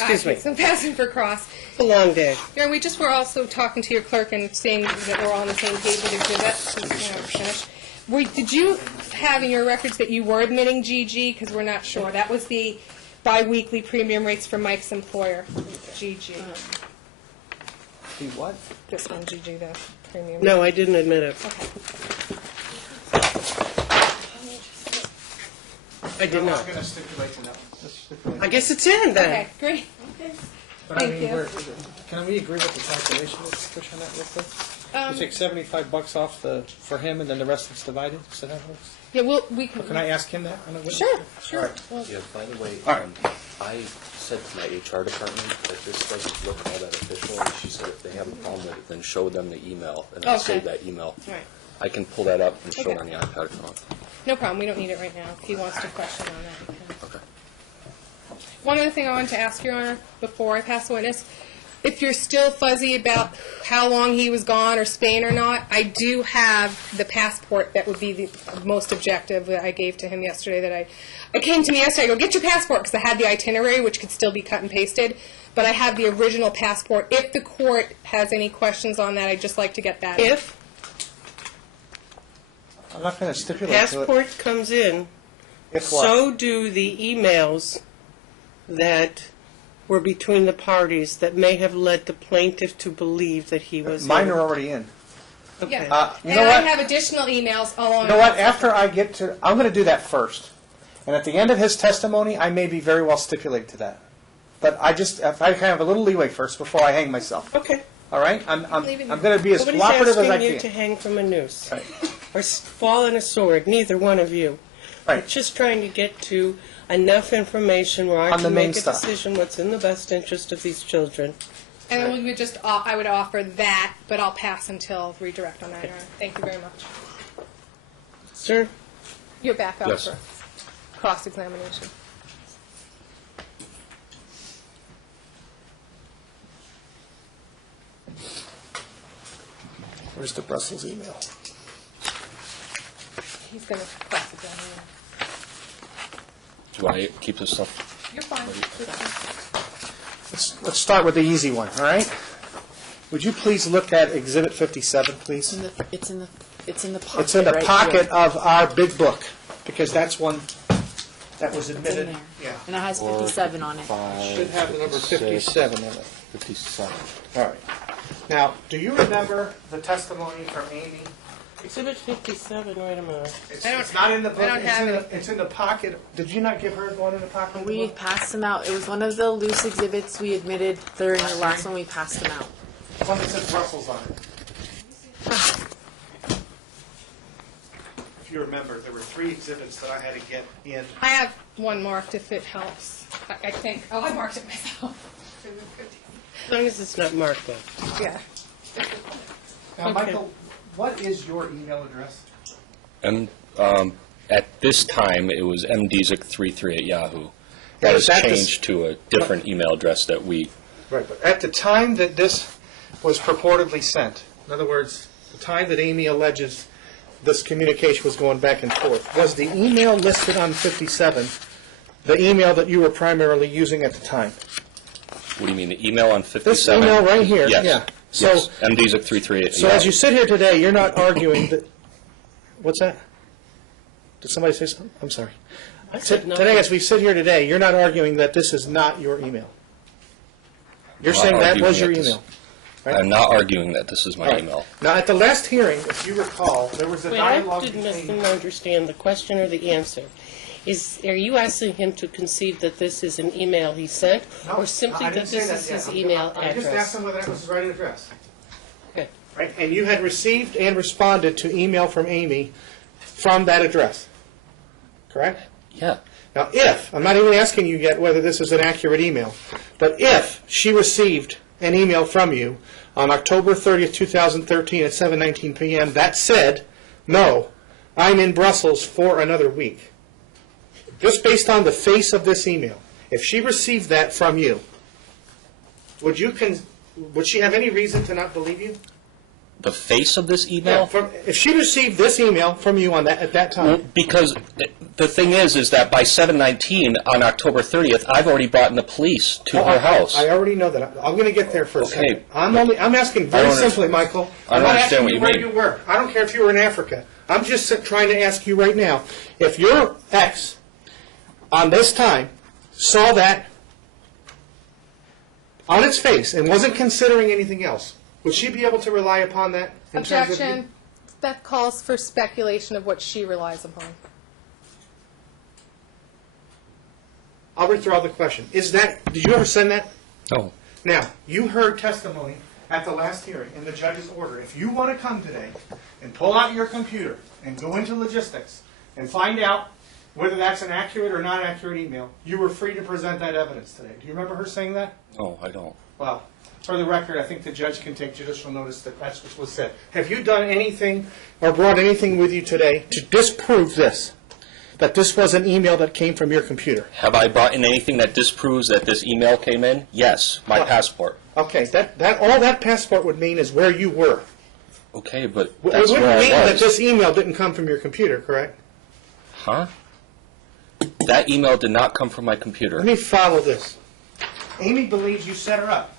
Excuse me. I'm passing for cross. It's a long day. Yeah, we just were also talking to your clerk and saying that we're all on the same page with exhibit. Did you have in your records that you were admitting GG? Because we're not sure. That was the biweekly premium rates for Mike's employer, GG. The what? This one, GG, the premium. No, I didn't admit it. Okay. I did not. I'm going to stipulate to that. Let's stipulate. I guess it's in then. Okay, great. But Thank you. Can we agree with the calculation? Let's push on that real quick. You take $75 off for him, and then the rest is divided. So that works. Yeah, we can. Or can I ask him that? Sure, sure. All right. Well, Yeah, by the way, All right. I said to my HR department that this doesn't look all that official, and she said if they have a problem with it, then show them the email, and I'll Okay. save that email. All right. I can pull that up and show it Okay. on the iPad if you want. No problem. We don't need it right now. If he wants to question on that, we can. Okay. One other thing I wanted to ask, Your Honor, before I pass the witness, if you're still fuzzy about how long he was gone or Spain or not, I do have the passport that would be the most objective that I gave to him yesterday. That I came to me yesterday, I go, get your passport, because I had the itinerary, which could still be cut and pasted, but I have the original passport. If the court has any questions on that, I'd just like to get that. If I'm not going to stipulate to it. passport comes in, If what? so do the emails that were between the parties that may have led the plaintiff to believe that he was Mine in. are already in. Okay. Yeah. You And know I what? have additional emails along. You know what? After I get to, I'm going to do that first. And at the end of his testimony, I may be very well stipulate to that. But if I have a little leeway first before I hang myself. Okay. All right? I'm Leave it going to be as Nobody's cooperative as I asking you to can. hang from a noose Right. or fall on a sword, neither one of you. Right. We're just trying to get to enough information where I On the can main make a stuff. decision what's in the best interest of these children. And then we would just, I would offer that, but I'll pass until redirect on that, Your Honor. Thank you very much. Sir? You're back up Yes. for cross-examination. Where's the Brussels email? He's going to cross-examine you. Do I keep this stuff? You're fine. You're fine. Let's start with the easy one, all right? Would you please look at Exhibit 57, please? It's in the pocket. It's in the right pocket here. of our big book, because that's one that was It's in admitted. there. Yeah. And it has 57 on it. Should have the number 57 in it. 57. All right. Now, do you remember the testimony from Amy? Exhibit 57, wait a minute. It's not in the book. I don't have it. It's in the pocket. Did you not give her one in the pocket? of the We book? passed them out. It was one of the loose exhibits we admitted during the last one. We passed them out. One that says Brussels on it. If you remember, there were 3 exhibits that I had to get in. I have one marked if it helps. I think. Oh, I marked it myself. As long as it's not marked up. Yeah. Now, Michael, what is your email address? And at this time, it was mdziedzic33 at Yahoo. That has Is that the- changed to a different email address that we. Right, but at the time that this was purportedly sent, in other words, the time that Amy alleges this communication was going back and forth, was the email listed on 57 the email that you were primarily using at the time? What do you mean, the email on 57? This email right here, Yes. yeah. So, Yes, mdziedzic33 at so Yahoo. as you sit here today, you're not arguing that, what's that? Did somebody say something? I'm sorry. I said no. Today, as we sit here today, you're not arguing that this is not your email. You're I'm saying not that arguing was your that this- email. right? I'm not arguing that this is my All right. email. Now, at the last hearing, if you recall, there was a Wait, I dialogue didn't between... understand the question or the answer. Are you asking him to concede that this is an email he sent, No, or simply I that didn't say this that is yet. his email I just asked address? him whether that was his right address. Okay. Right? And you had received and responded to email from Amy from that address, correct? Yeah. Now, if, I'm not even asking you yet whether this is an accurate email, but if she received an email from you on October 30th, 2013 at 7:19 p.m. that said, no, I'm in Brussels for another week, just based on the face of this email, if she received that from you, would she have any reason to not believe you? the face of this email? If she received this email from you on that at that time, Because the thing is that by 7/19 on October 30th, I've already brought in the police to her house. I already know that. I'm going to get there for a second. Okay. I'm asking very don't simply, Michael. I don't I'm not understand asking what you you where mean. you were. I don't care if you were in Africa. I'm just trying to ask you right now, if your ex, on this time, saw that on its face and wasn't considering anything else, would she be able to rely upon that? In terms of Objection. That calls for speculation of what she relies upon. I'll withdraw the question. Did you ever send that? No. Now, you heard testimony at the last hearing in the judge's order. If you want to come today and pull out your computer and go into logistics and find out whether that's an accurate or not accurate email, you were free to present that evidence today. Do you remember her saying that? No, I don't. Well, for the record, I think the judge can take judicial notice that that's what was said. Have you done anything or brought anything with you today to disprove this, that this was an email that came from your computer? Have I brought in anything that disproves that this email came in? Yes, my passport. Okay, all that passport would mean is where you were. Okay, but It that's wouldn't where mean I that was. this email didn't come from your computer, correct? Huh? That email did not come from my computer. Let me follow this. Amy believes you set her up.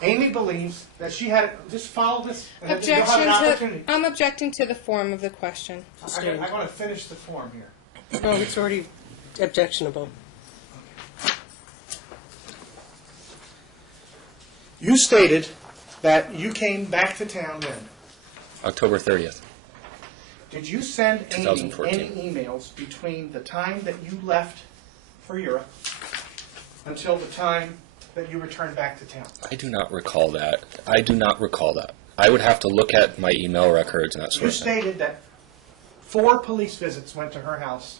Amy believes that she had, just follow this. And then you'll have an opportunity. I'm objecting to the form of the question. I want to finish the form here. No, it's already objectionable. You stated that you came back to town then. October 30th. Did you send Amy 2014. any emails between the time that you left for Europe until the time that you returned back to town? I do not recall that. I do not recall that. I would have to look at my email records and that sort You of thing. stated that 4 police visits went to her house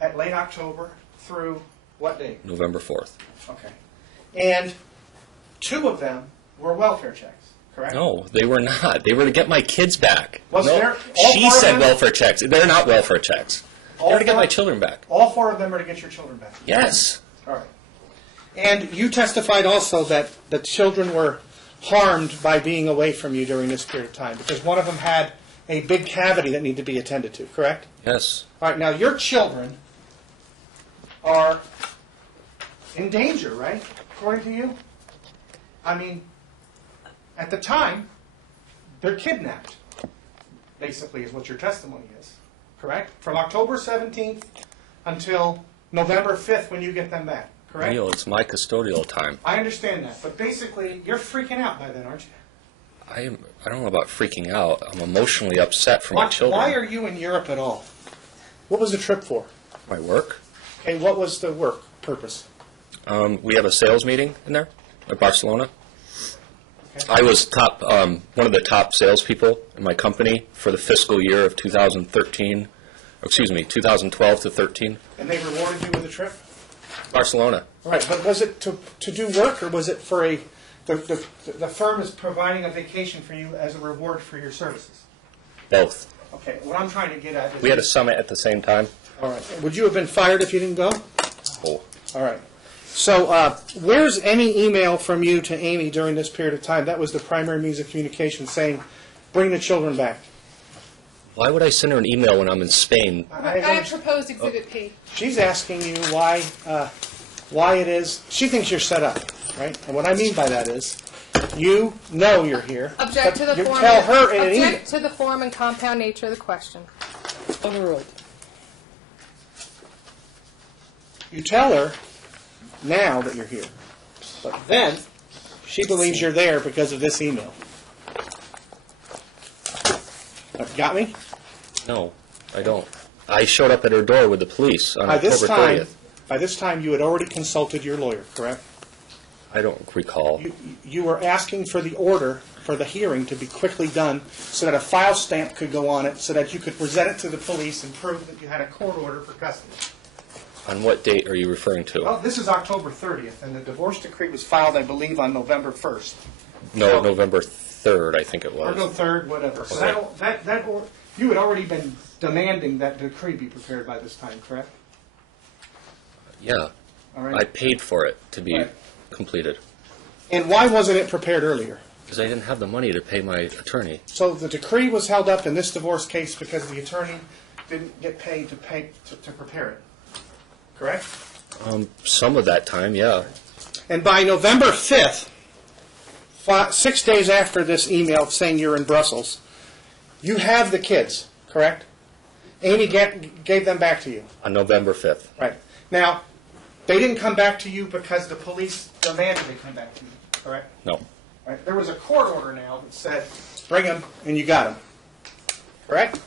at late October through what date? November 4th. Okay. And 2 of them were welfare checks, correct? No, they were not. They were to get my kids back. Was no, there- all she 4 of said them? welfare checks. They're not welfare checks. All They're to get 4 my children back. All 4 of them are to get your children back. Yes. All right. And you testified also that the children were harmed by being away from you during this period of time because one of them had a big cavity that needed to be attended to, correct? Yes. All right, now your children are in danger, right? According to you? I mean, at the time, they're kidnapped, basically, is what your testimony is, correct? From October 17th until November 5th when you get them back, correct? Neil, it's my custodial time. I understand that, but basically, you're freaking out by then, aren't you? I don't know about freaking out. I'm emotionally upset for my children. Why are you in Europe at all? What was the trip for? My work. Okay, what was the work purpose? We have a sales meeting in there at Barcelona. Okay. I was one of the top salespeople in my company for the fiscal year of 2012 to 13. And they rewarded you with a trip? Barcelona. All right, but was it to do work, or was it for the firm is providing a vacation for you as a reward for your services? Both. Okay, what I'm trying to get at is... We had a summit at the same time. All right. Would you have been fired if you didn't go? Oh. All right. So where's any email from you to Amy during this period of time? That was the primary means of communication, saying, bring the children back. Why would I send her an email when I'm in Spain? I have proposed Exhibit P. She's asking you why it is... She thinks you're set up, right? And what I mean by that is, you know you're here. Object to the you form. tell her in an email. Object to the form and compound nature of the question. Overruled. You tell her now that you're here. But then, she believes you're there because of this email. Got me? No, I don't. I showed up at her door with the police on By this October 30th. By this time, you had already consulted your lawyer, correct? I don't recall. You were asking for the order for the hearing to be quickly done so that a file stamp could go on it so that you could present it to the police and prove that you had a court order for custody. On what date are you referring to? Well, this is October 30th, and the divorce decree was filed, I believe, on November 1st. No, November 3rd, I think it Or no, was. 3rd, whatever. So you had already been demanding that decree be prepared by this time, correct? Yeah. All right. I paid for it to be Right. completed. And why wasn't it prepared earlier? Because I didn't have the money to pay my attorney. So the decree was held up in this divorce case because the attorney didn't get paid to prepare it, correct? Some of that time, yeah. And by November 5th, 6 days after this email saying you're in Brussels, you have the kids, correct? Amy gave them back to you. On November 5th. Right. Now, they didn't come back to you because the police demanded they come back to you, correct? No. Right. There was a court order now that said, bring them, and you got them, correct?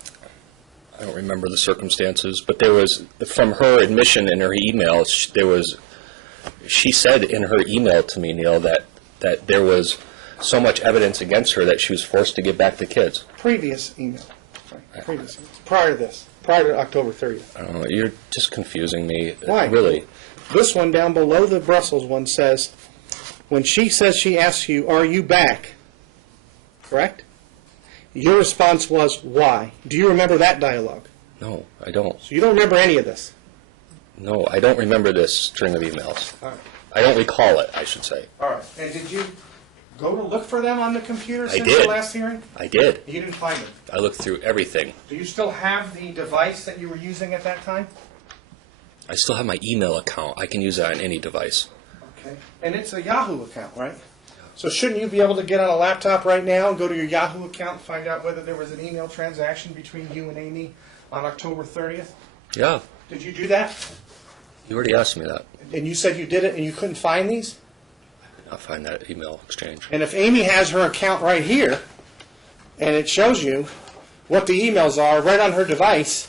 I don't remember the circumstances, but there was, from her admission in her email, she said in her email to me, Neil, that there was so much evidence against her that she was forced to give back the kids. Previous email. Right. Previous email. Prior to this. Prior to October 30th. I don't know, you're just confusing me. Why? Really. This one down below the Brussels one says, when she says she asks you, are you back? Correct? Your response was, why? Do you remember that dialogue? No, I don't. So you don't remember any of this? No, I don't remember this string of emails. All right. I don't recall it, I should say. All right. And did you go to look for them on the computer since did. the last hearing? I did. You didn't find them. I looked through everything. Do you still have the device that you were using at that time? I still have my email account. I can use that on any device. Okay. And it's a Yahoo account, right? So shouldn't you be able to get on a laptop right now and go to your Yahoo account and find out whether there was an email transaction between you and Amy on October 30th? Yeah, Did you do that? you already asked me that. And you said you did it and you couldn't find these? I'll find that email exchange. And if Amy has her account right here, and it shows you what the emails are right on her device,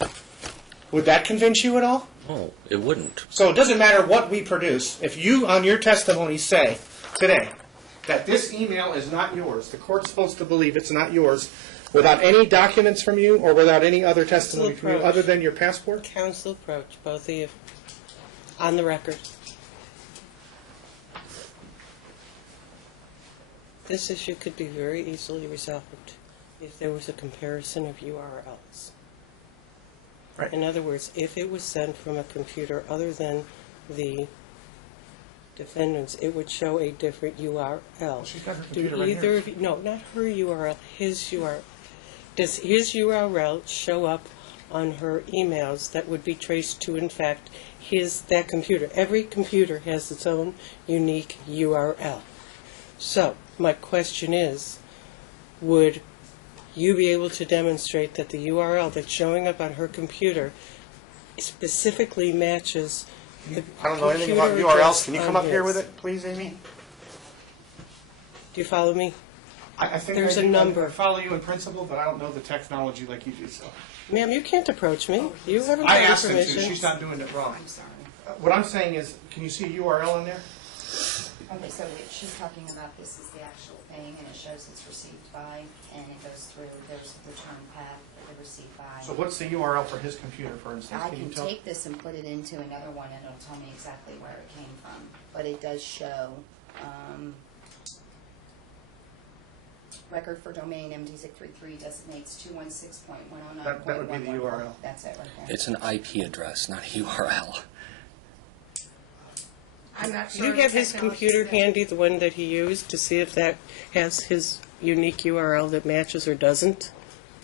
would that convince you at all? Oh, it wouldn't. So it doesn't matter what we produce. If you, on your testimony, say today that this email is not yours, the court's supposed to believe it's not yours, without any documents from you or without any other testimony from you other than your passport? Counsel approach, both of you, on the record. This issue could be very easily resolved if there was a comparison of URLs. Right. In other words, if it was sent from a computer other than the defendant's, it would show a different URL. Well, she's got her Do computer right either here. of you, no, not her URL, his URL. Does his URL show up on her emails that would be traced to, in fact, that computer? Every computer has its own unique URL. So, my question is, would you be able to demonstrate that the URL that's showing up on her computer specifically matches the I don't know anything about computer URLs. address Can you on come up here his? with it, please, Amy? Do you follow me? I think There's I a do. number. I follow you in principle, but I don't know the technology like you do. So Ma'am, you can't approach me. You haven't I got asked her to. permission. She's not doing it wrong. I'm sorry. What I'm saying is, can you see a URL in there? Okay, so she's talking about this is the actual thing, and it shows it's received by, and it goes through, there's the return path for the received by. So what's the URL for his computer, for instance? I Can you can tell? take this and put it into another one, and it'll tell me exactly where it came from. But it does show, record for domain MD633 designates 216.109.11. That would be the URL. That's it right there. It's an IP address, not a URL. I'm not Do sure. you have the his technology's computer there. handy, the one that he used, to see if that has his unique URL that matches or doesn't?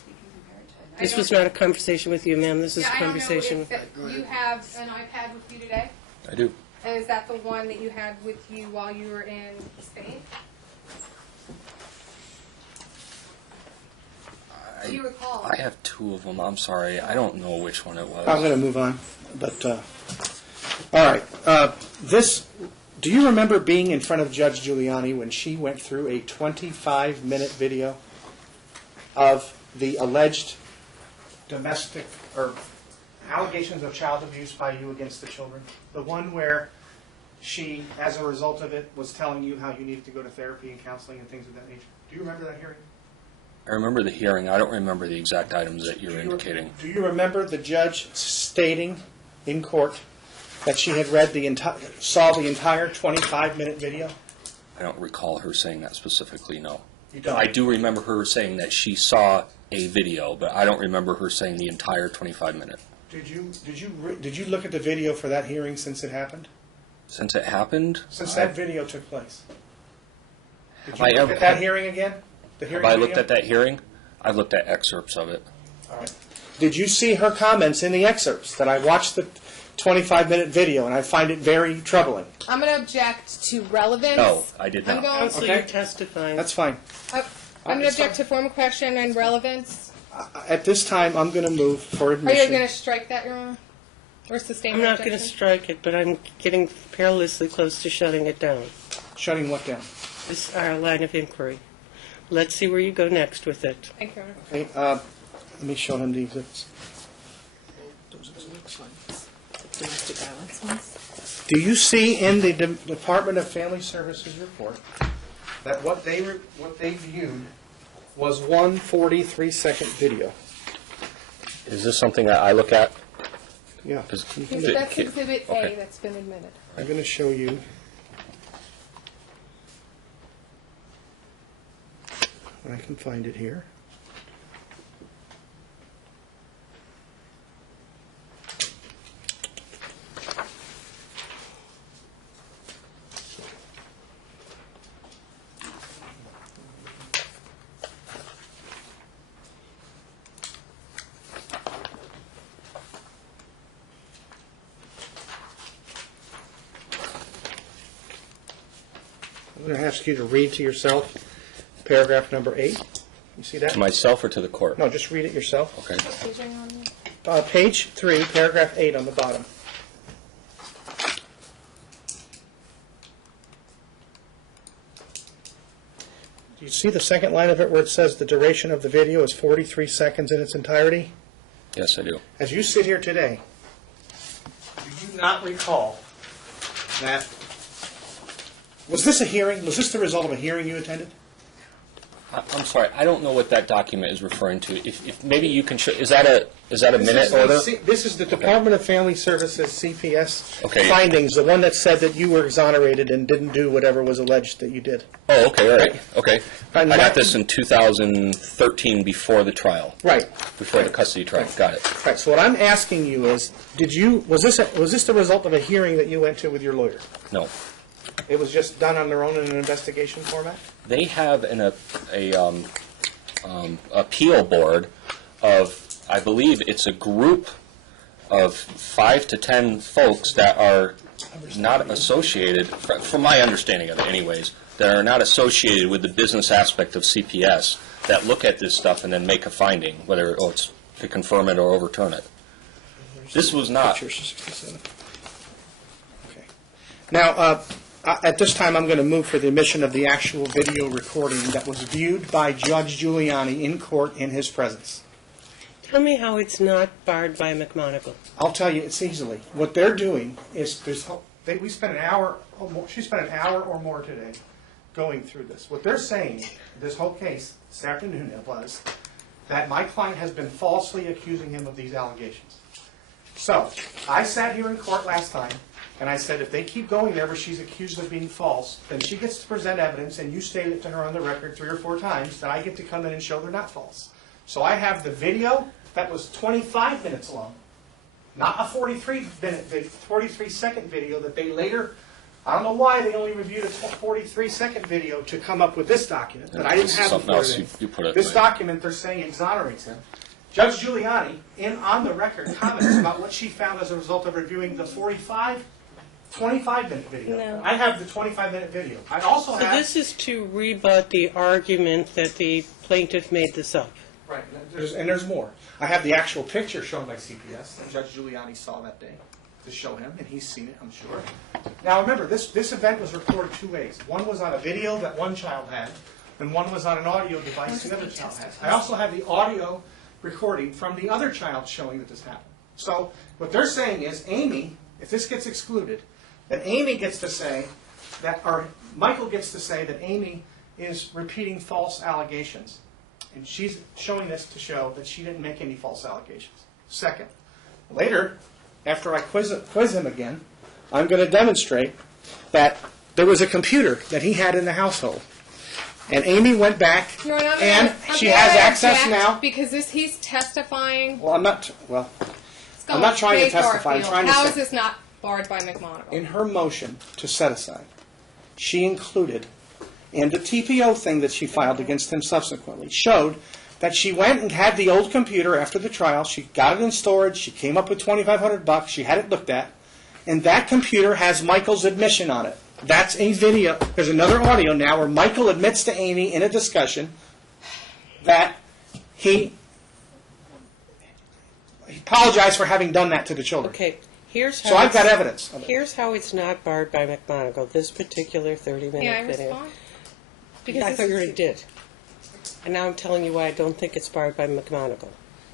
You can compare it to it. This was not a conversation with you, ma'am. This is a Yeah, I don't know conversation. if that- you have an iPad with you today? I do. And is that the one that you had with you while you were in Spain? Do you recall? I have two of them. I'm sorry. I don't know which one it was. I'm going to move on, but, all right. Do you remember being in front of Judge Giuliani when she went through a 25-minute video of the alleged domestic, or allegations of child abuse by you against the children? The one where she, as a result of it, was telling you how you needed to go to therapy and counseling and things of that nature. Do you remember that hearing? I remember the hearing. I don't remember the exact items that you're indicating. Do you remember the judge stating in court that she had saw the entire 25-minute video? I don't recall her saying that specifically, no. You don't? I do remember her saying that she saw a video, but I don't remember her saying the entire 25-minute. Did you look at the video for that hearing since it happened? Since it happened? Since that video took place? Did Have you I look ever- at that hearing again? The hearing Have I looked video? at that hearing? I've looked at excerpts of it. All right. Did you see her comments in the excerpts? That I watched the 25-minute video, and I find it very troubling. I'm going to object to relevance. No, I did I'm not. going Counsel, to. you're testifying. That's fine. I'm going to object to formal question and relevance. At this time, I'm going to move for Are admission. you going to strike that, Your Honor? Or sustain I'm my not going to objection? strike it, but I'm getting perilously close to shutting it down. Shutting what down? This is our line of inquiry. Let's see where you go next with it. Thank you, Your Honor. Okay, let me show him the exhibits. Domestic violence ones. Do you see in the Department of Family Services report that what they viewed was one 43-second video? Is this something that I look at? Yeah. That's Exhibit A Okay. that's been admitted. I'm going to show you. I can find it here. I'm going to ask you to read to yourself paragraph number 8. You see that? To myself or to the court? No, just read it yourself. Okay. Page are you on there? Page 3, paragraph 8 on the bottom. Do you see the second line of it where it says the duration of the video is 43 seconds in its entirety? Yes, I do. As you sit here today, do you not recall that... Was this a hearing? Was this the result of a hearing you attended? I'm sorry, I don't know what that document is referring to. If maybe you can show, is that a minute order? This is the Department of Family Services, CPS Okay. findings, the one that said that you were exonerated and didn't do whatever was alleged that you did. Oh, okay, all right, okay. I And got that- this in 2013 before the trial, Right. before the custody trial. Got it. Right. So what I'm asking you is, was this the result of a hearing that you went to with your lawyer? No. It was just done on their own in an investigation format? They have appeal board of, I believe it's a group of 5 to 10 folks that are not associated, from my understanding of it anyways, that are not associated with the business aspect of CPS that look at this stuff and then make a finding, whether it's to confirm it or overturn it. This was not. Picture 67. Okay. Now, at this time, I'm going to move for the admission of the actual video recording that was viewed by Judge Giuliani in court in his presence. Tell me how it's not barred by McMonagle. I'll tell you, it's easily. What they're doing is, we spent an hour or more, she spent an hour or more today going through this. What they're saying, this whole case, this afternoon it was, that my client has been falsely accusing him of these allegations. So, I sat here in court last time, and I said, if they keep going there where she's accused of being false, then she gets to present evidence, and you stated to her on the record 3 or 4 times that I get to come in and show they're not false. So I have the video that was 25 minutes long, not a 43-second video that they later, I don't know why they only reviewed a 43-second video to come up with this document, but I didn't have Something before else then. you put it This right. document, they're saying, exonerates him. Judge Giuliani, on the record, comments about what she found as a result of reviewing the 25-minute video. No. I have the 25-minute video. I also So have... this is to rebut the argument that the plaintiff made this up. Right, and there's more. I have the actual picture shown by CPS that Judge Giuliani saw that day to show him, and he's seen it, I'm sure. Now remember, this event was recorded 2 ways. One was on a video that one child had, and one was on an audio device the other child had. I also have the audio recording from the other child showing that this happened. So what they're saying is, Amy, if this gets excluded, then Amy gets to say that, or Michael gets to say that Amy is repeating false allegations. And she's showing this to show that she didn't make any false allegations. Second, later, after I quiz him again, I'm going to demonstrate that there was a computer that he had in the household. And Amy went back, Your Honor, and I'm she gonna has access object now. Because he's testifying. Well, I'm not trying to testify. I'm trying to How say. is this not barred by McMonagle? In her motion to set aside, she included and the TPO thing that she filed against him subsequently showed that she went and had the old computer after the trial. She got it in storage. She came up with $2,500. She had it looked at. And that computer has Michael's admission on it. That's a video. There's another audio now where Michael admits to Amy in a discussion that he apologized for having done that to the children. Okay, here's how. So I've got evidence of it. Here's how it's not barred by McMonagle, this particular 30-minute May I video. respond? Yeah, I thought you already did. And now I'm telling you why I don't think it's barred by McMonagle.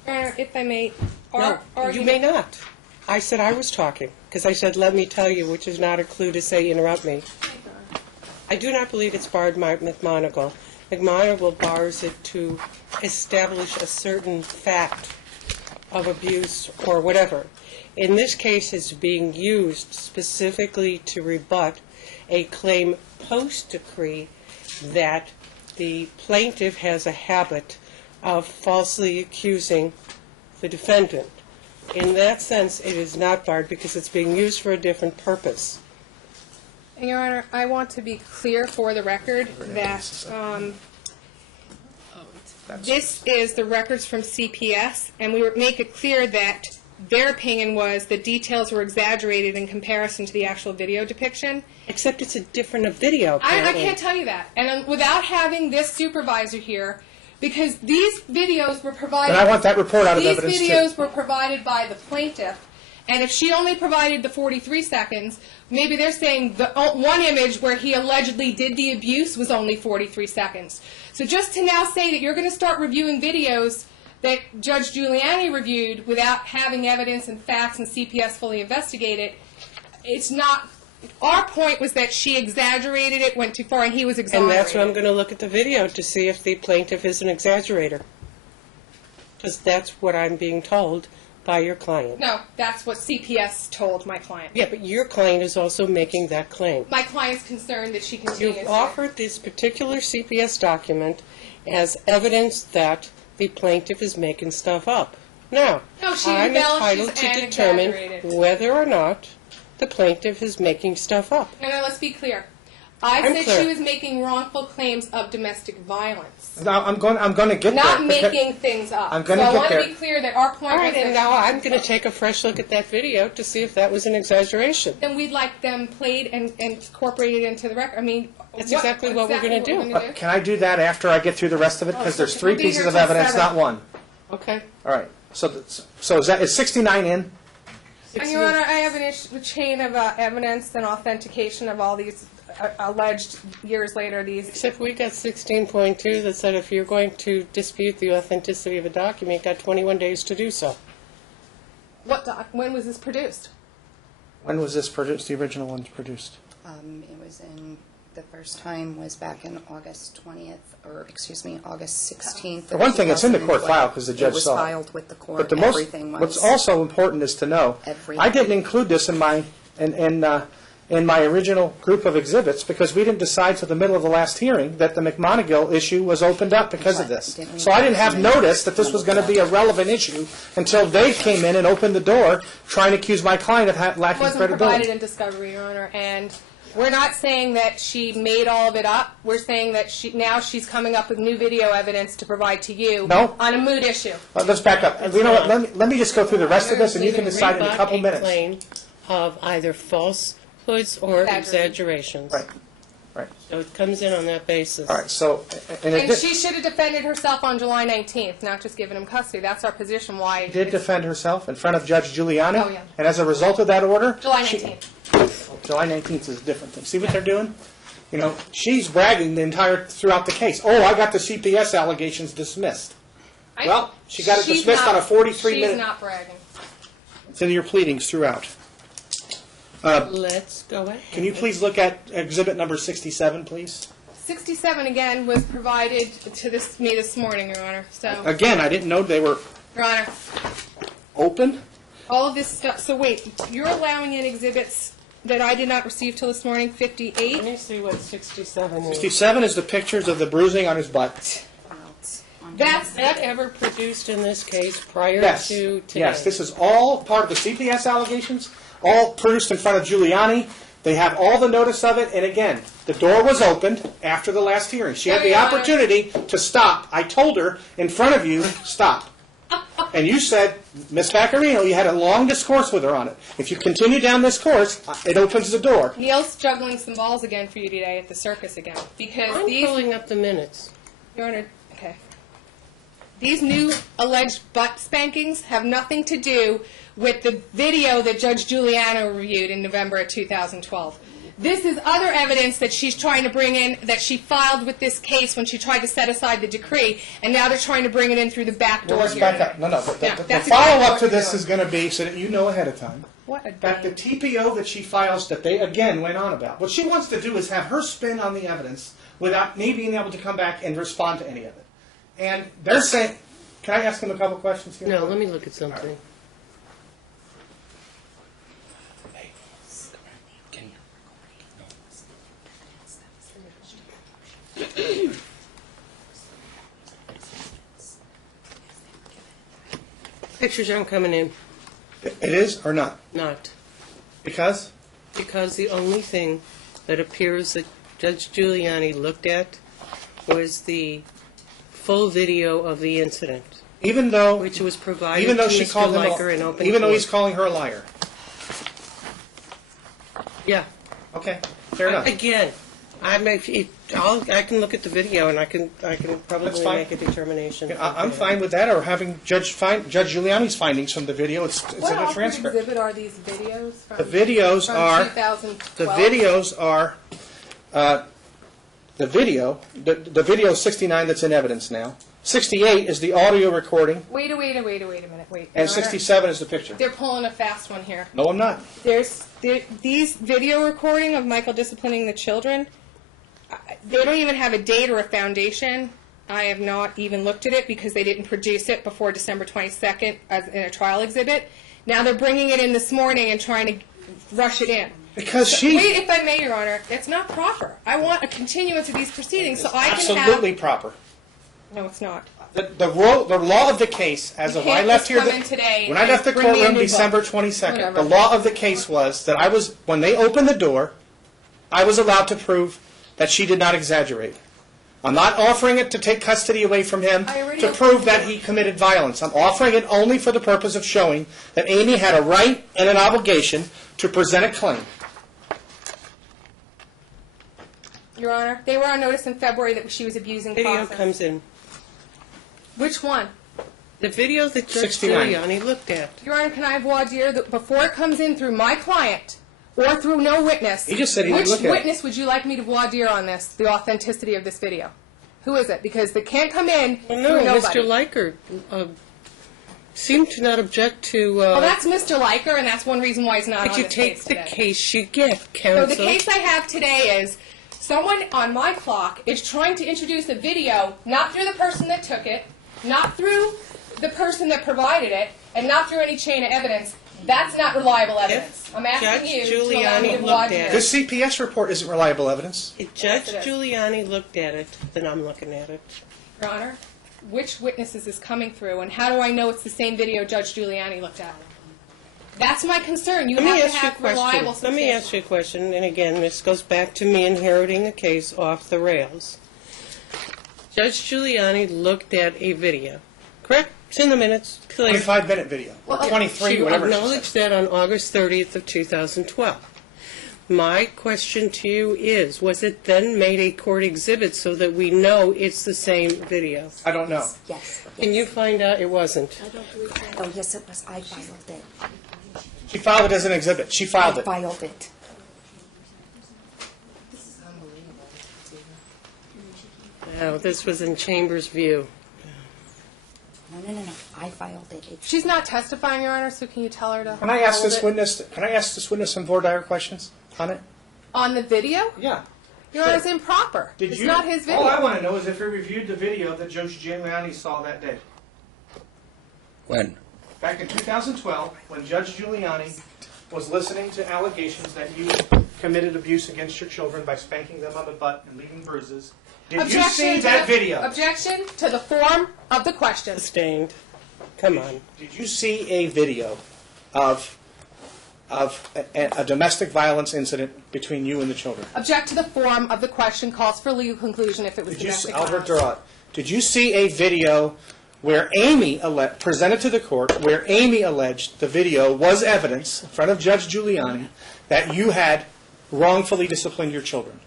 Your Honor, if I may, No, you may not. I said I was talking, because I said, let me tell you, which is not a clue to say interrupt me. I do not believe it's barred by McMonagle. McMonagle bars it to establish a certain fact of abuse or whatever. In this case, it's being used specifically to rebut a claim post-decree that the plaintiff has a habit of falsely accusing the defendant. In that sense, it is not barred because it's being used for a different purpose. And Your Honor, I want to be clear for the record that this is the records from CPS, and we make it clear that their opinion was the details were exaggerated in comparison to the actual video depiction. Except it's a different video, I apparently. can't tell you that. And without having this supervisor here, because these videos were provided... And I want that report out of evidence, too. These videos were provided by the plaintiff, and if she only provided the 43 seconds, maybe they're saying the one image where he allegedly did the abuse was only 43 seconds. So just to now say that you're going to start reviewing videos that Judge Giuliani reviewed without having evidence and facts and CPS fully investigated, it's not... Our point was that she exaggerated it, went too far, and he was exonerated. And that's why I'm going to look at the video to see if the plaintiff is an exaggerator. Because that's what I'm being told by your client. No, that's what CPS told my client. Yeah, but your client is also making that claim. My client's concerned that she continues You've to... offered this particular CPS document as evidence that the plaintiff is making stuff up. Now, No, she I'm embellishes entitled to and determine exaggerated. whether or not the plaintiff is making stuff up. No, let's be clear. I I'm said clear. she was making wrongful claims of domestic violence. Now, I'm going to get Not there. making things up. I'm gonna so I get want there. to be clear that our point All was right, and that now I'm going to take a fresh look at that video to see if that was an exaggeration. then we'd like them played and incorporated into the record. I mean, That's exactly what we're gonna do. we're gonna Can I do that after I get through the rest of it? Because there's three We'll be pieces here of till evidence, 7. not one. Okay? All right. So is 69 in? And Your Honor, I have a chain of evidence and authentication of all these alleged years later these. Except we got 16.2 that said if you're going to dispute the authenticity of a document, you've got 21 days to do so. When was this produced? When was this produced? The original one's produced. It was in, the first time was back in August 20th, or excuse me, August 16th. For one thing, it's in the court 2012. file because the judge saw it. It was filed with the court. But Everything was. what's also important is to know, Everything. I didn't include this in my original group of exhibits because we didn't decide till the middle of the last hearing that the McMonagle issue was opened up because of this. So I didn't have notice that this was going to be a relevant issue until they came in and opened the door trying to accuse my client of lacking Wasn't credibility. provided in discovery, Your Honor, and we're not saying that she made all of it up. We're saying that now she's coming up with new video evidence to provide to you No. on a mood issue. Let's back up. You know what? Let me just go through the rest of this, and you can decide in a Rebut couple minutes. claim of either falsehoods or exaggerations. Right. Right. So it comes in on that basis. All right. So, And she should have defended herself on July 19th, not just given him custody. That's our position why. did defend herself in front of Judge Giuliani. Oh, yeah. And as a result of that order, July she- 19th. July 19th is a different thing. See what they're doing? You know, she's bragging throughout the case. Oh, I got the CPS allegations dismissed. Well, she got it She's dismissed on a 43-minute. She's not bragging. It's in your pleadings throughout. Let's go ahead. Can you please look at exhibit number 67, please? 67 again was provided to me this morning, Your Honor. So, Again, I didn't know they were Your Honor, open. all of this stuff. So wait, you're allowing in exhibits that I did not receive till this morning, Let 58. me see what 67 is. 67 is the pictures of the bruising on his butt. That's Was that ever produced in this case prior Yes. to today? Yes, this is all part of the CPS allegations, all produced in front of Giuliani. They have all the notice of it, and again, the door was opened after the last hearing. She had the Your Honor. opportunity to stop. I told her in front of you, stop. And you said, Ms. Vaccarino, you had a long discourse with her on it. If you continue down this course, it opens the door. Neil's juggling some balls again for you today at the circus again. Because I'm these... pulling up the minutes. Your Honor, okay. These new alleged butt spankings have nothing to do with the video that Judge Giuliano reviewed in November of 2012. This is other evidence that she's trying to bring in, that she filed with this case when she tried to set aside the decree, and now they're trying to bring it in through the back door. Well, let's here. back up. No. Yeah, The that's follow-up exactly to what this you're is going to be, so that you know ahead of time, What a that the dummy. TPO that she files that they, again, went on about. What she wants to do is have her spin on the evidence without me being able to come back and respond to any of it. And they're saying, can I ask them a couple questions here? No, let me look at something. Pictures aren't coming in. It is or not? Not. Because? Because the only thing that appears that Judge Giuliani looked at was the full video of the incident, Even though which was provided even though to she Mr. called him Liker in open even though court. he's calling her a liar. Yeah. Okay, fair enough. Again, I can look at the video and I can That's probably fine. make a determination. I'm fine with that, or having Judge Giuliani's findings from the video. It's in What the awkward transcript. exhibit are these videos from? The videos from are 2012? the video 69 that's in evidence now. 68 is the audio recording, Wait a minute, wait. Your and Honor. 67 is the picture. They're pulling a fast one here. No, I'm not. These video recording of Michael disciplining the children, they don't even have a date or a foundation. I have not even looked at it because they didn't produce it before December 22nd as in a trial exhibit. Now they're bringing it in this morning and trying to rush it in. Because she Wait, if I may, Your Honor, it's not proper. I want a continuance of these proceedings so I can absolutely have... proper. No, it's not. The law of the case, as You of I can't left just here, come in today when I left the and bring me a courtroom new book. December 22nd, Whatever. the law of the case was that when they opened the door, I was allowed to prove that she did not exaggerate. I'm not offering it to take custody away from him I already to opened prove the that door. he committed violence. I'm offering it only for the purpose of showing that Amy had a right and an obligation to present a claim. Your Honor, they were on notice in February that she was abusing Video process. comes in. Which one? The video that Judge 69. Giuliani looked at. Your Honor, can I have voir dire that before it comes in through my client or through no witness? He just said he didn't look at it. Which witness would you like me to voir dire on this, the authenticity of this video? Who is it? Because they can't come in Well, through no, nobody. Mr. Liker seemed to not object to... Well, that's Mr. Liker, and that's one reason why he's not but on you this take case the today. case you get, So counsel. the case I have today is someone on my clock is trying to introduce a video, not through the person that took it, not through the person that provided it, and not through any chain of evidence. That's not reliable evidence. I'm asking Judge you to allow me Giuliani to voir looked at dire. it. This CPS report isn't reliable evidence. If Judge Yes, it is. Giuliani looked at it, then I'm looking at it. Your Honor, which witness is this coming through, and how do I know it's the same video Judge Giuliani looked at? That's my concern. You Let me have to ask you a have reliable question. Let me substantial- ask you a question, and again, this goes back to me inheriting a case off the rails. Judge Giuliani looked at a video, correct? It's in the minutes, clear. 25-minute video, or 23, She whatever she said. acknowledged that on August 30th of 2012. My question to you is, was it then made a court exhibit so that we know it's the same video? I don't know. Yes. Can you find out it wasn't? Oh, yes, it was. I filed it. She filed it as an exhibit. She filed I it. filed it. No, this was in Chambers View. No. I filed it. It's She's not testifying, Your Honor, so can you tell her to Can I ask hold this it? witness? Can I ask this witness some voir dire questions on it? On the video? Yeah. Your Honor, it's improper. Did It's you? not his video. All I want to know is if he reviewed the video that Judge Giuliani saw that day. When? Back in 2012, when Judge Giuliani was listening to allegations that you committed abuse against your children by spanking them on the butt and leaving bruises, did you see to that the- video? Objection to the form of the question. Sustained. Come on. Did you see a video of of a domestic violence incident between you and the children? Object to the form of the question, calls for legal conclusion if it was domestic Albert violence. Durant, did you see a video where Amy presented to the court, where Amy alleged the video was evidence in front of Judge Giuliani that you had wrongfully disciplined your children?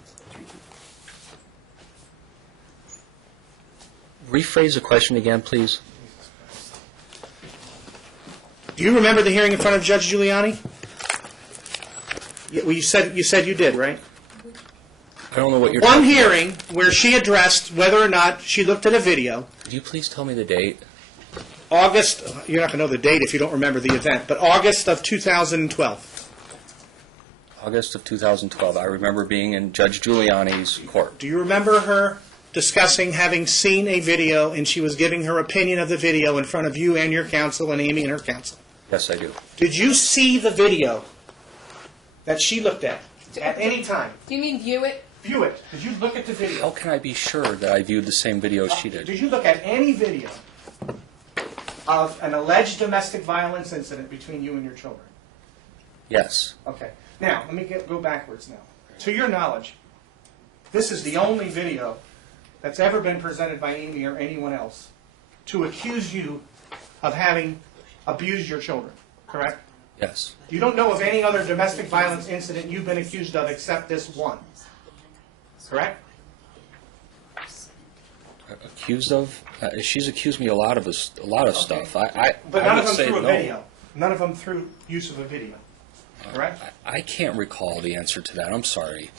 Rephrase the question again, please. Do you remember the hearing in front of Judge Giuliani? Well, you said you did, right? I don't know what you're One talking about. hearing where she addressed whether or not she looked at a video. Could you please tell me the date? August, you're not going to know the date if you don't remember the event, but August of 2012. August of 2012. I remember being in Judge Giuliani's court. Do you remember her discussing having seen a video and she was giving her opinion of the video in front of you and your counsel and Amy and her counsel? Yes, I do. Did you see the video that she looked at any time? Do you mean view it? View it. Did you look at the video? How can I be sure that I viewed the same video she did? Did you look at any video of an alleged domestic violence incident between you and your children? Yes. Okay. Now, let me go backwards now. To your knowledge, this is the only video that's ever been presented by Amy or anyone else to accuse you of having abused your children, correct? Yes. You don't know of any other domestic violence incident you've been accused of except this one, correct? Accused of? She's accused me a lot of stuff. But I none of would them say through a no. video. None of them through use of a video, correct? I can't recall the answer to that. I'm sorry.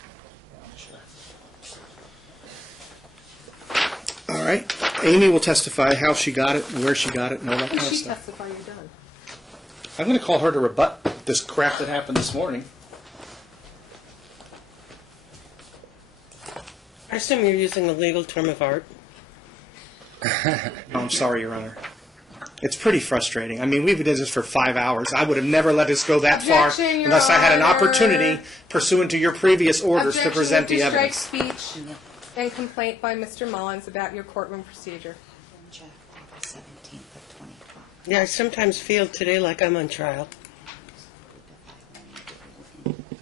All right. Amy will testify how she got it, where she got it, and all that kind of She stuff. testify, you're done. I'm going to call her to rebut this crap that happened this morning. I assume you're using the legal term of art. No, I'm sorry, Your Honor. It's pretty frustrating. I mean, we've been doing this for 5 hours. I would have never let this go that far Objection, Your unless I had an Honor. opportunity pursuant to your previous orders to present the Objection, evidence. strike speech and complaint by Mr. Mullins about your courtroom procedure. Check April 17th of 2012. Yeah, I sometimes feel today like I'm on trial.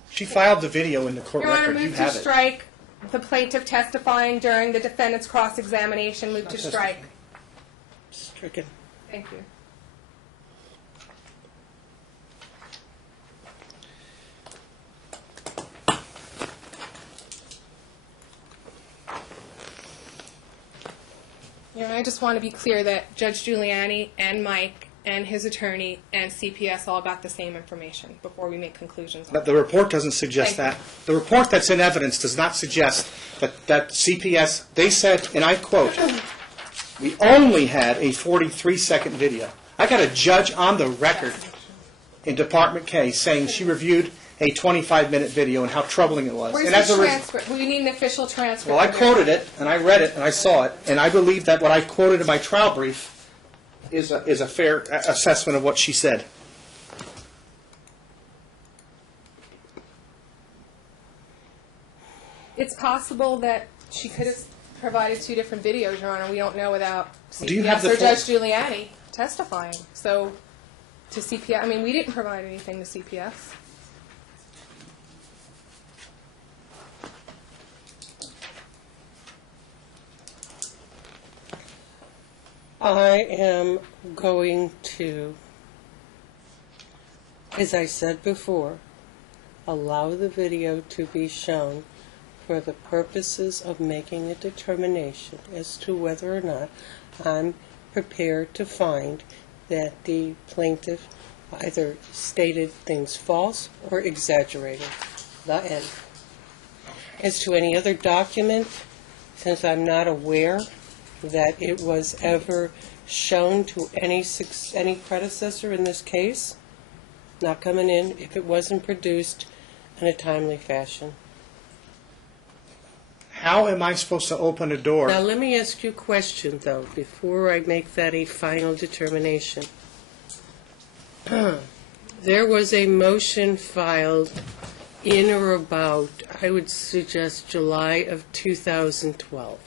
She filed the video in the court Your Honor, record. You move to have it. strike the plaintiff testifying during the defendant's cross-examination. Move to strike. Stricken. Thank you. You know, I just want to be clear that Judge Giuliani and Mike and his attorney and CPS all got the same information before we make conclusions. But the report doesn't suggest Thank that. The report that's in evidence does not suggest that CPS, they said, and I quote, we only had a 43-second video. I got a judge on the record in Department K saying she reviewed a 25-minute video and how troubling it was. Where's And as the a transcript? We need an official transcript. Well, I of it. quoted it, and I read it, and I saw it, and I believe that what I quoted in my trial brief is a fair assessment of what she said. It's possible that she could have provided two different videos, Your Honor. We don't know without Do you have CPS the or full- Judge Giuliani testifying. So, to CPS, I mean, we didn't provide anything to CPS. I am going to, as I said before, allow the video to be shown for the purposes of making a determination as to whether or not I'm prepared to find that the plaintiff either stated things false or exaggerated. The end. As to any other document, since I'm not aware that it was ever shown to any predecessor in this case, not coming in if it wasn't produced in a timely fashion. How am I supposed to open a door? Now, let me ask you a question, though, before I make that a final determination. There was a motion filed in or about, I would suggest, July of 2012.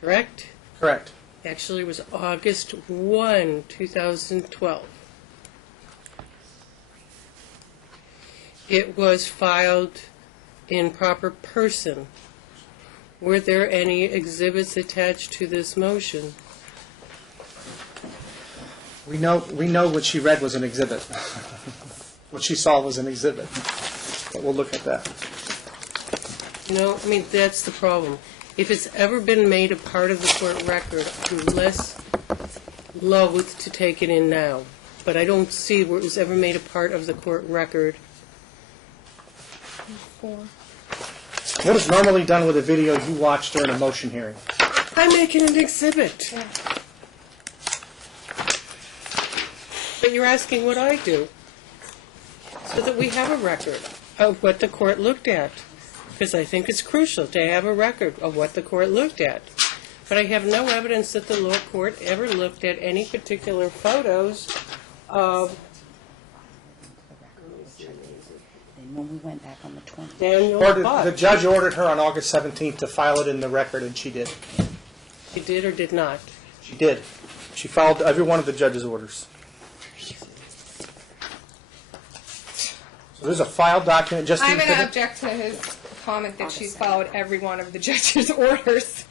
Correct? Correct. Actually, it was August 1, 2012. it was filed in proper person. Were there any exhibits attached to this motion? We know what she read was an exhibit. What she saw was an exhibit. But we'll look at that. No, I mean, that's the problem. If it's ever been made a part of the court record, I'm less loath to take it in now. But I don't see where it was ever made a part of the court record. What is normally done with a video you watch during a motion hearing? I make it an exhibit. But you're asking what I do, so that we have a record of what the court looked at. Because I think it's crucial to have a record of what the court looked at. But I have no evidence that the lower court ever looked at any particular photos of And when we went back on the 20th. Daniel The Buck. judge ordered her on August 17th to file it in the record, and she did. She did or did not? She did. She followed every one of the judge's orders. So there's a filed document just I'm going to object to his comment that she's followed every one of the judge's orders.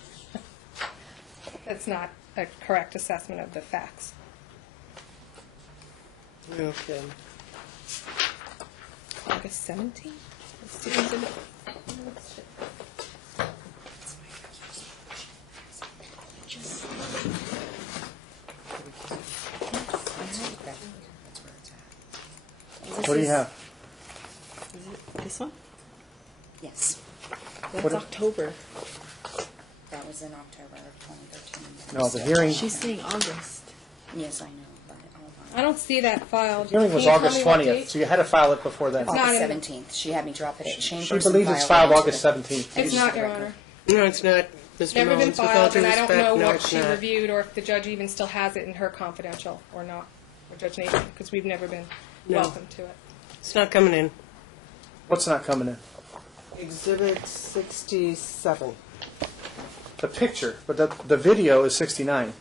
That's not a correct assessment of the facts. Okay. August 17th? Students in- What do you have? This one? Yes, That's What is- October. that was in October of 2013. No, the hearing, She's saying August. Yes, I know, but hold on. I don't see that filed. hearing was Can you tell August me what 20th, date? so you had to file it before then. not August in the- 17th, she had me drop it at She Chambers. believes and it's file filed it August to 17th. It's not, Your Honor. No, it's not, Mr. Never been Mullins. With all filed, due and I don't respect, know no, what it's she not. reviewed, or if the judge even still has it in her confidential or not, or Judge Nathan, because we've never been No. welcome to it. It's not coming in. What's not coming in? Exhibit 67. The picture, but the video is 69.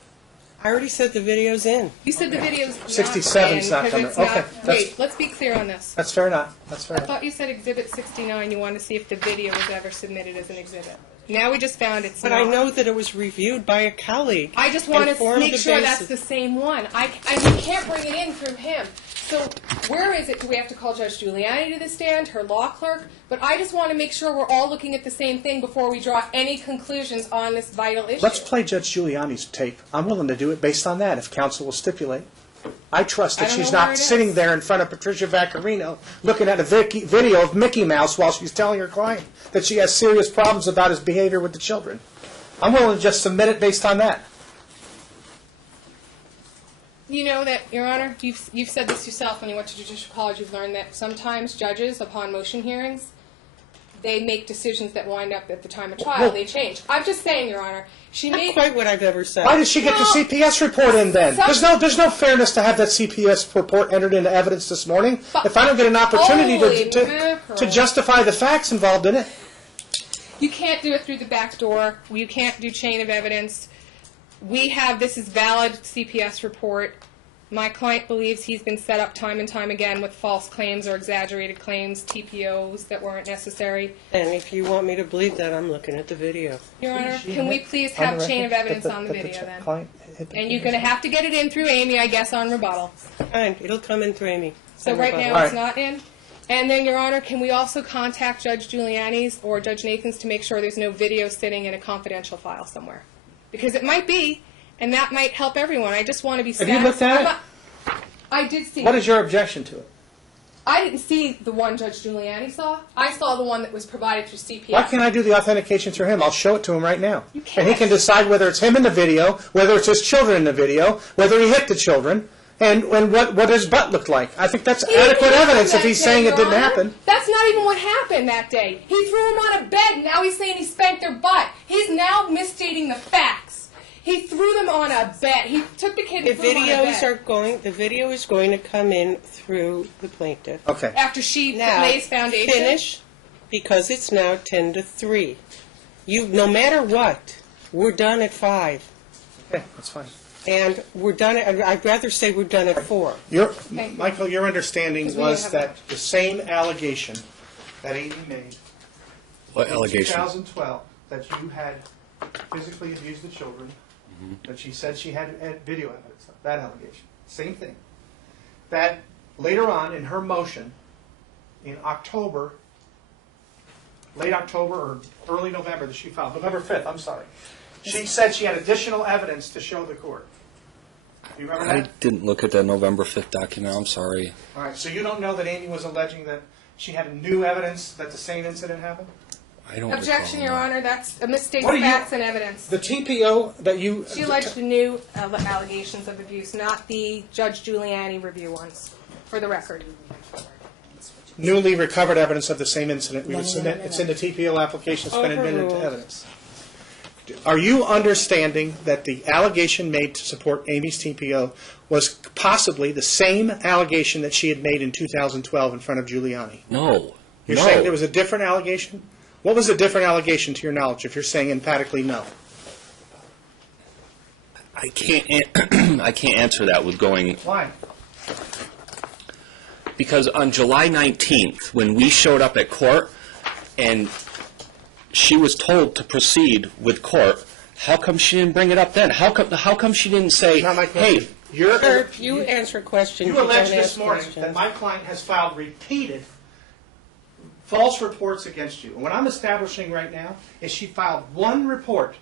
I already said the video's in. You said the video's not 67 's in, not 'cause coming. it's not- Okay, that's- Wait, let's be clear on this. That's fair enough. That's fair I enough. thought you said Exhibit 69, you wanted to see if the video was ever submitted as an exhibit. Now we just found it's But not. I know that it was reviewed by a colleague. I just want and to formed make the sure that's basis. the same one. We can't bring it in through him. So where is it? Do we have to call Judge Giuliani to the stand, her law clerk? But I just want to make sure we're all looking at the same thing before we draw any conclusions on this vital issue. Let's play Judge Giuliani's tape. I'm willing to do it based on that, if counsel will stipulate. I trust I that don't she's know where not it is. sitting there in front of Patricia Vaccarino looking at a video of Mickey Mouse while she's telling her client that she has serious problems about his behavior with the children. I'm willing to just submit it based on that. You know that, Your Honor, you've said this yourself when you went to judicial college. You've learned that sometimes judges, upon motion hearings, they make decisions that wind up at the time of trial. Well- They change. I'm just saying, Your Honor, she Not made... quite what I've ever said. Why did she get the Well, CPS report in then? There's no fairness to have that CPS report entered into evidence this morning But- if I don't get an opportunity Holy to mackerel. justify the facts involved in it. You can't do it through the back door. You can't do chain of evidence. This is valid CPS report. My client believes he's been set up time and time again with false claims or exaggerated claims, TPOs that weren't necessary. And if you want me to believe that, I'm looking at the video. Your Honor, can we please have chain of evidence on the video then? And you're going to have to get it in through Amy, I guess, on rebuttal. Fine, it'll come in through Amy. So right now All it's right. not in. And then, Your Honor, can we also contact Judge Giuliani's or Judge Nathan's to make sure there's no video sitting in a confidential file somewhere? Because it might be, and that might help everyone. I just want to be Have you looked at it? I did see What it. is your objection to it? I didn't see the one Judge Giuliani saw. I saw the one that was provided through CPS. Why can't I do the authentication through him? I'll show it to him right now. You And he can't. can decide whether it's him in the video, whether it's his children in the video, whether he hit the children, and what his butt looked like. I think that's He didn't adequate happen evidence if that he's day, saying it Your didn't Honor. happen. That's not even what happened that day. He threw him on a bed, and now he's saying he spanked their butt. He's now misstating the facts. He threw them on a bed. He took the kid The and threw him on a bed. the video is going to come in through the plaintiff. Okay. After she Now, lays foundation. finish, because it's now 10 to 3. No matter what, we're done at 5. Okay, that's fine. And we're done, I'd rather say we're done at 4. Michael, your understanding Because we was have- that the same allegation that Amy made What in allegation? 2012, that you had physically abused the children, that she said she had video evidence of, that allegation, same thing. That later on in her motion, in October, late October or early November that she filed, November 5th, I'm sorry, she said she had additional evidence to show the court. Do you remember I that? didn't look at that November 5th document, I'm sorry. All right, so you don't know that Amy was alleging that she had new evidence that the same incident happened? I don't Objection, recall Your that. Honor, that's a mistake What of are you- facts and evidence. The TPO that you... She alleged new allegations of abuse, not the Judge Giuliani review ones, for the record. Newly recovered evidence of the same incident. We would submit, it's in the TPO application, it's been admitted into Overruled. evidence. Are you understanding that the allegation made to support Amy's TPO was possibly the same allegation that she had made in 2012 in front of Giuliani? No. You're no. saying there was a different allegation? What was a different allegation to your knowledge, if you're saying emphatically no? I can't I can't answer that with going, Why? because on July 19th, when we showed up at court and she was told to proceed with court, how come she didn't bring it up then? How come she didn't say, Not my hey, question. You're, Sir, if you answer questions, you you don't alleged this ask morning questions. that my client has filed repeated false reports against you. And what I'm establishing right now is she filed one report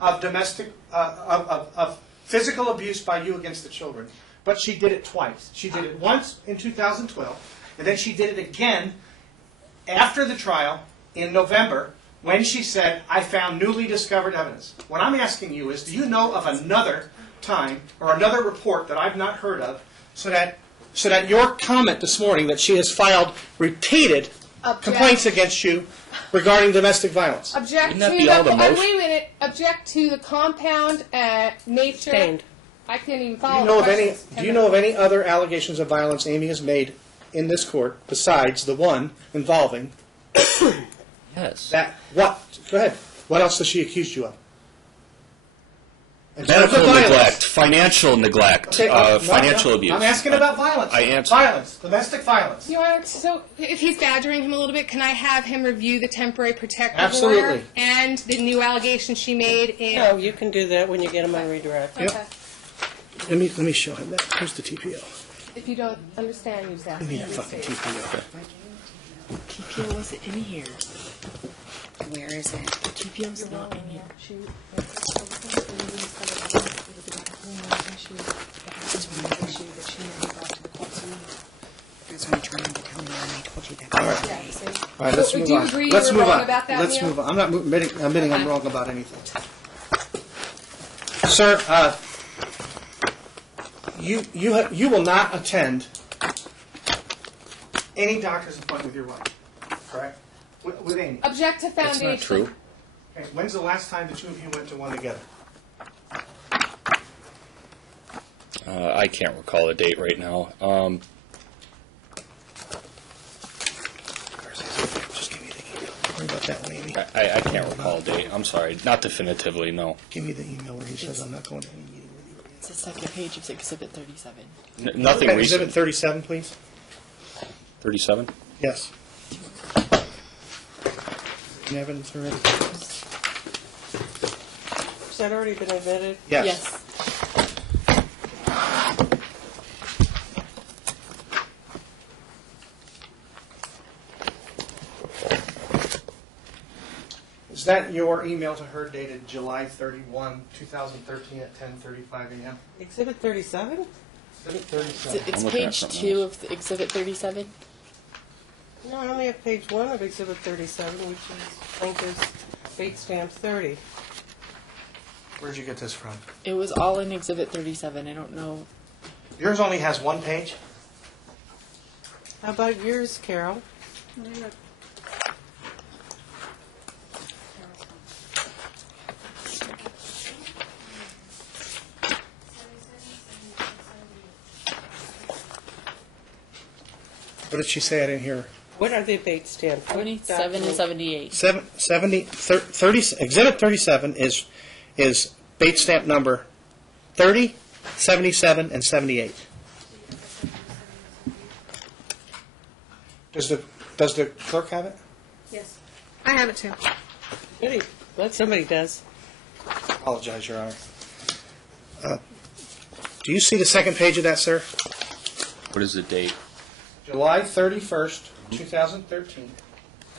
of domestic, of physical abuse by you against the children. But she did it twice. She did it once in 2012, and then she did it again after the trial in November when she said, I found newly discovered evidence. What I'm asking you is, do you know of another time or another report that I've not heard of so that your comment this morning that she has filed repeated complaints against you regarding domestic violence? Object Wouldn't that to be all the the, motion? wait a minute, object to the compound nature. Sustained. I can't even Do follow you know of the any? questions. Do you know of any other allegations of violence Amy has made in this court besides the one involving yes. that? What? Go ahead. What else does she accuse you of? In terms Medical of violence. neglect, financial neglect, Okay, no, financial no. abuse. I'm asking about violence. I answered. Violence, domestic violence. Your Honor, so if he's badgering him a little bit, can I have him review the temporary protective Absolutely. order and the new allegation she made in? No, you can do that when you get them on redirect. Yep. Okay. Let me show him that. Here's the TPO. If you don't understand, you just ask Give me me. that fucking TPO. TPO wasn't in here. Where is it? TPO's not in here. That's what I'm trying to tell you, and I told you that. All right. Yeah, see? All right, let's So, move do you on. agree Let's you move were wrong on. about that, Let's Neil? move on. I'm not admitting I'm wrong about anything. Sir, you will not attend any doctor's appointment with your wife, correct? With Amy. Object to That's foundation. not true. Okay, when's the last time the two of you went to one together? I can't recall a date right now. Just give me the email. Don't worry about that one, Amy. I can't recall a date. I'm sorry. Not definitively, no. Give me the email where he says I'm not going to any meeting with you. It's the second page of Exhibit 37. Nothing Okay, recent. Exhibit 37, please. 37? Yes. Evidence already? Has that already been admitted? Yes. Is that your email to her dated July 31, 2013 at 10:35 a.m.? Exhibit 37? Exhibit 37. It's I'm looking at page something 2 else. of the Exhibit 37. No, I only have page 1 of Exhibit 37, which is plaintiff's date stamp 30. Where'd you get this from? It was all in Exhibit 37. I don't know. Yours only has one page? How about yours, Carol? What did she say? I didn't hear her. What are the date stamps? What 27 and document? 78. 30, Exhibit 37 is bait stamp number 30, 77, and 78. Does the clerk have it? Yes. I have it too. Goody. Glad somebody does. Apologize, Your Honor. Do you see the second page of that, sir? What is the date? July 31st, 2013.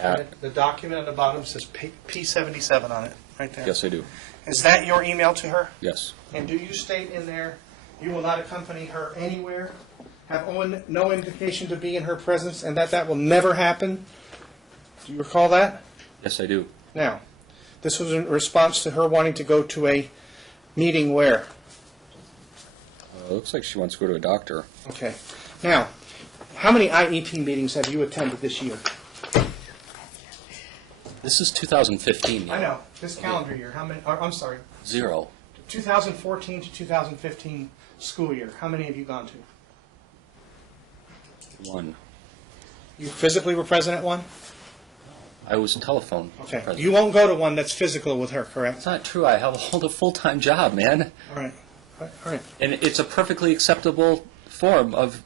At- The document at the bottom says P77 on it, right there. Yes, I do. Is that your email to her? Yes. And do you state in there, you will not accompany her anywhere, have no indication to be in her presence, and that will never happen? Do you recall that? Yes, I do. Now, this was in response to her wanting to go to a meeting where? It looks like she wants to go to a doctor. Okay. Now, how many IEP meetings have you attended this year? This is 2015. I know, this calendar year. How many? I'm sorry, 0. 2014 to 2015 school year. How many have you gone to? 1. You physically were present at one? I was telephone. Okay. present. You won't go to one that's physical with her, correct? It's not true. I hold a full-time job, man. All right. All right. And it's a perfectly acceptable form of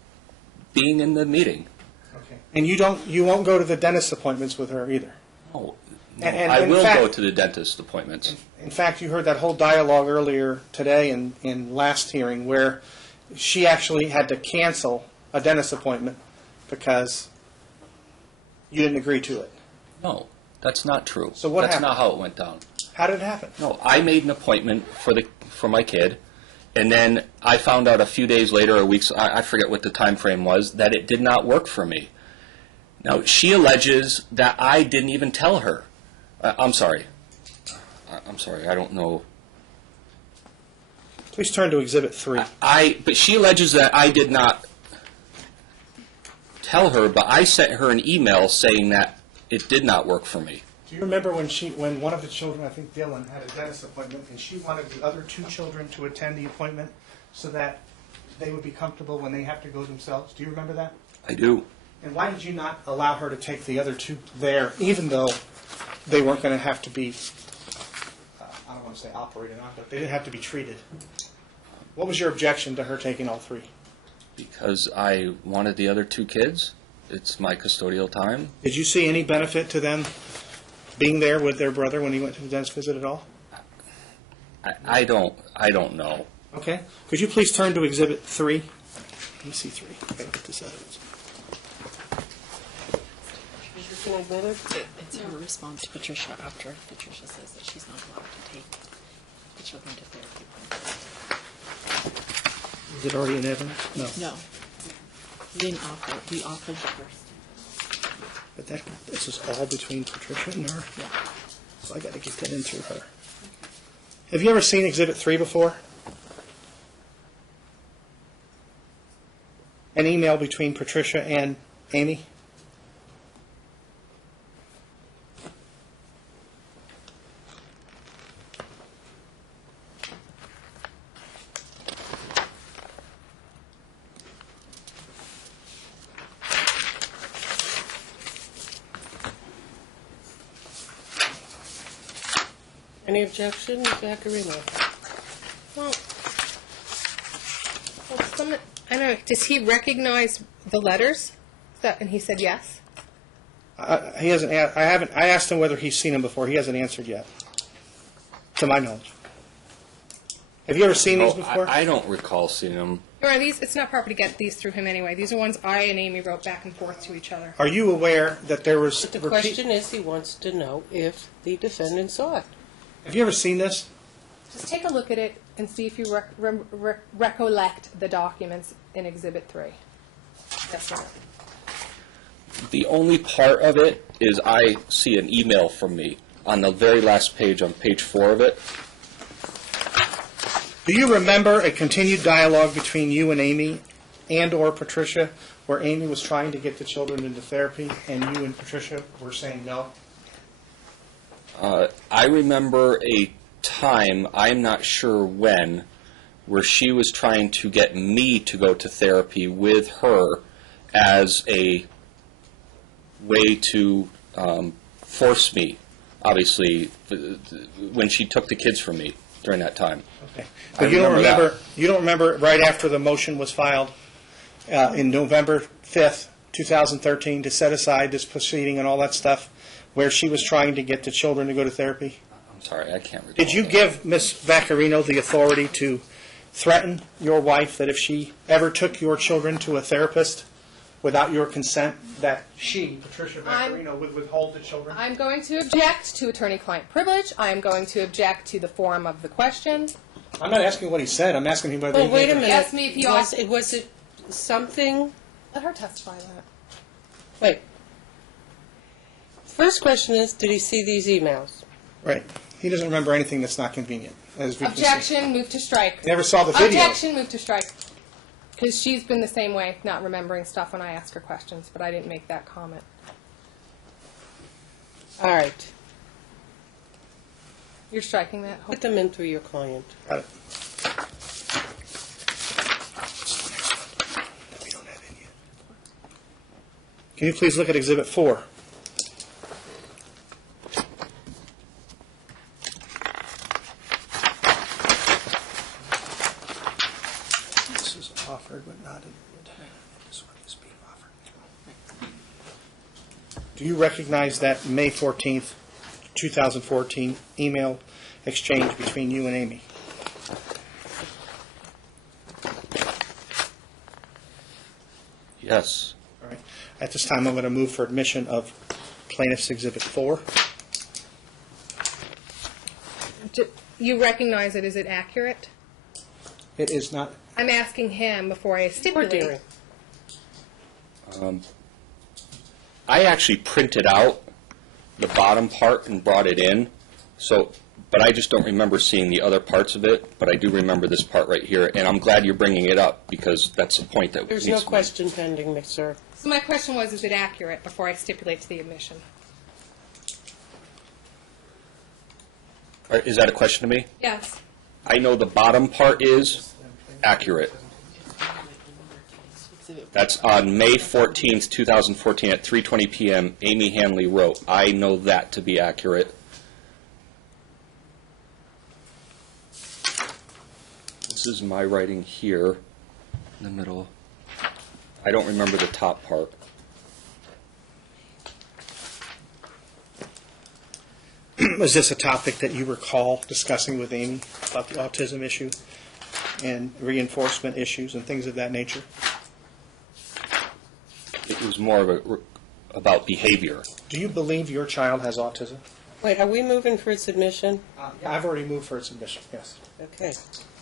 being in the meeting. Okay. And you won't go to the dentist appointments with her either. No, And I in will fact- go to the dentist appointments. In fact, you heard that whole dialogue earlier today in last hearing where she actually had to cancel a dentist appointment because you didn't agree to it. No, that's not true. So what That's happened? not how it went down. How did it happen? No, I made an appointment for my kid, and then I found out a few days later or weeks, I forget what the time frame was, that it did not work for me. Now, she alleges that I didn't even tell her. I'm sorry. I'm sorry, I don't know. Please turn to Exhibit 3. But she alleges that I did not tell her, but I sent her an email saying that it did not work for me. Do you remember when one of the children, I think Dylan, had a dentist appointment and she wanted the other two children to attend the appointment so that they would be comfortable when they have to go themselves? Do you remember that? I do. And why did you not allow her to take the other two there, even though they weren't going to have to be, I don't want to say operated on, but they didn't have to be treated? What was your objection to her taking all three? Because I wanted the other 2 kids. It's my custodial time. Did you see any benefit to them being there with their brother when he went to the dentist visit at all? I don't know. Okay. Could you please turn to Exhibit 3? Let me see 3. I gotta get this evidence. Can I admit it? It's her response to Patricia after Patricia says that she's not allowed to take the children to therapy appointments. Is it already in evidence? No. No. We didn't offer, we offered first. But this is all between Patricia and her? Yeah. So I got to get that in through her. Have you ever seen Exhibit 3 before? An email between Patricia and Amy? Any objection, Zacharino? Well, I know. Does he recognize the letters? And he said yes. He hasn't. I asked him whether he's seen him before. He hasn't answered yet, to my knowledge. Have you ever seen these before? I don't recall seeing them. Or these? It's not proper to get these through him anyway. These are ones I and Amy wrote back and forth to each other. Are you aware that there was? But the question is, he wants to know if the defendant saw it. Have you ever seen this? Just take a look at it and see if you recollect the documents in Exhibit 3. Yes, sir. The only part of it is I see an email from me on the very last page, on page 4 of it. Do you remember a continued dialogue between you and Amy and/or Patricia, where Amy was trying to get the children into therapy, and you and Patricia were saying no? I remember a time, I'm not sure when, where she was trying to get me to go to therapy with her as a way to force me, obviously, when she took the kids from me, during that time. Okay. I But you don't remember remember, you don't remember right after the motion was filed in November 5th, 2013, to set aside this proceeding and all that stuff, where she was trying to get the children to go to therapy? I'm sorry, I can't recall. Did you that. give Ms. Vaccarino the authority to threaten your wife that if she ever took your children to a therapist without your consent, that she, Patricia Vaccarino, would withhold the children? I'm going to object to attorney-client privilege. I am going to object to the form of the question. I'm not asking what he said. I'm asking him whether Well, he wait a gave minute. Ask me if you Was it something? Let her testify that. Wait. First question is, did he see these emails? Right. He doesn't remember anything that's not convenient, as we can see. Objection, move to strike. Never saw the video. Objection, move to strike. Because she's been the same way, not remembering stuff when I ask her questions, but I didn't make that comment. All right. You're striking that? Put them in through your client. Got it. We don't have it yet. Can you please look at Exhibit 4? This is offered but not admitted. This one is being offered. Do you recognize that May 14th, 2014 email exchange between you and Amy? Yes. All right. At this time, I'm going to move for admission of Plaintiff's Exhibit 4. You recognize it, is it accurate? It is not, I'm asking him before I Poor stipulate. dearie. I actually printed out the bottom part and brought it in, so, but I just don't remember seeing the other parts of it, but I do remember this part right here, and I'm glad you're bringing it up, because that's the point that There's needs no to be- question pending, sir. So my question was, is it accurate before I stipulate to the admission? Is that a question to me? Yes. I know the bottom part is accurate. That's on May 14th, 2014 at 3:20 p.m. Amy Hanley wrote. I know that to be accurate. This is my writing here in the middle. I don't remember the top part. was this a topic that you recall discussing with Amy about the autism issue and reinforcement issues and things of that nature? It was more of about behavior. Do you believe your child has autism? Wait, are we moving for its admission? I've already moved for its admission, yes. Okay.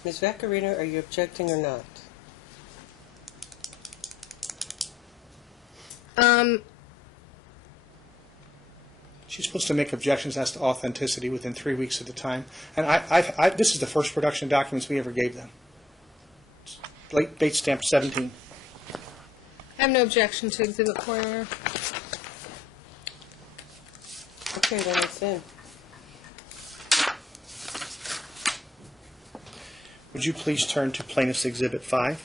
Ms. Vaccarino, are you objecting or not? She's supposed to make objections as to authenticity within 3 weeks at a time. And this is the first production documents we ever gave them. Date stamp 17. I have no objection to Exhibit 4, Your Honor. Okay, then it's in. Would you please turn to Plaintiff's Exhibit 5?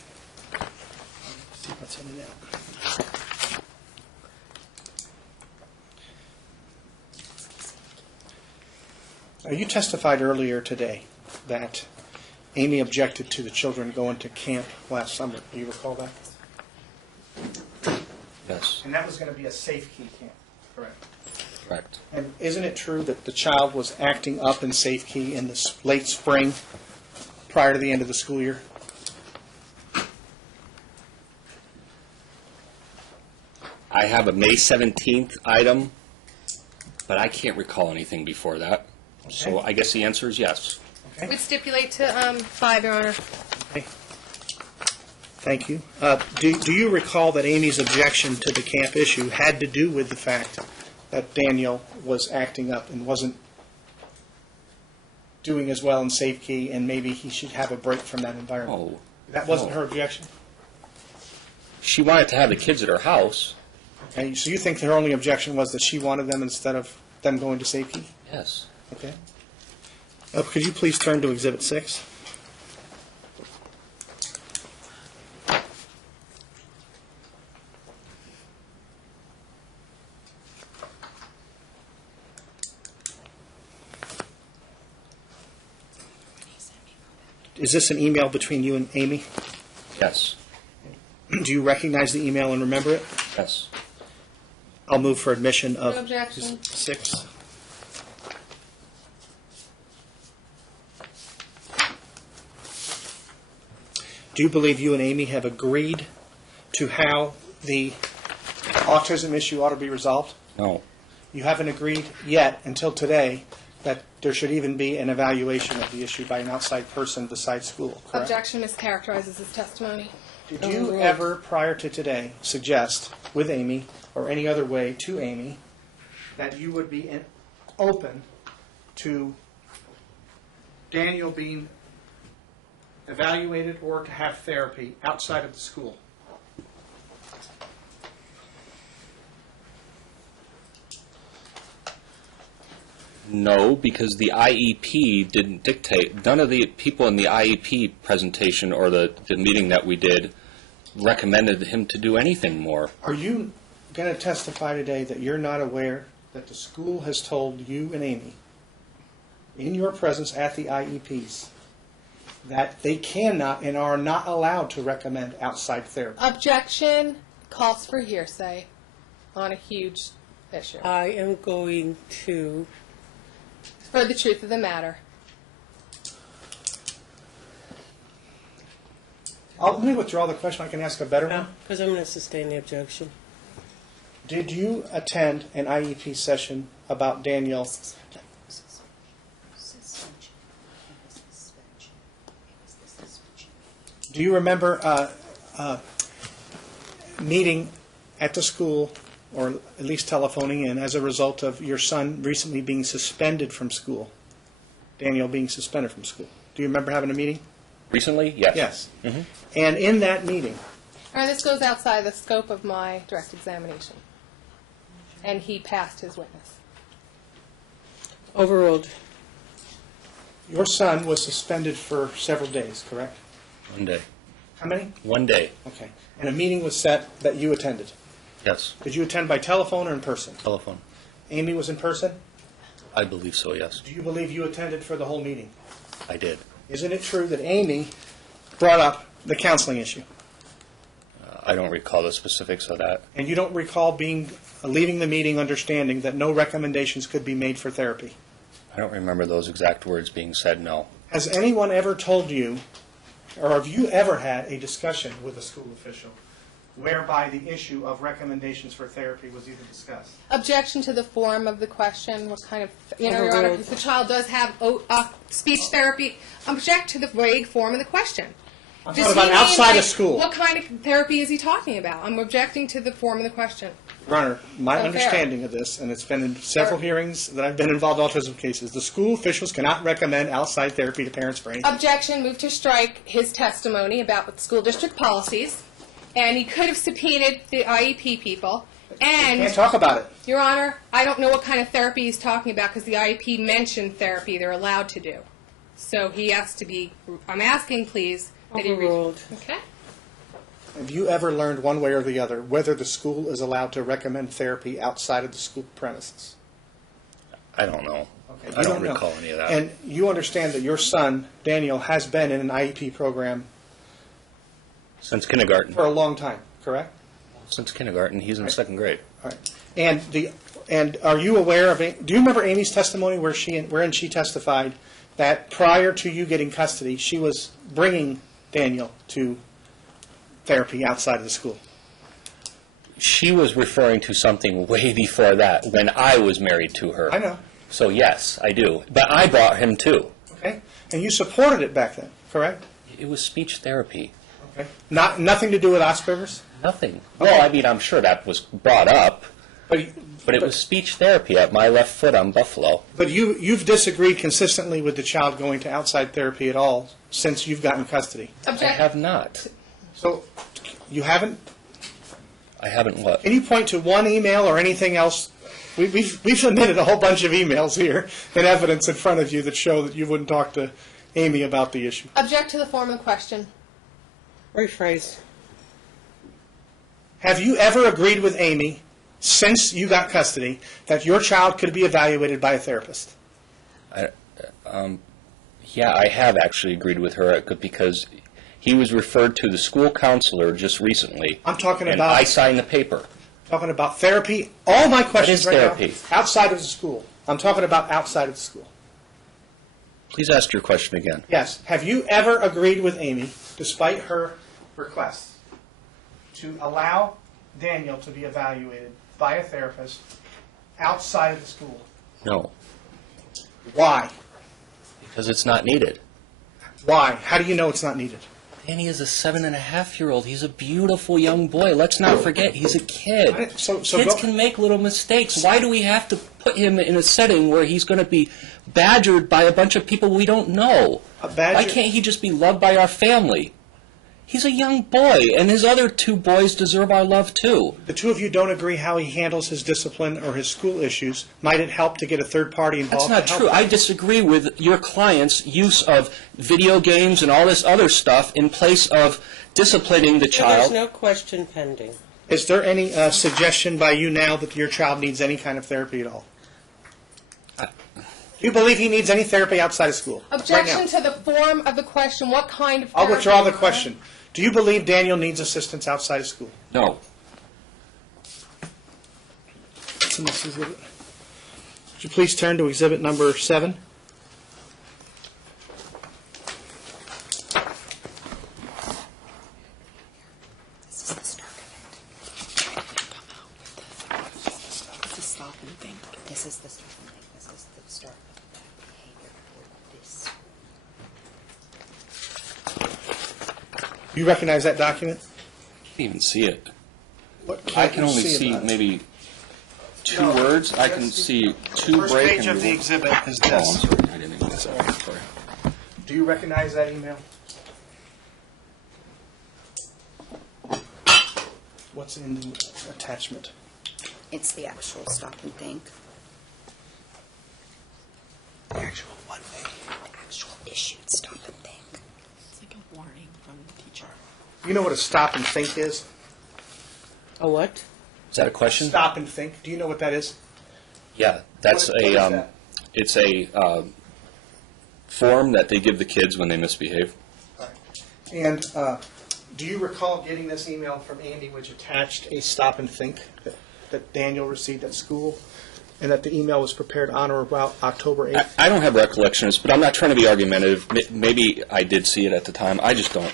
See what's in it now. You testified earlier today that Amy objected to the children going to camp last summer. Do you recall that? Yes, And that was going to be a safe key camp, correct? correct. And isn't it true that the child was acting up in safe key in the late spring prior to the end of the school year? I have a May 17th item, but I can't recall anything before that. So Okay. I guess the answer is yes. We'd stipulate to 5, Your Honor. Okay. Thank you. Do you recall that Amy's objection to the camp issue had to do with the fact that Daniel was acting up and wasn't doing as well in safe key, and maybe he should have a break from that environment? Oh, That wasn't no. her objection? She wanted to have the kids at her house. Okay, so you think her only objection was that she wanted them instead of them going to safe key? Yes. Okay. Could you please turn to Exhibit 6? Is this an email between you and Amy? Yes, Do you recognize the email and remember it? yes. I'll move for admission of No objection. 6. Do you believe you and Amy have agreed to how the autism issue ought to be resolved? No, You haven't agreed yet, until today, that there should even be an evaluation of the issue by an outside person besides school, correct? Objection mischaracterizes his testimony. Did you ever, prior to today, suggest with Amy, or any other way to Amy, that you would be open to Daniel being evaluated or to have therapy outside of the school? no, because the IEP didn't dictate, none of the people in the IEP presentation or the meeting that we did recommended him to do anything more. Are you going to testify today that you're not aware that the school has told you and Amy, in your presence at the IEPs, that they cannot and are not allowed to recommend outside therapy? Objection calls for hearsay on a huge issue. I am going to, For the truth of the matter. Let me withdraw the question. I can ask a better one. because I'm going to sustain the objection. Did you attend an IEP session about Daniel? Do you remember meeting at the school, or at least telephoning in, as a result of your son recently being suspended from school? Daniel being suspended from school. Do you remember having a meeting? Recently? Yes. Yes. Mm-hmm. And in that meeting, All right, this goes outside the scope of my direct examination. And he passed his witness. Overruled. your son was suspended for several days, correct? 1 day. How many? 1 day, Okay. And a meeting was set that you attended. yes. Did you attend by telephone or in person? Telephone. Amy was in person? I believe so, yes. Do you believe you attended for the whole meeting? I did. Isn't it true that Amy brought up the counseling issue? I don't recall the specifics of that. And you don't recall leaving the meeting understanding that no recommendations could be made for therapy? I don't remember those exact words being said, no. Has anyone ever told you, or have you ever had a discussion with a school official whereby the issue of recommendations for therapy was even discussed? Objection to the form of the question. What kind of, Your Honor, Overruled. if the child does have speech therapy, object to the vague form of the question. I'm Does talking he about mean, outside like, of school. What kind of therapy is he talking about? I'm objecting to the form of the question. Runner, my Unfair. understanding of this, and it's been in several hearings that I've been involved in autism cases, the school officials cannot recommend outside therapy to parents for anything. Objection, move to strike his testimony about the school district policies, and he could have subpoenaed the IEP people. Can't And, talk about it. Your Honor, I don't know what kind of therapy he's talking about because the IEP mentioned therapy they're allowed to do. So he has to be, I'm asking, please, that he Overruled. Okay. Have you ever learned one way or the other whether the school is allowed to recommend therapy outside of the school premises? I don't know. Okay, I you don't know. recall any of that. And you understand that your son, Daniel, has been in an IEP program Since kindergarten. for a long time, correct? Since kindergarten, he's in second grade. All right. And are you aware of, do you remember Amy's testimony wherein she testified that prior to you getting custody, she was bringing Daniel to therapy outside of the school? She was referring to something way before that, when I was married to her. I know. So yes, I do. But I brought him too. Okay? And you supported it back then, correct? It was speech therapy. Okay. Nothing to do with Asperger's? Nothing. Okay. Well, I mean, I'm sure that was brought up, but it but- was speech therapy at my left foot on Buffalo. But you've disagreed consistently with the child going to outside therapy at all since you've gotten custody. I Object. have not. So you haven't? I haven't what? Can you point to one email or anything else? We've submitted a whole bunch of emails here and evidence in front of you that show that you wouldn't talk to Amy about the issue. Object to the form of the question. Rephrase. Have you ever agreed with Amy, since you got custody, that your child could be evaluated by a therapist? Yeah, I have actually agreed with her because he was referred to the school counselor just recently. I'm talking and about- I signed the paper. Talking about therapy. All my questions is right therapy? now, outside of the school. I'm talking about outside of the school. Please ask your question again. Yes. Have you ever agreed with Amy, despite her requests, to allow Daniel to be evaluated by a therapist outside of the school? No, Why? because it's not needed. Why? How do you know it's not needed? Danny is a 7.5-year-old. He's a beautiful young boy. Let's not forget, he's a kid. So Kids can make little mistakes. Why do we have to put him in a setting where he's going to be badgered by a bunch of people we don't know? Why can't he just be loved by our family? He's a young boy, and his other two boys deserve our love too. The two of you don't agree how he handles his discipline or his school issues. Might it help to get a third party involved? That's not true. I disagree with your client's use of video games and all this other stuff in place of disciplining the There's child. no question pending. Is there any suggestion by you now that your child needs any kind of therapy at all? Do you believe he needs any therapy outside of school? Objection right now? to the form of the question. What kind of I'll therapy? withdraw the question. Do you believe Daniel needs assistance outside of school? No. Would you please turn to exhibit number 7? This is the start of it. Come out with this is stop and think. This is the start of the thing. This is the start of that behavior for this. You recognize that document? Can't even see it. What I can't can you only see about it? maybe two No, words. I can yes, see two First break page and of the one- exhibit is Oh, I'm this. sorry. I didn't even get that. Sorry. Do you recognize that email? What's in the attachment? It's the actual stop and think, The actual what thing? the actual issued stop and think. It's like a warning from the teacher. You know what a stop and think is? A what? Is that a question? Stop and think. Do you know what that is? Yeah, that's What is that? it's a form that they give the kids when they misbehave. And do you recall getting this email from Andy which attached a stop and think that Daniel received at school, and that the email was prepared on or about October 8th? I don't have recollection of this, but I'm not trying to be argumentative. Maybe I did see it at the time. I just don't.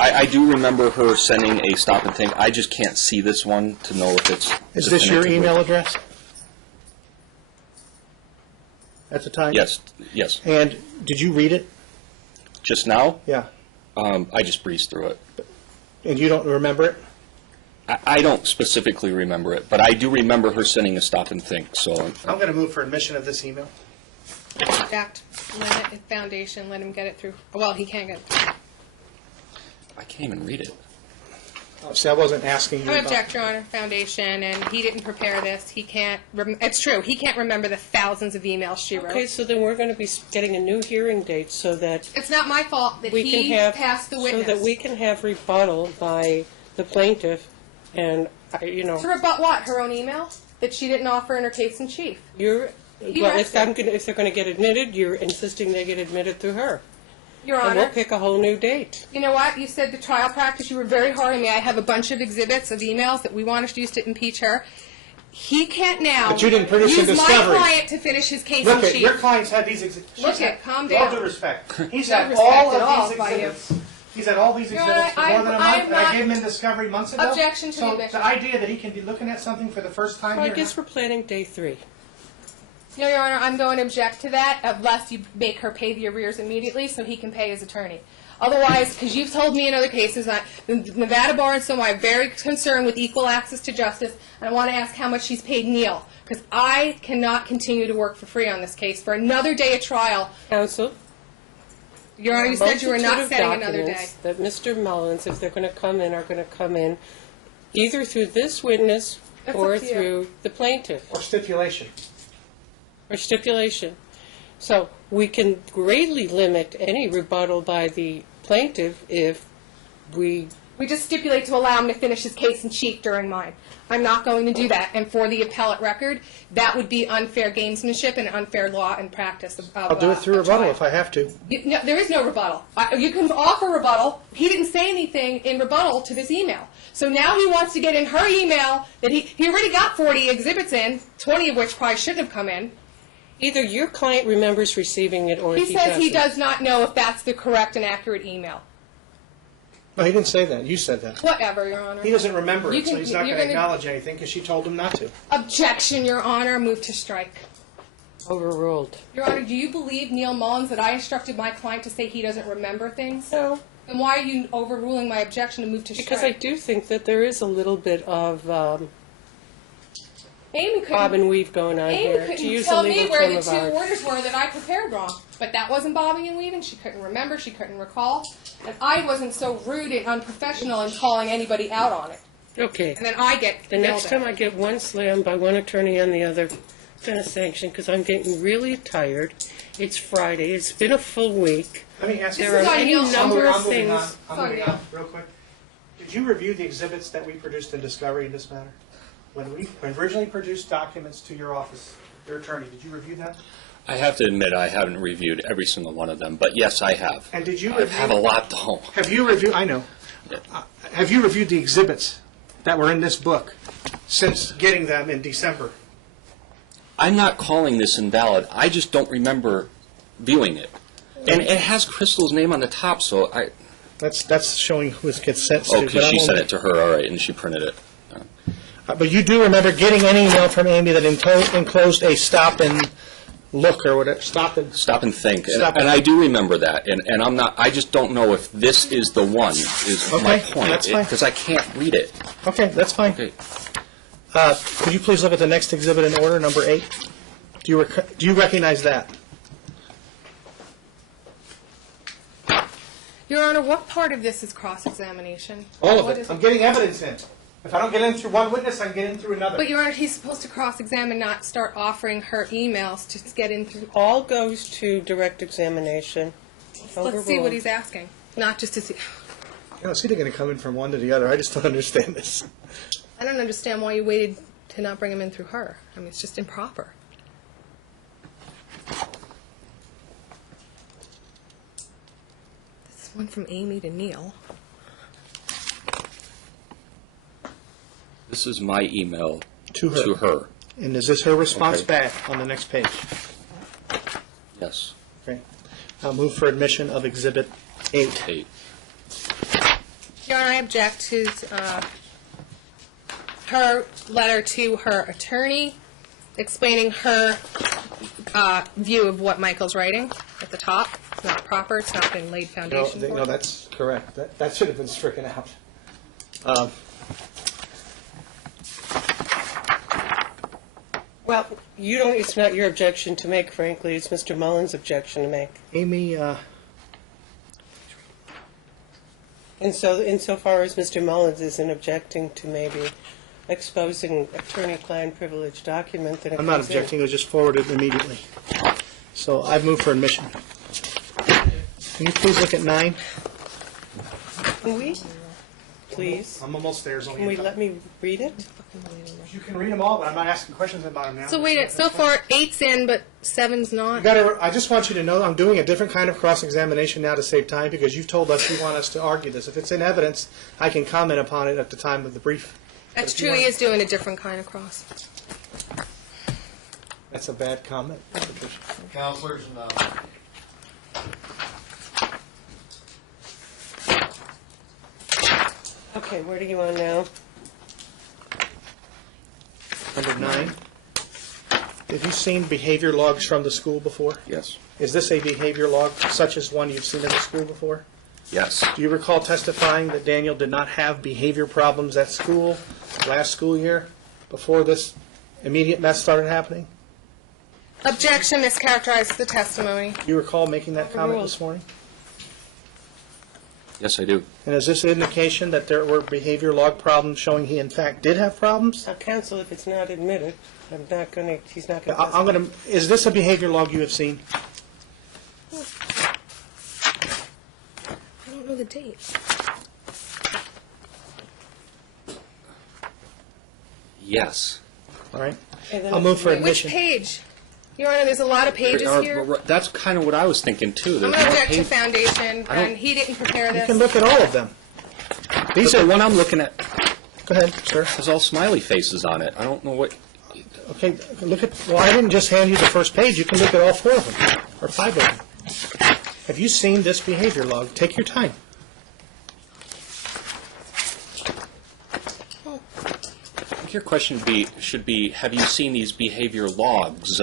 I do remember her sending a stop and think. I just can't see this one to know if it's. Is this your definitively- email address? At the time? Yes, yes. And did you read it? Just now, Yeah. I just breezed through it. And you don't remember it? I don't specifically remember it, but I do remember her sending a stop and think. So I'm going to move for admission of this email. Object. Let it, foundation, let him get it through. Well, he can't get it through. I can't even read it. Oh, see, I wasn't asking you I about... object, Your Honor, foundation, and he didn't prepare this. He can't, it's true, he can't remember the thousands of emails she wrote. Okay, so then we're going to be getting a new hearing date so that It's not my fault that we he can have, passed the so witness. that we can have rebuttal by the plaintiff, and, To rebut what? Her own email? That she didn't offer in her case in chief? you're, He well, rests if they're going to get admitted, you're insisting they get admitted through her. Your And we'll Honor, pick a whole new date. you know what? You said the trial practice, you were very hard on me. I have a bunch of exhibits of emails that we want to use to impeach her. He can't now But you didn't produce in use my discovery. client to finish his case Look in at, chief. your client's had these exhibits. Look it, calm With all down. due respect. He's No had respect all at all of these by you. exhibits. He's had all these Your exhibits for Honor, more than a I month, am and I not- gave him in discovery months ago. Objection to the So admission. the idea that he can be looking at something for the first time So I here... guess we're planning day 3. No, Your Honor, I'm going to object to that unless you make her pay the arrears immediately so he can pay his attorney. Otherwise, because you've told me in other cases that the Nevada Bar and so on are very concerned with equal access to justice, and I want to ask how much she's paid Neil, because I cannot continue to work for free on this case for another day of trial. Counsel? Your Honor, you said you were not multitude of setting another day. documents that Mr. Mullins, if they're going to come in, are going to come in either through this witness That's or up to you. through the plaintiff, Or stipulation. or stipulation. So we can greatly limit any rebuttal by the plaintiff if we We just stipulate to allow him to finish his case in chief during mine. I'm not going to do that. And for the appellate record, that would be unfair gamesmanship and unfair law and practice of I'll do it through rebuttal if I have to. No, there is no rebuttal. You can offer rebuttal. He didn't say anything in rebuttal to this email. So now he wants to get in her email that he already got 40 exhibits in, 20 of which probably shouldn't have come in. Either your client remembers receiving it or He he says doesn't. he does not know if that's the correct and accurate email. No, he didn't say that. You said that. Whatever, Your Honor. He doesn't remember You it, so can- he's not you're going to gonna- acknowledge anything because she told him not to. Objection, Your Honor. Move to strike. Overruled. Your Honor, do you believe, Neil Mullins, that I instructed my client to say he doesn't remember things? No, Then why are you overruling my objection to move to strike? because I do think that there is a little bit of Amy couldn't, bob and weave going on Amy here, to couldn't use a tell me legal where term the of two art. orders were that I prepared wrong. But that wasn't bobbing and weaving. She couldn't remember. She couldn't recall. And I wasn't so rude and unprofessional in calling anybody out on it. Okay. And then I get The yelled next at. time I get one slam by one attorney on the other, it's going to sanction because I'm getting really tired. It's Friday. It's been a full week. Let me ask you. There are on any Neil. number of I'm moving on. things. I'm Sorry, moving Neil. on, real quick. Did you review the exhibits that we produced in discovery in this matter? When we originally produced documents to your office, your attorney, did you review them? I have to admit, I haven't reviewed every single one of them, but yes, I have. And did you I have a review? lot though. Have you reviewed? I know. Have you reviewed the exhibits that were in this book since getting them in December? I'm not calling this invalid. I just don't remember viewing it. And it has Crystal's name on the top, so I... That's showing who it gets sent to. Oh, but because I'm she sent only- it to her, all right, and she printed it. But you do remember getting an email from Amy that enclosed a stop and look or whatever. Stop and. Stop and think. Stop and And I do remember that. And I'm not, I just don't know if this is the one, is my Okay, point. that's fine. Because I can't read it. Okay, that's fine. Okay. Could you please look at the next exhibit in order, number 8? Do you recognize that? Your Honor, what part of this is cross-examination? All of What it. is I'm getting evidence in. If I don't get in through one witness, I can get in through another. But Your Honor, he's supposed to cross-examine, not start offering her emails to get in through. All goes to direct examination. Let's see Overruled. what he's asking, not just to see. It's either going to come in from one to the other. I just don't understand this. I don't understand why you waited to not bring him in through her. I mean, it's just improper. This one from Amy to Neil. This is my email To her. to her. And is this her response Okay. back on the next page? Yes. Okay. I'll move for admission of Exhibit 8. 8. Your Honor, I object to her letter to her attorney explaining her view of what Michael's writing at the top. It's not proper. It's not been laid No, foundation for. no, that's correct. That should have been stricken out. Well, you don't, it's not your objection to make, frankly. It's Mr. Mullins' objection to make. Amy, And so, insofar as Mr. Mullins isn't objecting to maybe exposing attorney-client privilege document, then it I'm not comes in. objecting. It was just forwarded immediately. So I've moved for admission. Can you please look at 9? Can we, please? I'm almost there. Can we let me read it? You can read them all, but I'm not asking questions about them now. So wait, so far 8's in, but 7's not. I just want you to know I'm doing a different kind of cross-examination now to save time because you've told us you want us to argue this. If it's in evidence, I can comment upon it at the time of the brief. That's if you true. He want- is doing a different kind of cross. That's a bad comment, Patricia. Counselors, Okay, where do you want now? Number 9. Have you seen behavior logs from the school before? Yes. Is this a behavior log such as one you've seen in the school before? Yes. Do you recall testifying that Daniel did not have behavior problems at school last school year before this immediate mess started happening? Objection mischaracterizes the testimony. Do you recall making that comment this morning? Yes, I do. And is this an indication that there were behavior log problems showing he in fact did have problems? Now, counsel, if it's not admitted, I'm not going to, he's not going I'm to. going to, is this a behavior log you have seen? I don't know the date. Yes. All right? And then I'll move for Which admission. page? Your Honor, there's a lot of pages here. That's kind of what I was thinking, too. I'm There's going to more object to page- foundation, and he didn't prepare You this. can look at all of them. These But are, the one I'm looking at go ahead, sir. has all smiley faces on it. I don't know what... Okay, look at, well, I didn't just hand you the first page. You can look at all 4 of them, or 5 of them. Have you seen this behavior log? Take your time. I think your question should be, have you seen these behavior logs,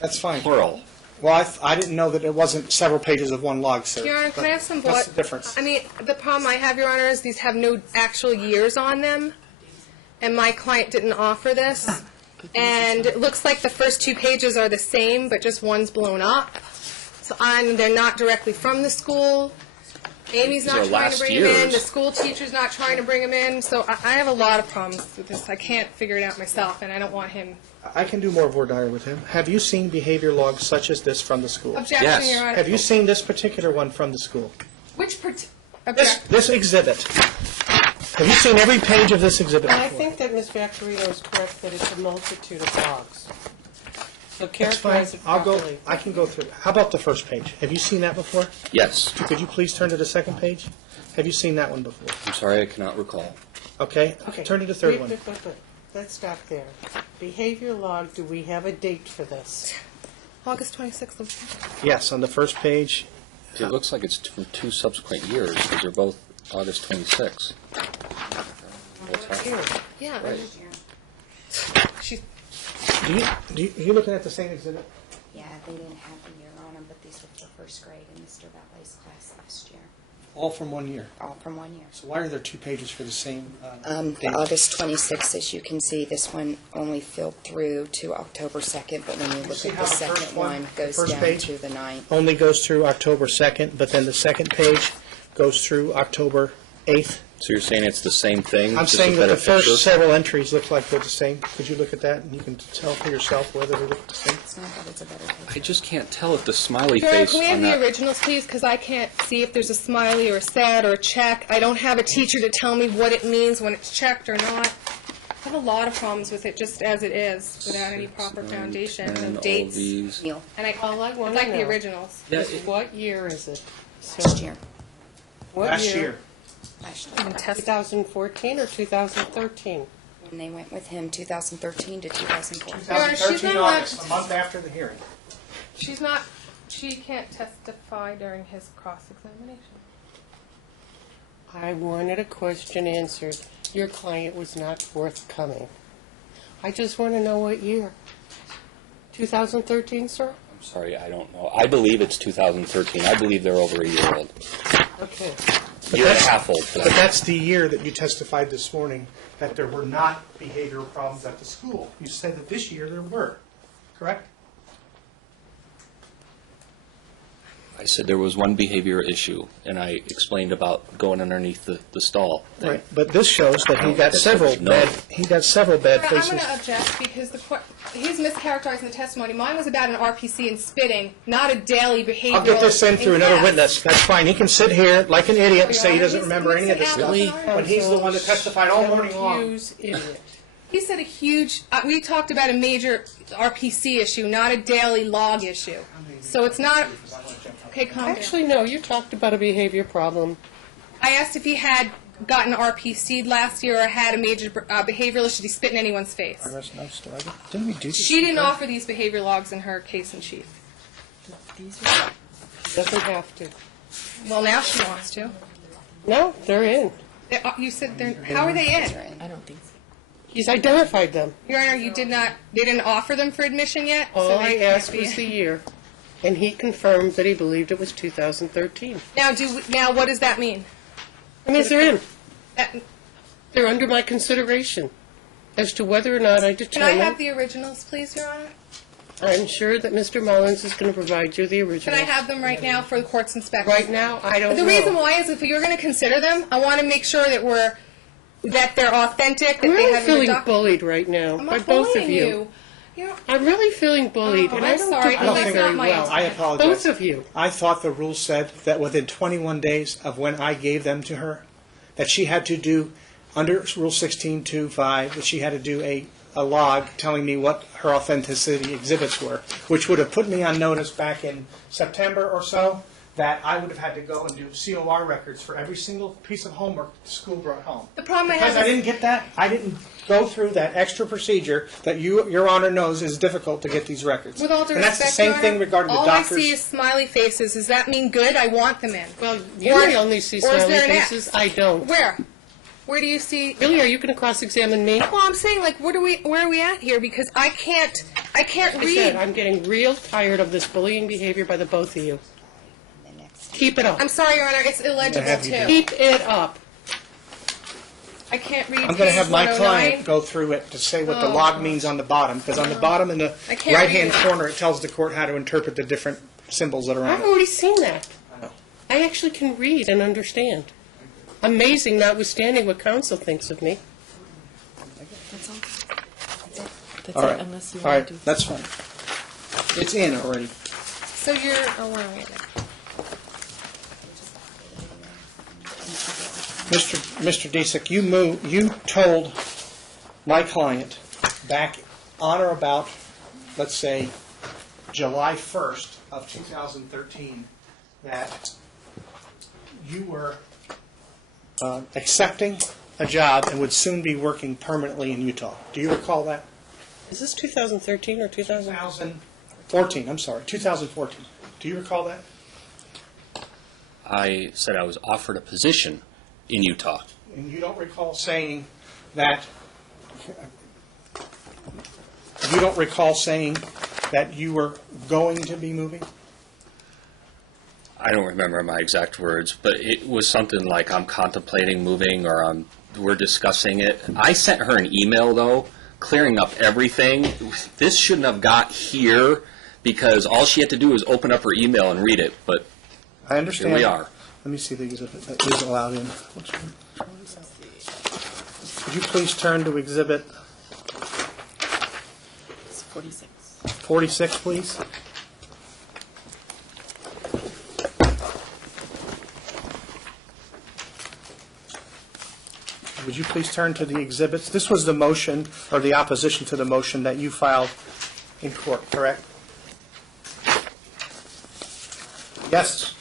That's fine. plural? Well, I didn't know that it wasn't several pages of one log, sir. Your Honor, can I have some blood? What's the difference? I mean, the problem I have, Your Honor, is these have no actual years on them, and my client didn't offer this. And it looks like the first 2 pages are the same, but just one's blown up. So they're not directly from the school. Amy's These not are trying to last bring him in. year's. The school teacher's not trying to bring him in. So I have a lot of problems with this. I can't figure it out myself, and I don't want him. I can do more voir dire with him. Have you seen behavior logs such as this from the school? Objection, Yes. Your Honor. Have you seen this particular one from the school? Which This, this exhibit. Have you seen every page of this exhibit And I before? think that Ms. Vaccarino is correct that it's a multitude of logs. So That's fine. characterize it I'll go, properly. I can go through. How about the first page? Have you seen that before? Yes. Could you please turn to the second page? Have you seen that one before? I'm sorry, I cannot recall. Okay, Okay. turn to the third Wait, one. wait. Let's stop there. Behavior log, do we have a date for this? August 26th. Yes, on the first page. It looks like it's from 2 subsequent years, because they're both August 26. Here. Yeah. Right. She's Are you looking at the same exhibit? Yeah, they didn't have the year on them, but these were for first grade in Mr. Vallet's class last year, All from 1 year. all from 1 year. So why are there 2 pages for the same The date? August 26th, as you can see, this one only filled through to October 2nd, but when you look see at how the the first second one, one, the goes first down page? to the 9th. Only goes through October 2nd, but then the second page goes through October 8th. So you're saying it's the same thing? I'm just saying a that better the first picture? several entries look like they're the same. Could you look at that, and you can tell for yourself whether they look the same? It's not that it's a better I picture. just can't tell if the smiley Your Honor, face can we have on the that... originals, please? Because I can't see if there's a smiley or a sad or a check. I don't have a teacher to tell me what it means when it's checked or not. I have a lot of problems with it just as it is, without any proper foundation, And no all dates. these... Neil, And All I I'd wanna like the know originals. Yeah, is what year is it? last year, What Last year. last year. And test- 2014 or 2013? And they went with him 2013 to 2014. Your Honor, she's 2013 not allowed August, to- a month after the hearing. She can't testify during his cross-examination. I wanted a question answered. Your client was not forthcoming. I just want to know what year. 2013, sir? I'm sorry, I don't know. I believe it's 2013. I believe they're over a year old. Okay. Year and a half old. for But that. that's the year that you testified this morning that there were not behavioral problems at the school. You said that this year there were, correct? I said there was one behavior issue, and I explained about going underneath the stall. Right. But this shows that he got That's several what- no. bad, he got several bad I'm faces. going to object because he's mischaracterizing the testimony. Mine was about an RPC and spitting, not a daily behavioral. I'll get this in through another Yes. witness. That's fine. He can sit here like an idiot and Your say he Honor, doesn't he's remember any of this mixing stuff. apples and When he's the one that testified all morning long. Confuse idiot. He said a huge, we talked about a major RPC issue, not a daily log issue. So it's not, okay, calm down. Actually, no, you talked about a behavior problem. I asked if he had gotten RPC'd last year or had a major behavioral issue. Did he spit in anyone's face? Didn't we do this? She didn't offer these behavior logs in her case in chief. Doesn't have to. Well, now she wants to. No, they're in. You said they're, how are they in? I don't think so. He's identified them. Your Honor, you did not, they didn't offer them for admission yet? so All they I can't asked be was the in. year, and he confirmed that he believed it was 2013. Now, what does that mean? I mean, they're in. That- They're under my consideration as to whether or not I Can I have determine. the originals, please, Your Honor? I'm sure that Mr. Mullins is going to provide you the Can original. I have them right now for the court's inspection? Right now, I don't know. The reason why is if you're going to consider them, I want to make sure that they're authentic, that I'm they really have feeling reduc- bullied right now I'm by not both of bullying you. You know, I'm really feeling bullied, Oh, and I'm I don't sorry, do but don't that think- very not my well. I apologize. Both of you. I thought the rule said that within 21 days of when I gave them to her, that she had to do under Rule 16.2.5, that she had to do a log telling me what her authenticity exhibits were, which would have put me on notice back in September or so, that I would have had to go and do COR records for every single piece of homework the school brought home. The problem I Because have I is, didn't get that, I didn't go through that extra procedure that Your Honor knows is difficult to get these records. with all due And that's respect, the same Your thing Honor, regarding the all doctors. I see is smiley faces. Does that mean good? I want them in. Well, you Or- may only see or is smiley there an faces. X? I don't. Where? Where do you see? Really, are you going to cross-examine me? Well, I'm saying, like, where are we at here? Because I can't I said, read. I'm getting real tired of this bullying behavior by the both of you. Keep it up. I'm sorry, Your Honor, it's illegible have you too. Keep it up. I can't read. I'm going to page have my 109. client go through it to say what the log means on the bottom, because on the bottom in the I can't right-hand read it. corner, it tells the court how to interpret the different symbols that are on I've it. already seen that. I know. I actually can read and understand. Amazing, notwithstanding what counsel thinks of me. That's all. That's All it, right, unless you all want to right, do. that's fine. It's in already. So you're. Oh, where are we? Mr. Dziedzic, you told my client back on or about, let's say, July 1st of 2013, that you were accepting a job and would soon be working permanently in Utah. Do you recall that? Is this 2013 or 2000? 2014, I'm sorry, 2014. Do you recall that? I said I was offered a position in Utah. And you don't recall saying that, you were going to be moving? I don't remember my exact words, but it was something like I'm contemplating moving or we're discussing it. I sent her an email, though, clearing up everything. This shouldn't have got here because all she had to do was open up her email and read it, but I understand. here we are. Let me see the exhibit that is allowed in. Could you please turn to exhibit It's 46. 46, please? Would you please turn to the exhibits? This was the motion, or the opposition to the motion that you filed in court, correct? Yes.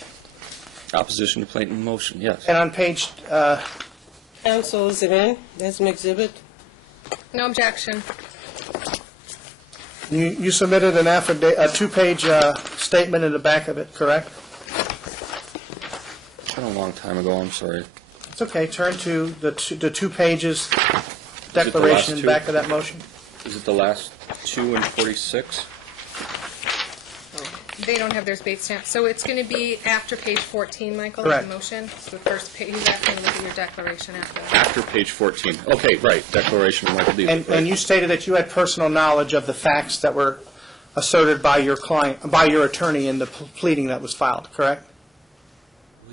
Opposition to plaintiff motion, yes. And on page, Counsel, is it in as an exhibit? No objection. you submitted an affidavit, a two-page statement in the back of it, correct? It's been a long time ago, I'm sorry. It's okay, turn to the two pages the declaration last in two? back of that motion. Is it the last two in 46? They don't have their space stamp. So it's going to be after page 14, Michael, Correct. the motion. So the first page, he's asking to look at your declaration after that. After page 14. Okay, right, declaration of Michael Dziedzic. And you stated that you had personal knowledge of the facts that were asserted by your client, by your attorney in the pleading that was filed, correct?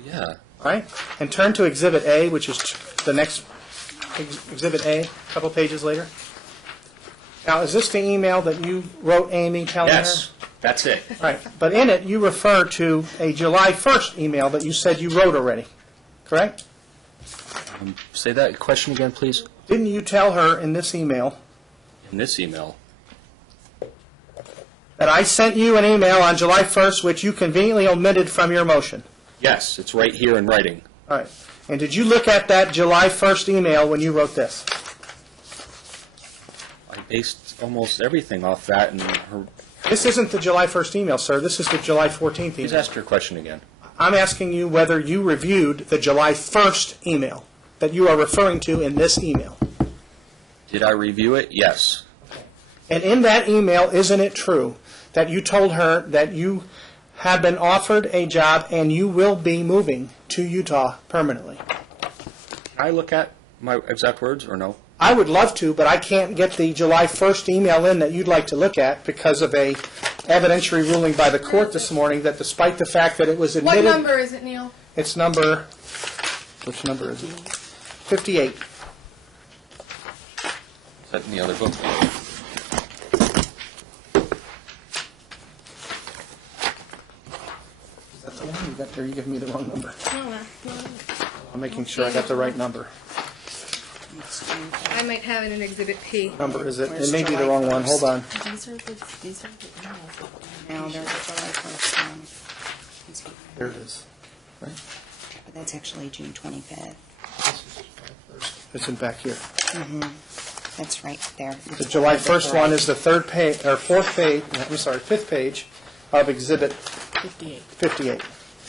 Yeah. All right? And turn to Exhibit A, which is the next, Exhibit A, a couple pages later. Now, is this the email that you wrote Amy telling her? Yes, that's it. Right, but in it, you refer to a July 1st email that you said you wrote already, correct? Say that question again, please. Didn't you tell her in this email In this email. that I sent you an email on July 1st, which you conveniently omitted from your motion? Yes, it's right here in writing. All right. And did you look at that July 1st email when you wrote this? I based almost everything off that and her... This isn't the July 1st email, sir. This is the July 14th Please email. ask your question again. I'm asking you whether you reviewed the July 1st email that you are referring to in this email. Did I review it? Yes. And in that email, isn't it true that you told her that you have been offered a job and you will be moving to Utah permanently? Can I look at my exact words or no? I would love to, but I can't get the July 1st email in that you'd like to look at because of a evidentiary ruling by the court this morning that despite the fact that it was What admitted... number is it, Neil? It's number... Which number is it? 58. Is that in the other book? Is that the one you got there? You giving me the wrong number. No, no. I'm making sure I got the right number. I might have it in Exhibit P. Number is it? It may be the wrong one. Hold on. These are the emails. No, there's a July 1st one. There it is. But that's actually June 25th. It's in back here. That's right there. The July 1st one is the third page, or fifth page of Exhibit 58. 58.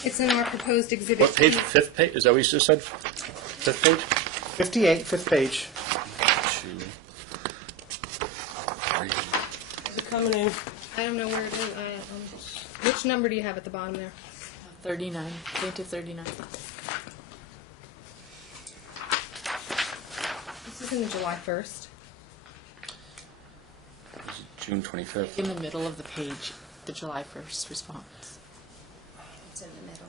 It's in our proposed Exhibit What page? P. Fifth page? Is that what you just said? Fifth page? 58, fifth page. 2, 3. Is it coming in? I don't know where it is. Which number do you have at the bottom there? 39. Plaintiff 39. This is in the July 1st. June 25th. In the middle of the page, the July 1st response. It's in the middle.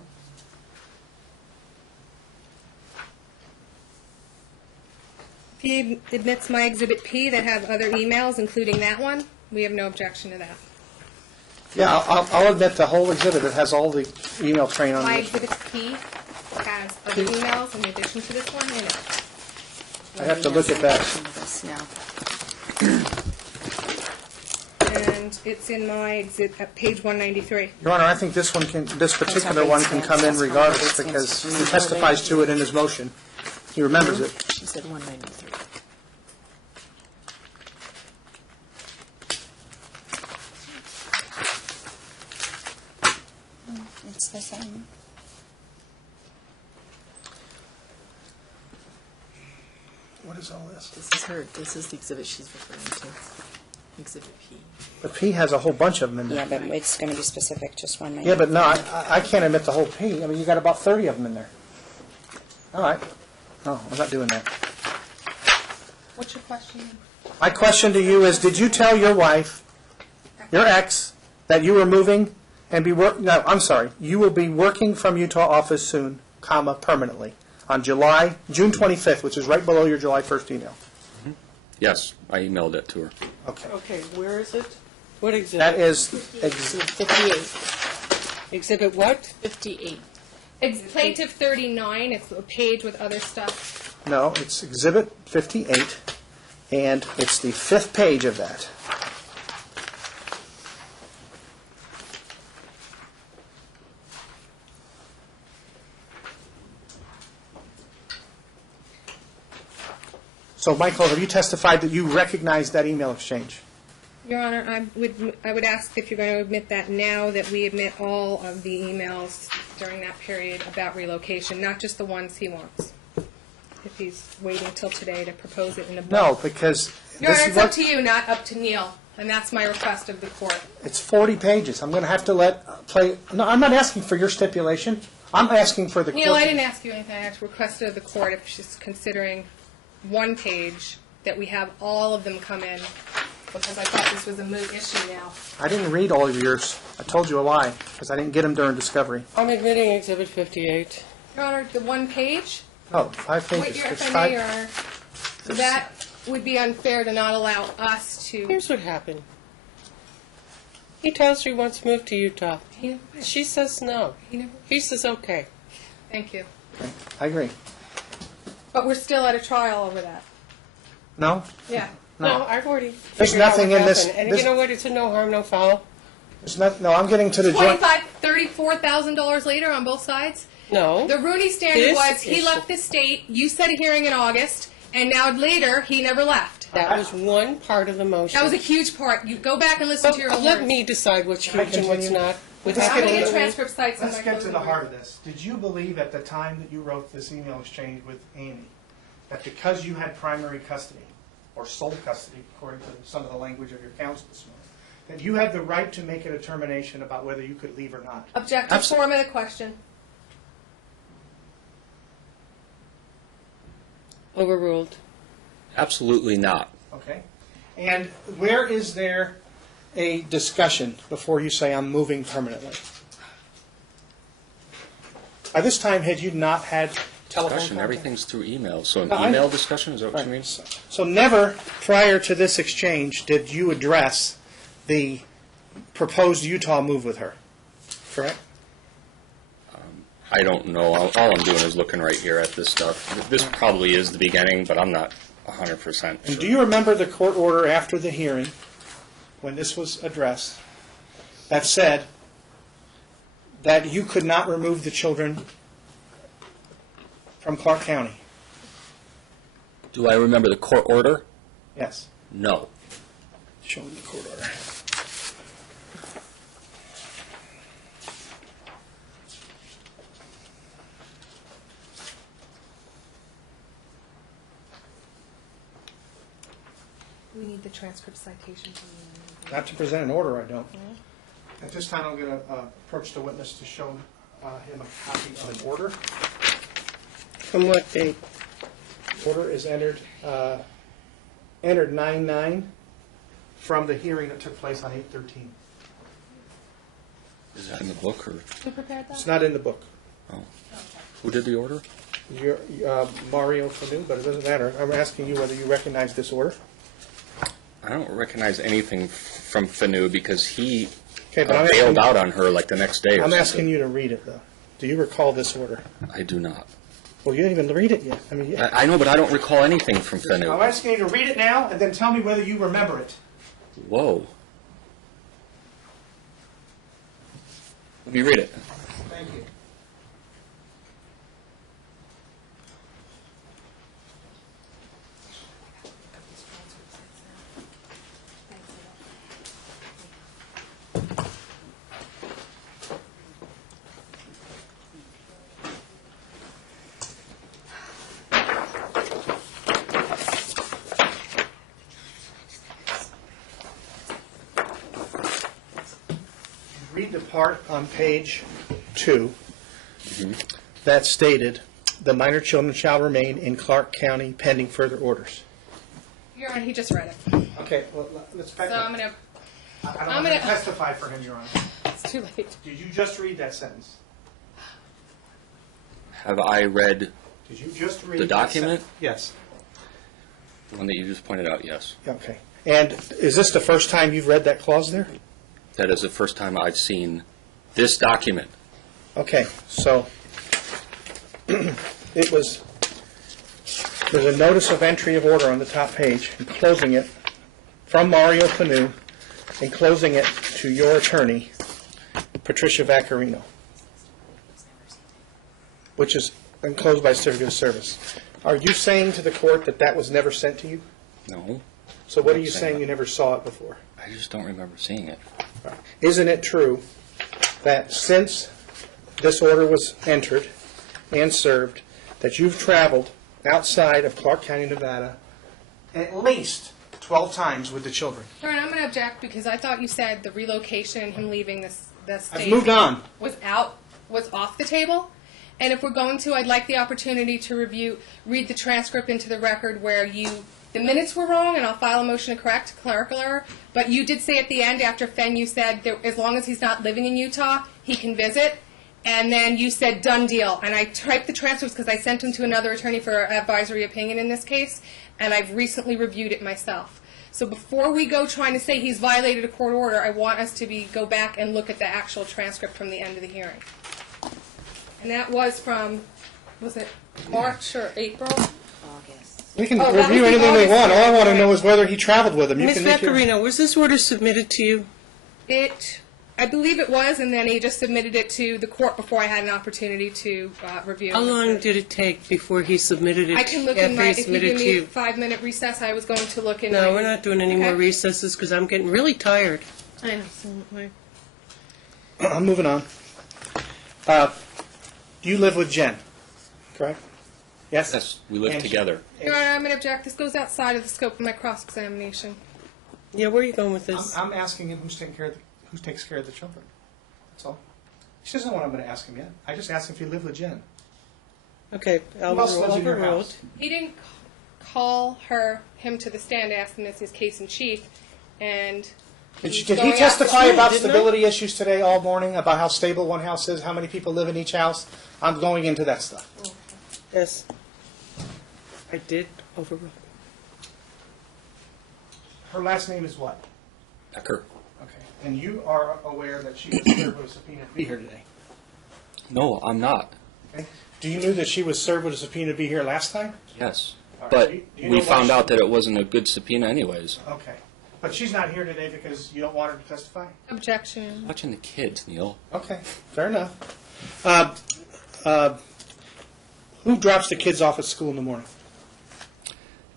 If he admits my Exhibit P that have other emails, including that one, we have no objection to that. Yeah, I'll admit the whole exhibit. It has all the email train on My it. Exhibit P has other emails in addition to this one in it. I have to look at that. This now. And it's in my exhibit at page 193. Your Honor, I think this particular one can come in regardless because he testifies to it in his motion. He remembers it. She said 193. It's the same. What is all this? This is her. This is the exhibit she's referring to. Exhibit P. But P has a whole bunch of them in Yeah, there. but it's going to be specific, just one minute. Yeah, but no, I can't admit the whole P. I mean, you got about 30 of them in there. All right. Oh, I'm not doing that. What's your question? My question to you is, did you tell your wife, your ex, that you were moving and you will be working from Utah office soon, comma, permanently, on June 25th, which is right below your July 1st email? Yes, I emailed it to her. Okay. Okay, where is it? What exhibit? That is, 58. Exhibit what? 58. It's Plaintiff 39. It's a page with other stuff. no, it's Exhibit 58, and it's the fifth page of that. So, Michael, have you testified that you recognize that email exchange? Your Honor, I would ask if you're going to admit that now, that we admit all of the emails during that period about relocation, not just the ones he wants. If he's waiting till today to propose it in a book. No, because Your this Honor, is it's up what, to you, not up to Neil, and that's my request of the court. it's 40 pages. I'm going to have to no, I'm not asking for your stipulation. I'm asking for the court. Neil, I didn't ask you anything. I actually requested of the court if she's considering one page, that we have all of them come in, because I thought this was a moot issue now. I didn't read all of yours. I told you a lie, because I didn't get them during discovery. I'm admitting Exhibit 58. Your Honor, the one page? Oh, 5 Wait, pages. It's if I may, Your five. Honor, that would be unfair to not allow us to. Here's what happened. He tells her he wants to move to Utah. She says no. He says okay. Thank you. I agree. But we're still at a trial over that. No? Yeah. No, I've already There's figured out nothing what in this- happened. And this- you know what? It's a no harm, no foul. No, I'm getting to the joint. $34,000 later on both sides? No. The Rooney standard This was he issue- left the state, you set a hearing in August, and now later he never left. That was one part of the motion. That was a huge part. You go back and listen But to your own let words. me decide what's Can I huge and what's continue? not. I'm going to get transcript sites on Let's my get to closing the heart of argument. this. Did you believe at the time that you wrote this email exchange with Amy that because you had primary custody, or sole custody, according to some of the language of your counsel this morning, that you had the right to make a determination about whether you could leave or not? Objective form of the question. Overruled. Absolutely not. Okay? And where is there a discussion before you say, I'm moving permanently? By this time, had you not had telephone Discussion, contact? everything's through email. So an No, I- email discussion, is that what you mean? So never prior to this exchange did you address the proposed Utah move with her, correct? I don't know. All I'm doing is looking right here at this stuff. This probably is the beginning, but I'm not 100% And sure. do you remember the court order after the hearing, when this was addressed, that said that you could not remove the children from Clark County? Do I remember the court order? Yes. No. Show me the court order. We need the transcript citation from the... Not to present an order, I don't. At this time, I'm going to approach the witness to show him a copy of an order. From what date? Order is entered 9/9 from the hearing that took place on 8/13. Is that in the book or? Who prepared that? It's not in the book. Oh. Who did the order? You're, Mario Fanu, but it doesn't matter. I'm asking you whether you recognize this order. I don't recognize anything from Fanu because he Okay, but I'm bailed asking- out on her like the next day or I'm something. asking you to read it, though. Do you recall this order? I do not. Well, you didn't even read it yet. I mean, yeah. I know, but I don't recall anything from I'm Fanu. asking you to read it now and then tell me whether you remember it. Whoa. Let me read it. Thank you. Read the part on page 2 that stated, "The minor children shall remain in Clark County pending further orders." Your Honor, he just read it. Okay, well, let's back So up. I'm going to... I don't I'm want to gonna- testify for him, Your Honor. It's too late. Did you just read that sentence? Have I read Did you just read The that document? sentence? Yes. the one that you just pointed out? Yes. Okay. And is this the first time you've read that clause there? That is the first time I've seen this document. Okay, so it was, there's a notice of entry of order on the top page, enclosing it from Mario Fanu, enclosing it to your attorney, Patricia Vaccarino, which is enclosed by certificate of service. Are you saying to the court that that was never sent to you? No. So what are I'm you saying saying that. you never saw it before? I just don't remember seeing it. Isn't it true that since this order was entered and served, that you've traveled outside of Clark County, Nevada, at least 12 times with the children? Your Honor, I'm going to object because I thought you said the relocation and him leaving this state... I've moved on. was off the table. And if we're going to, I'd like the opportunity to read the transcript into the record where the minutes were wrong, and I'll file a motion to correct clerical error. But you did say at the end, after Fenn, you said that as long as he's not living in Utah, he can visit. And then you said done deal. And I typed the transcripts because I sent them to another attorney for advisory opinion in this case, and I've recently reviewed it myself. So before we go trying to say he's violated a court order, I want us to go back and look at the actual transcript from the end of the hearing. And that was from, was it March or April? August. We can Oh, that review was the anything we August want. All I hearing, want to right. know is whether he traveled with them. You Ms. can make your- Vaccarino, was this order submitted to you? I believe it was, and then he just submitted it to the court before I had an opportunity to review it. How long did it take before he submitted it? I can look in my, after he if you submitted give to me a you? 5-minute recess, I was going to look in my... No, we're not doing any more Okay. recesses because I'm getting really tired. I know, so my I'm moving on. You live with Jen, correct? Yes? Yes, we live And- together. Your Honor, I'm going to object. This goes outside of the scope of my cross-examination. Yeah, where are you going with this? I'm asking him who takes care of the children. That's all. She doesn't know what I'm going to ask him yet. I just asked him if he lived with Jen. Okay, Who else lives in your overruled. house? He didn't call him to the stand, ask him as his case in chief, and... Did he's he going out testify to- about didn't I? stability issues today all morning, about how stable one house is, how many people live in each house? I'm going into that stuff. Yes. I did overrule. Her last name is what? Becker. Okay. And you are aware that she was served with a subpoena to be here today? No, I'm not. Okay. Do you know that she was served with a subpoena to be here last time? Yes. right. But Do you know we why found she- out that it wasn't a good subpoena anyways. Okay. But she's not here today because you don't want her to testify? Objection. Watching the kids, Neil. Okay, fair enough. Who drops the kids off at school in the morning?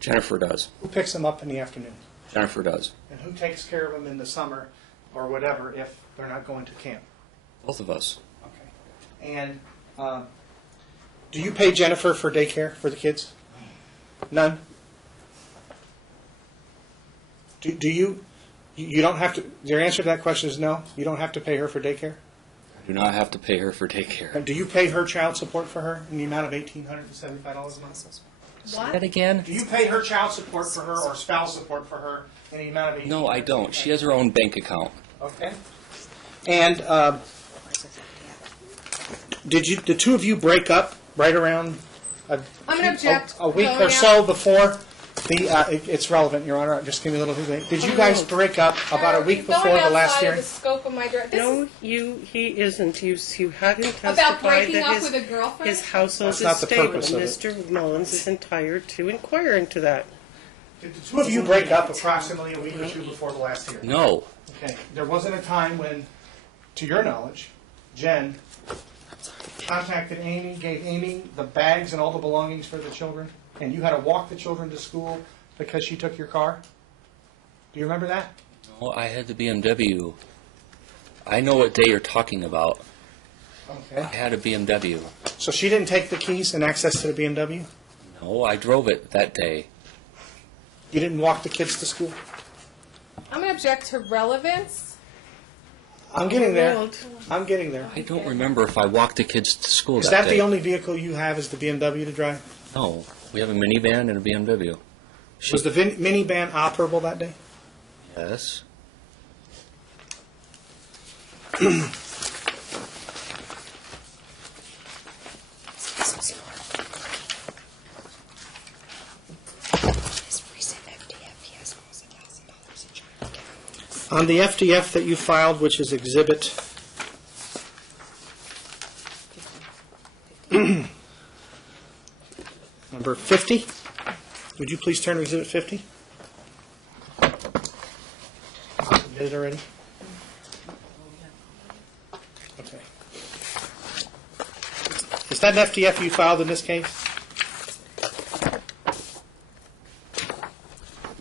Jennifer does. Who picks them up in the afternoon? Jennifer does. And who takes care of them in the summer or whatever if they're not going to camp? Both of us. Okay. And do you pay Jennifer for daycare for the kids? None? Do you? You don't have to. Your answer to that question is no? You don't have to pay her for daycare? I do not have to pay her for daycare. Do you pay her child support for her in the amount of $1,875 a month? What? That again? Do you pay her child support for her or spouse support for her in the amount of $1,875? No, I don't. She has her own bank account. Okay. And did the two of you break up right around I'm going to object. a week Going or out. so before it's relevant, Your Honor? Just give me a little bit. Did you guys break up about a week Going before the last outside of hearing? the scope of my direct. No, he isn't. You hadn't testified About breaking that up his, with a girlfriend? his household That's is not the stable. purpose of it. Mr. Mullins is entitled to inquire into that. Did the two of you break up approximately a week or two before the last hearing? No. Okay. There wasn't a time when, to your knowledge, Jen contacted Amy, gave Amy the bags and all the belongings for the children, and you had to walk the children to school because she took your car? Do you remember that? No, I had the BMW. I know what day you're talking about. I Okay. had a BMW. So she didn't take the keys and access to the BMW? No, I drove it that day. You didn't walk the kids to school? I'm going to object to relevance. I'm getting there. Well, I'm getting there. I don't remember if I walked the kids to school Is that that day. the only vehicle you have is the BMW to drive? No, we have a minivan and a BMW. Was the minivan operable that day? Yes. His recent FDF, he has almost $1,000 in child care. On the FDF that you filed, which is Exhibit number 50, would you please turn to Exhibit 50? Did it already? Okay. Is that an FDF you filed in this case?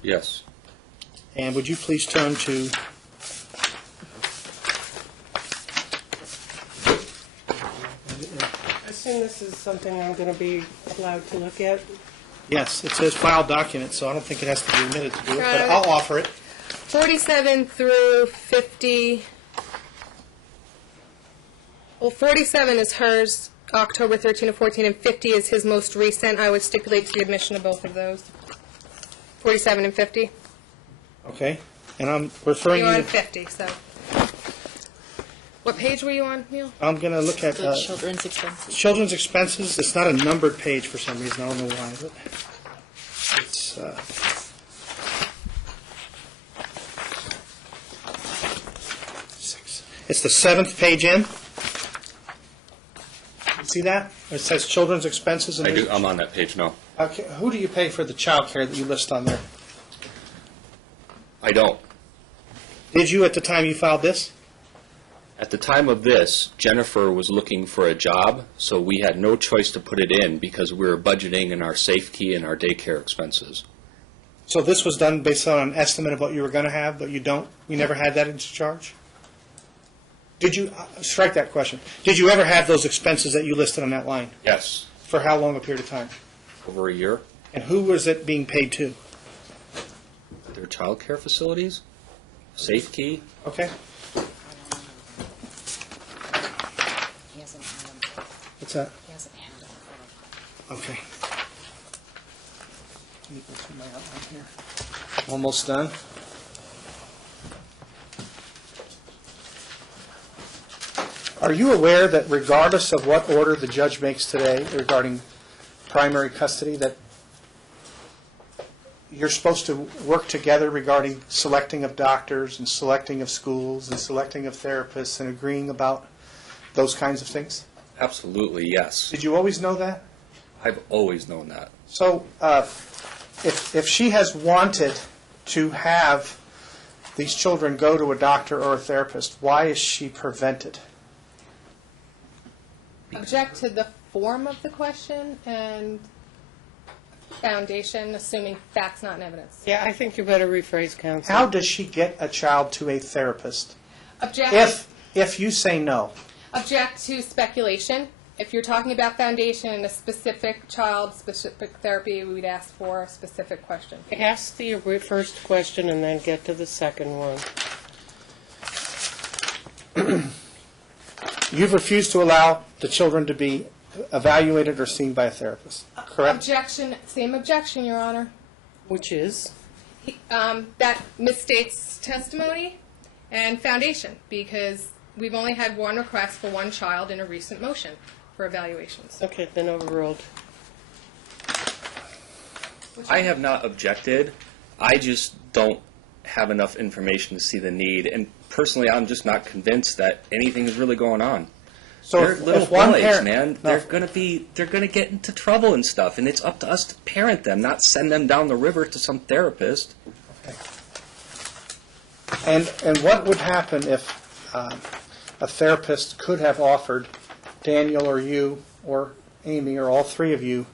Yes. And would you please turn to I assume this is something I'm going to be allowed to look at. Yes, it says file document, so I don't think it has to be admitted to do it, but Right. I'll offer it. 47 through 50. Well, 47 is hers, October 13 to 14, and 50 is his most recent. I would stipulate to the admission of both of those. 47 and 50. Okay, and I'm referring You're you on to, 50, so. What page were you on, Neil? I'm going to look at The children's expenses. children's expenses. It's not a numbered page for some reason, I don't know why, but it's, it's the 7th page in. You see that? It says children's expenses. And I do. there's- I'm on that page now. Okay, who do you pay for the child care that you list on there? I don't. Did you at the time you filed this? At the time of this, Jennifer was looking for a job, so we had no choice to put it in because we were budgeting in our safety and our daycare expenses. So this was done based on an estimate of what you were going to have, but you never had that into charge? Did you, strike that question, did you ever have those expenses that you listed on that line? Yes. For how long a period of time? Over a year. And who was it being paid to? Their child care facilities, safety. Okay, He hasn't had them. what's that? He hasn't had them. Okay. Let me go through my outline here. Almost done. Are you aware that regardless of what order the judge makes today regarding primary custody, that you're supposed to work together regarding selecting of doctors and selecting of schools and selecting of therapists and agreeing about those kinds of things? Absolutely, yes. Did you always know that? I've always known that. So if she has wanted to have these children go to a doctor or a therapist, why is she prevented? Object to the form of the question and foundation, assuming facts, not in evidence. Yeah, I think you better rephrase, counsel. How does she get a child to a therapist Object. if you say no? Object to speculation. If you're talking about foundation and a specific child, specific therapy, we'd ask for a specific question. Ask the first question and then get to the second one. You've refused to allow the children to be evaluated or seen by a therapist, correct? Objection, same objection, Your Honor. Which is? That misstates testimony and foundation, because we've only had one request for one child in a recent motion for evaluations. Okay, then overruled. I have not objected. I just don't have enough information to see the need. And personally, I'm just not convinced that anything is really going on. So They're if little one boys, parent- man. No. They're gonna get into trouble and stuff, and it's up to us to parent them, not send them down the river to some therapist. And what would happen if a therapist could have offered Daniel or you or Amy or all three of you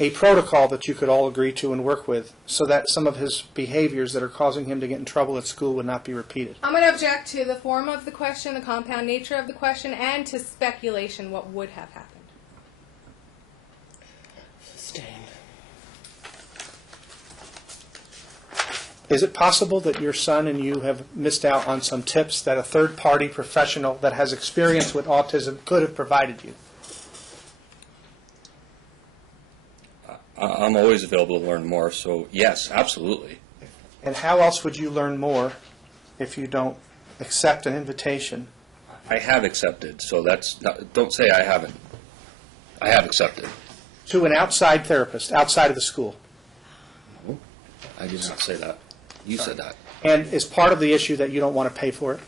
a protocol that you could all agree to and work with so that some of his behaviors that are causing him to get in trouble at school would not be repeated? I'm going to object to the form of the question, the compound nature of the question, and to speculation what would have happened. Sustained. Is it possible that your son and you have missed out on some tips that a third-party professional that has experience with autism could have provided you? I'm always available to learn more, so yes, absolutely. And how else would you learn more if you don't accept an invitation? I have accepted, so that's not, don't say I haven't. I have accepted. To an outside therapist, outside of the school? I did not say that. You said that. And is part of the issue that you don't want to pay for it?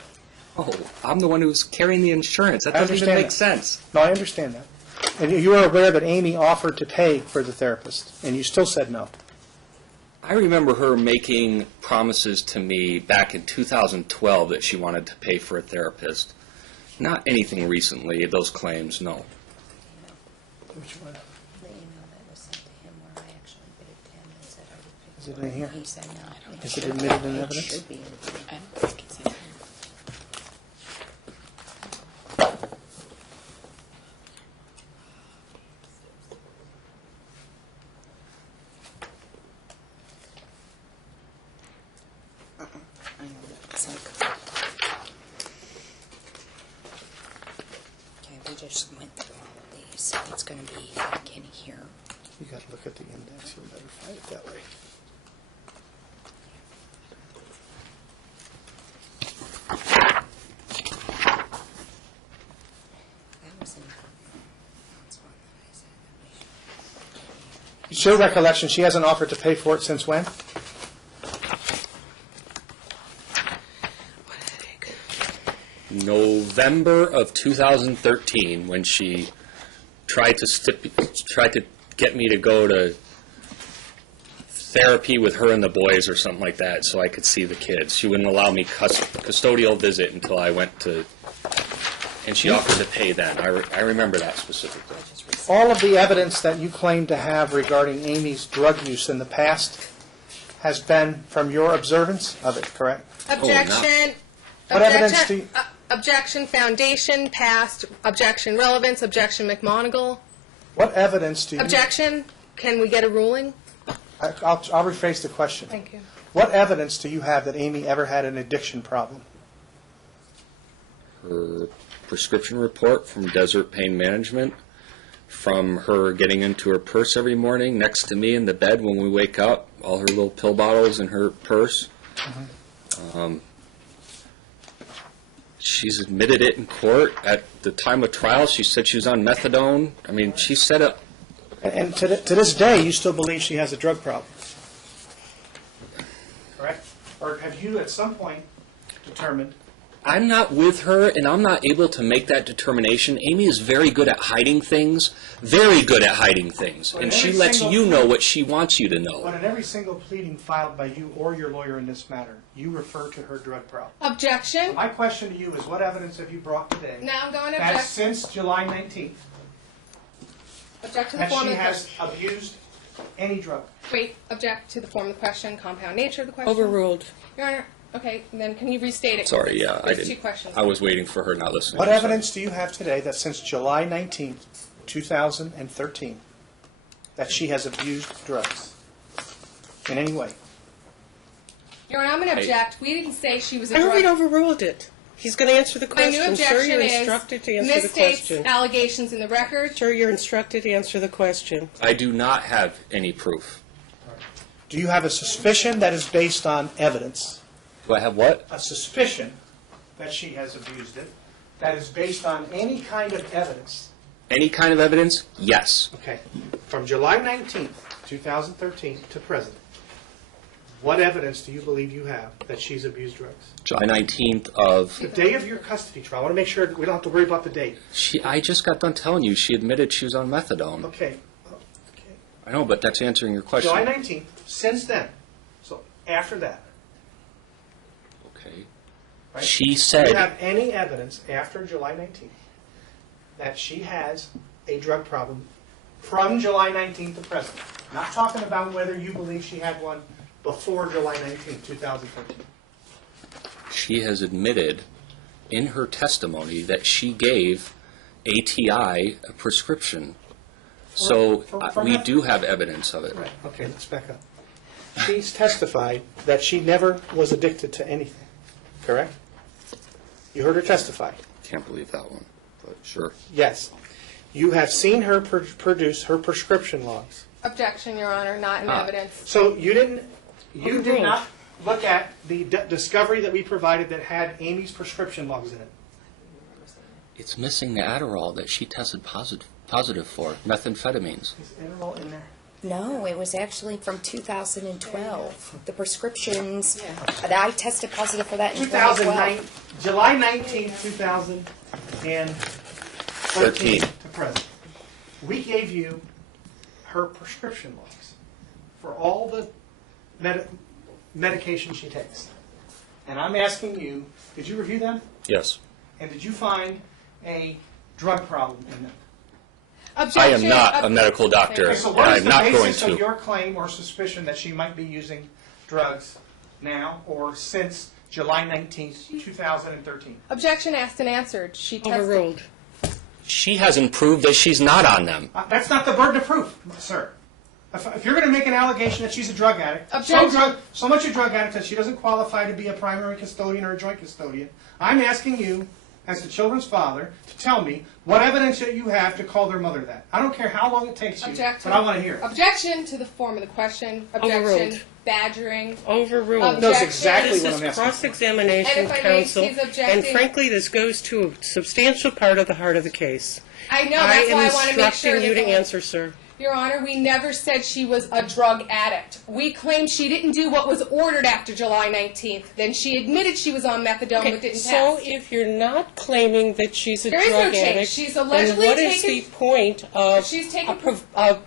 Oh, I'm the one who's carrying the insurance. That I doesn't even understand make that. sense. No, I understand that. And you are aware that Amy offered to pay for the therapist, and you still said no. I remember her making promises to me back in 2012 that she wanted to pay for a therapist. Not anything recently, those claims, no. Which one? The email that was sent to him where I actually admitted to him and said I would pay Is it for in here? He said no. Is it admitted in It evidence? should be. I don't think it's in here. I know that it's like. Okay, we just went through all of these, so it's going to be like in here. You got to look at the index. You'll better find it that way. That was in. That's one that I said that we should. It's your recollection she hasn't offered to pay for it since when? What a headache. November of 2013, when she tried to get me to go to therapy with her and the boys or something like that so I could see the kids. She wouldn't allow me custodial visit until I went to, and she offered to pay then. I remember that specifically. All of the evidence that you claim to have regarding Amy's drug use in the past has been from your observance of it, correct? Objection. What evidence do you... Objection, foundation, past, objection, relevance, objection, McMonigal. What evidence do you... Objection, can we get a ruling? I'll rephrase the question. Thank you. What evidence do you have that Amy ever had an addiction problem? Her prescription report from Desert Pain Management, from her getting into her purse every morning next to me in the bed when we wake up, all her little pill bottles in her purse. She's admitted it in court. At the time of trial, she said she was on methadone. I mean, she said it. And to this day, you still believe she has a drug problem? Correct? Or have you at some point determined I'm not with her, and I'm not able to make that determination. Amy is very good at hiding things, very good at hiding things, and she lets you know what she wants you to know. But in every single pleading filed by you or your lawyer in this matter, you refer to her drug problem. Objection. My question to you is, what evidence have you brought today Now I'm going to that object. since July 19th, Object to the that form she of the has question. abused any drug? Wait, object to the form of the question, compound nature of the question. Overruled. Your Honor, okay, then can you restate it? Sorry, yeah, I There's didn't. two questions. I was waiting for her, not listening. What I'm sorry. evidence do you have today that since July 19th, 2013, that she has abused drugs in any way? Your Honor, I'm going to Hey. object. We didn't say she was a I drug. already overruled it. He's going to answer the My new question. Sir, objection you're is instructed to answer the misstates question. allegations in the record. Sir, you're instructed to answer the question. I do not have any proof. Do you have a suspicion that is based on evidence? Do I have what? A suspicion that she has abused it that is based on any kind of evidence? Any kind of evidence? Yes. Okay. From July 19th, 2013 to present, what evidence do you believe you have that she's abused drugs? July 19th of... The day of your custody trial. I want to make sure we don't have to worry about the date. I just got done telling you, she admitted she was on methadone. Okay. I know, but that's answering your question. July 19th, since then, so after that, Okay. right? She Do you said... have any evidence after July 19th that she has a drug problem from July 19th to present? Not talking about whether you believe she had one before July 19th, 2013. She has admitted in her testimony that she gave ATI a prescription. So For we meth- do have evidence of it. Right, okay, let's back up. She's testified that she never was addicted to anything, correct? You heard her testify. Can't believe that one, but sure. Yes. You have seen her produce her prescription logs. Objection, Your Honor, not in evidence. So you did Overruled. not look at the discovery that we provided that had Amy's prescription logs in it. It's missing the Adderall that she tested positive for, methamphetamines. Is Adderall in there? No, it was actually from 2012. The prescriptions, that I tested positive for that in 2009, 2012. July 19th, 2013 to present. We gave you her prescription logs for all the medication she takes. And I'm asking you, did you review them? Yes. And did you find a drug problem in them? Objection. I am not a medical doctor, Okay, so and what is I'm the not going basis of to. your claim or suspicion that she might be using drugs now or since July 19th, 2013? Objection asked and answered. She tested. Overruled. She hasn't proved that she's not on them. That's not the burden of proof, sir. If you're going to make an allegation that she's a drug addict, Objection. so much a drug addict that she doesn't qualify to be a primary custodian or a joint custodian, I'm asking you, as the children's father, to tell me what evidence that you have to call their mother that. I don't care how long it takes you, Objection. but I want to hear it. Objection to the form of the question. Objection. Overruled. Badgering. Overruled. Knows Objection. exactly This what is I'm asking. cross-examination, And if I may, counsel, he's objecting. and frankly, this goes to a substantial part of the heart of the case. I know, that's why I want to make sure am instructing you to that- answer, sir. Your Honor, we never said she was a drug addict. We claimed she didn't do what was ordered after July 19th. Then she admitted she was on methadone but didn't So test. if you're not claiming that she's a There is no drug change. addict, She's then allegedly what is the taken- point of She's taken of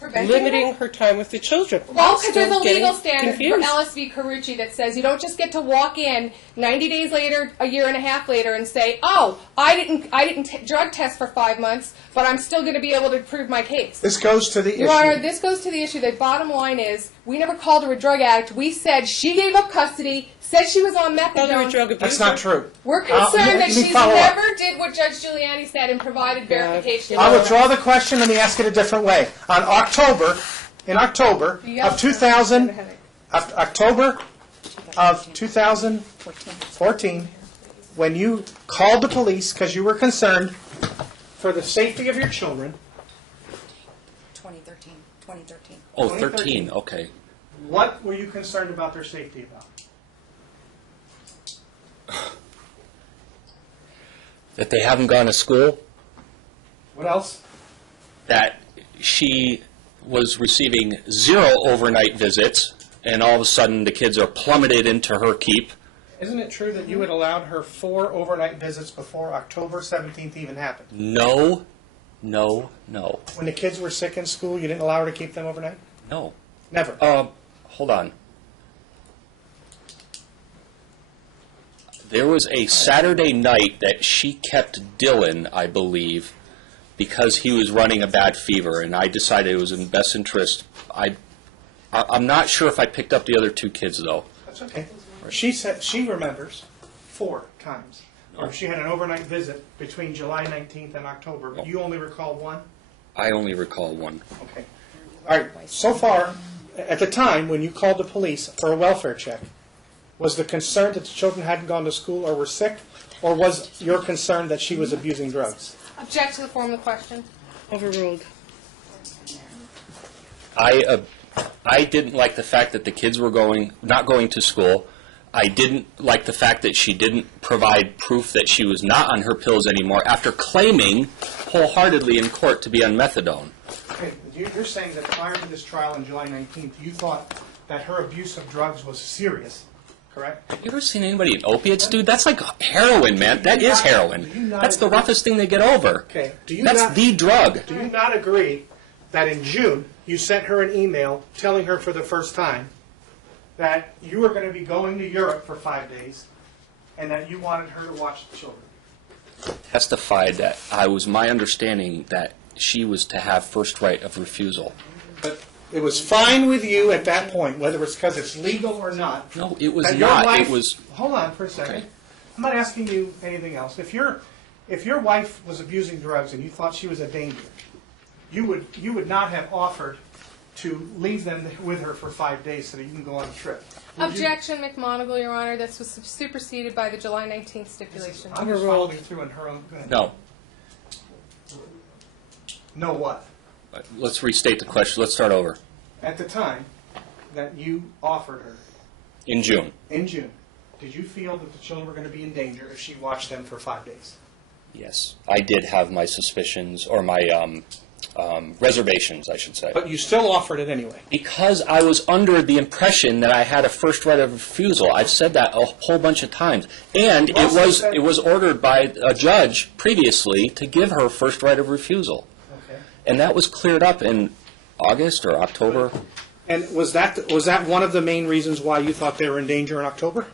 Preventing limiting her? her time with the children? Well, I'm because there's a still legal getting standard confused. for LSV Carucci that says you don't just get to walk in 90 days later, a year and a half later, and say, "Oh, I didn't drug test for 5 months, but I'm still going to be able to prove my case." This goes to the Your Honor, issue. this goes to the issue. The bottom line is, we never called her a drug addict. We said she gave up custody, said she was on Called her a methadone. drug abuser? That's not true. We're concerned that let me she's follow up. never did what Judge Giuliani said and provided verification. I'll withdraw the question. Let me ask it a different way. In October of 2014, when you called the police because you were concerned for the safety of your children, 2013. Oh, 13, okay. what were you concerned about their safety about? That they haven't gone to school, What else? that she was receiving 0 overnight visits, and all of a sudden the kids are plummeted into her keep. Isn't it true that you had allowed her 4 overnight visits before October 17th even happened? No, no, no, When the kids were sick in school, you didn't allow her to keep them overnight? no. Never. Hold on. There was a Saturday night that she kept Dylan, I believe, because he was running a bad fever, and I decided it was in best interest. I'm not sure if I picked up the other 2 kids, though. That's okay. She said she remembers 4 times. Or she had an overnight visit between July 19th and October, but you only recall 1? I only recall 1. Okay. All right. So far, at the time when you called the police for a welfare check, was the concern that the children hadn't gone to school or were sick, or was your concern that she was abusing drugs? Object to the form of the question. Overruled. I didn't like the fact that the kids were not going to school. I didn't like the fact that she didn't provide proof that she was not on her pills anymore after claiming wholeheartedly in court to be on methadone. Okay. You're saying that prior to this trial on July 19th, you thought that her abuse of drugs was serious, correct? You ever seen anybody in opiates, dude? That's like heroin, man. That is heroin. That's the roughest thing they get over. Okay. That's the drug. Do you not agree that in June you sent her an email telling her for the first time that you were going to be going to Europe for 5 days and that you wanted her to watch the children? Testified that I was my understanding that she was to have first right of refusal. But it was fine with you at that point, whether it's because it's legal or not. No, it was that your not. wife- It was. Hold on for a second. Okay. I'm not asking you anything else. If your wife was abusing drugs and you thought she was a danger, you would not have offered to leave them with her for 5 days so that you can go on a trip. Would you? Objection, McMonigle, Your Honor. This was superseded by the July 19th stipulation. I'm just following through on her own. Go ahead. No. No what? Let's restate the question. Let's start over. At the time that you offered her In June. in June, did you feel that the children were going to be in danger if she watched them for 5 days? Yes. I did have my suspicions, or my reservations, I should say. But you still offered it anyway. Because I was under the impression that I had a first right of refusal. I've said that a whole bunch of times. And You also said- it was ordered by a judge previously to give her first right of refusal. Okay. And that was cleared up in August or October. And was that one of the main reasons why you thought they were in danger in October?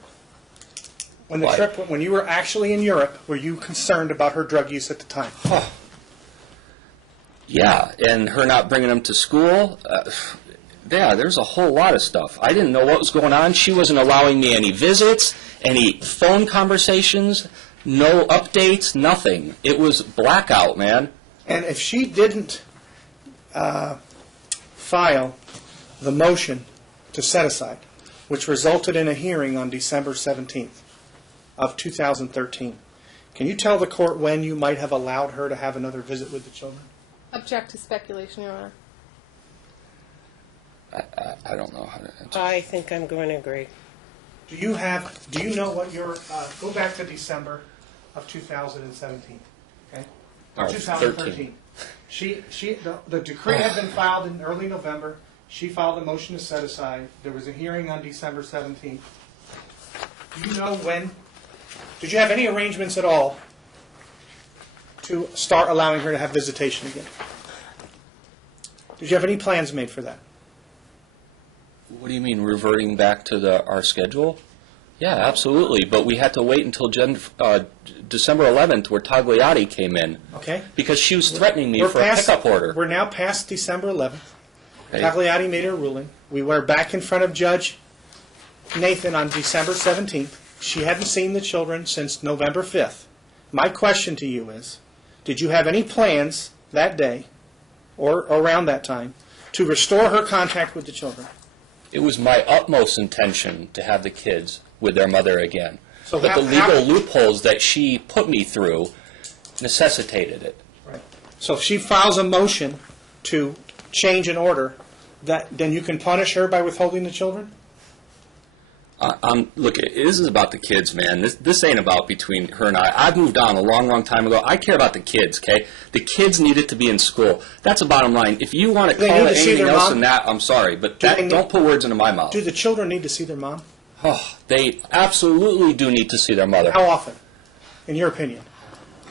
Why? When you were actually in Europe, were you concerned about her drug use at the time? Yeah, and her not bringing them to school. Yeah, there's a whole lot of stuff. I didn't know what was going on. She wasn't allowing me any visits, any phone conversations, no updates, nothing. It was blackout, man. And if she didn't file the motion to set aside, which resulted in a hearing on December 17th of 2013, can you tell the court when you might have allowed her to have another visit with the children? Object to speculation, Your Honor. I don't know how to answer. I think I'm going to agree. Do you know what your, go back to December of 2017, okay? Or 2013. The decree had been filed in early November. She filed a motion to set aside. There was a hearing on December 17th. Do you know when? Did you have any arrangements at all to start allowing her to have visitation again? Did you have any plans made for that? What do you mean, reverting back to our schedule? Yeah, absolutely. But we had to wait until December 11th, where Tagliati came in. Okay. Because she was threatening me for a pickup order. We're now past December 11th. Okay. Tagliati made her ruling. We were back in front of Judge Nathan on December 17th. She hadn't seen the children since November 5th. My question to you is, did you have any plans that day or around that time to restore her contact with the children? It was my utmost intention to have the kids with their mother again. So but the how- legal loopholes that she put me through necessitated it. Right. So if she files a motion to change an order, then you can punish her by withholding the children? Look, this is about the kids, man. This ain't about between her and I. I've moved on a long, long time ago. I care about the kids, okay? The kids needed to be in school. That's the bottom line. If you want to They call need it to see anything their else mom? than that, I'm sorry. But Do they need- don't put words into my mouth. Do the children need to see their mom? Oh, they absolutely do need to see their mother. How often, in your opinion?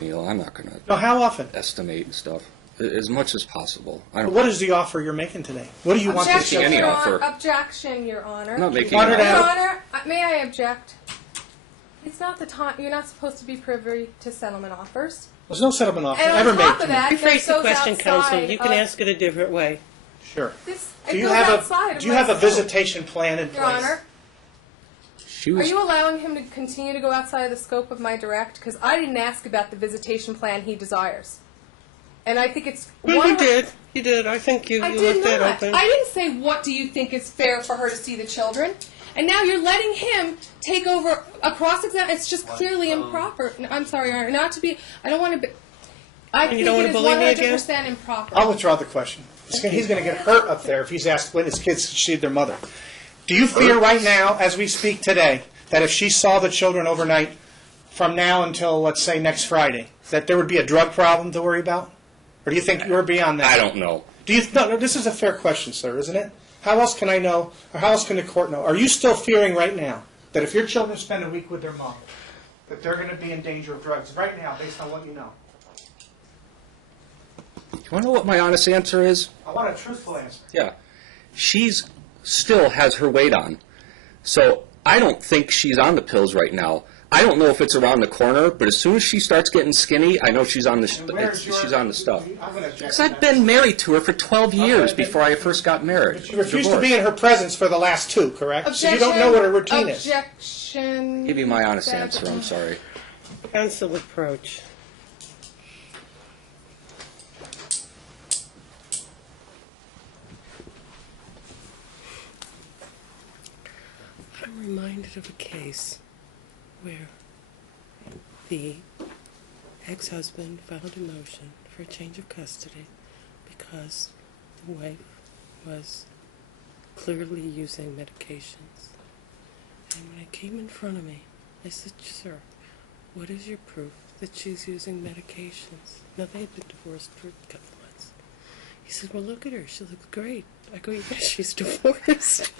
Neil, I'm not going No, how often? to estimate and stuff. As much as possible. I don't. What is the offer you're making today? What do you want this Objection, to any Your offer. Objection, Your Honor. I'm not making Honor an to Your have- offer. Honor, may I object? It's not the time. You're not supposed to be privy to settlement offers. There's no settlement offer And ever on made top to of me. that, Rephrase this the goes question, counsel. outside You can of- ask it a different way. Sure. This, Do it you goes have outside a of Do you have a my- visitation plan in Your place? Honor, She are was. you allowing him to continue to go outside of the scope of my direct? Because I didn't ask about the visitation plan he desires. And I think it's Well, one you of- did. You did. I think you I left did that not. open. I didn't say, what do you think is fair for her to see the children? And now you're letting him take over a cross-exam. It's just clearly improper. No, I'm sorry, Your Honor. Not to be, I don't want to be, I And think you don't it wanna is bully me again? 100% improper. I'll withdraw the question. He's going to get hurt up there if he's asked when his kids see their mother. Do you fear right now, as we speak today, that if she saw the children overnight from now until, let's say, next Friday, that there would be a drug problem to worry about? Or do you think you're beyond that? I don't know. No, this is a fair question, sir, isn't it? How else can I know, or how else can the court know? Are you still fearing right now that if your children spend a week with their mom, that they're going to be in danger of drugs right now, based on what you know? You want to know what my honest answer is? I want a truthful answer. Yeah. She's still has her weight on. So I don't think she's on the pills right now. I don't know if it's around the corner, but as soon as she starts getting skinny, I know she's on the And where's your- she's on the stuff. I'm going to object. Because to I've that. been married to her for 12 years Okay, before I first got married. But you refused to be in her presence for the last two, correct? Objection. So you don't know what her routine is. Objection. Give you my honest answer. I'm sorry. Counsel approach. I'm reminded of a case where the ex-husband filed a motion for a change of custody because the wife was clearly using medications. And when it came in front of me, I said, "Sir, what is your proof that she's using medications?" Now, they had been divorced for a couple months. He said, "Well, look at her. She looks great." I go, "Yeah, she's divorced."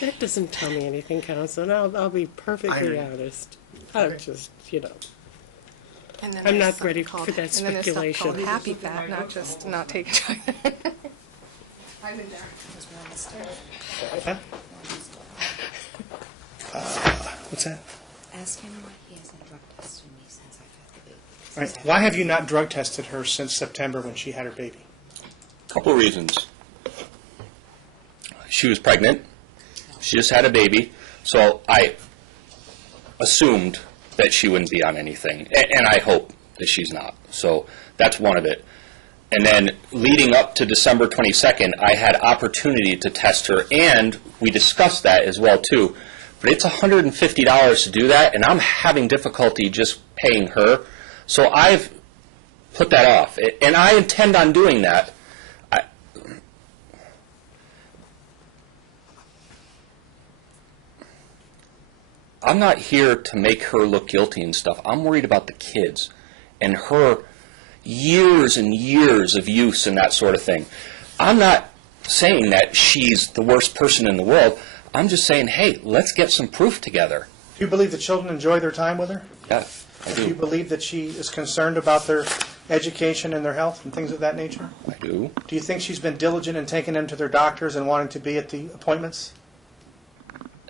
That doesn't tell me anything, counsel, and I'll be perfectly honest. I'm just, And then I'm there's not something ready called- for that And then there's something speculation. called happy fat, not just not taking China. I'm in there. Huh? What's that? Ask him why he hasn't drug tested me since I've had the baby. Right. Why have you not drug tested her since September when she had her baby? Couple of reasons. She was pregnant. She just had a baby. So I assumed that she wouldn't be on anything. And I hope that she's not. So that's one of it. And then leading up to December 22nd, I had opportunity to test her, and we discussed that as well, too. But it's $150 to do that, and I'm having difficulty just paying her. So I've put that off, and I intend on doing that. I'm not here to make her look guilty and stuff. I'm worried about the kids and her years and years of use and that sort of thing. I'm not saying that she's the worst person in the world. I'm just saying, hey, let's get some proof together. Do you believe the children enjoy their time with her? Yeah, I Do you do. believe that she is concerned about their education and their health and things of that nature? I do. Do you think she's been diligent in taking them to their doctors and wanting to be at the appointments?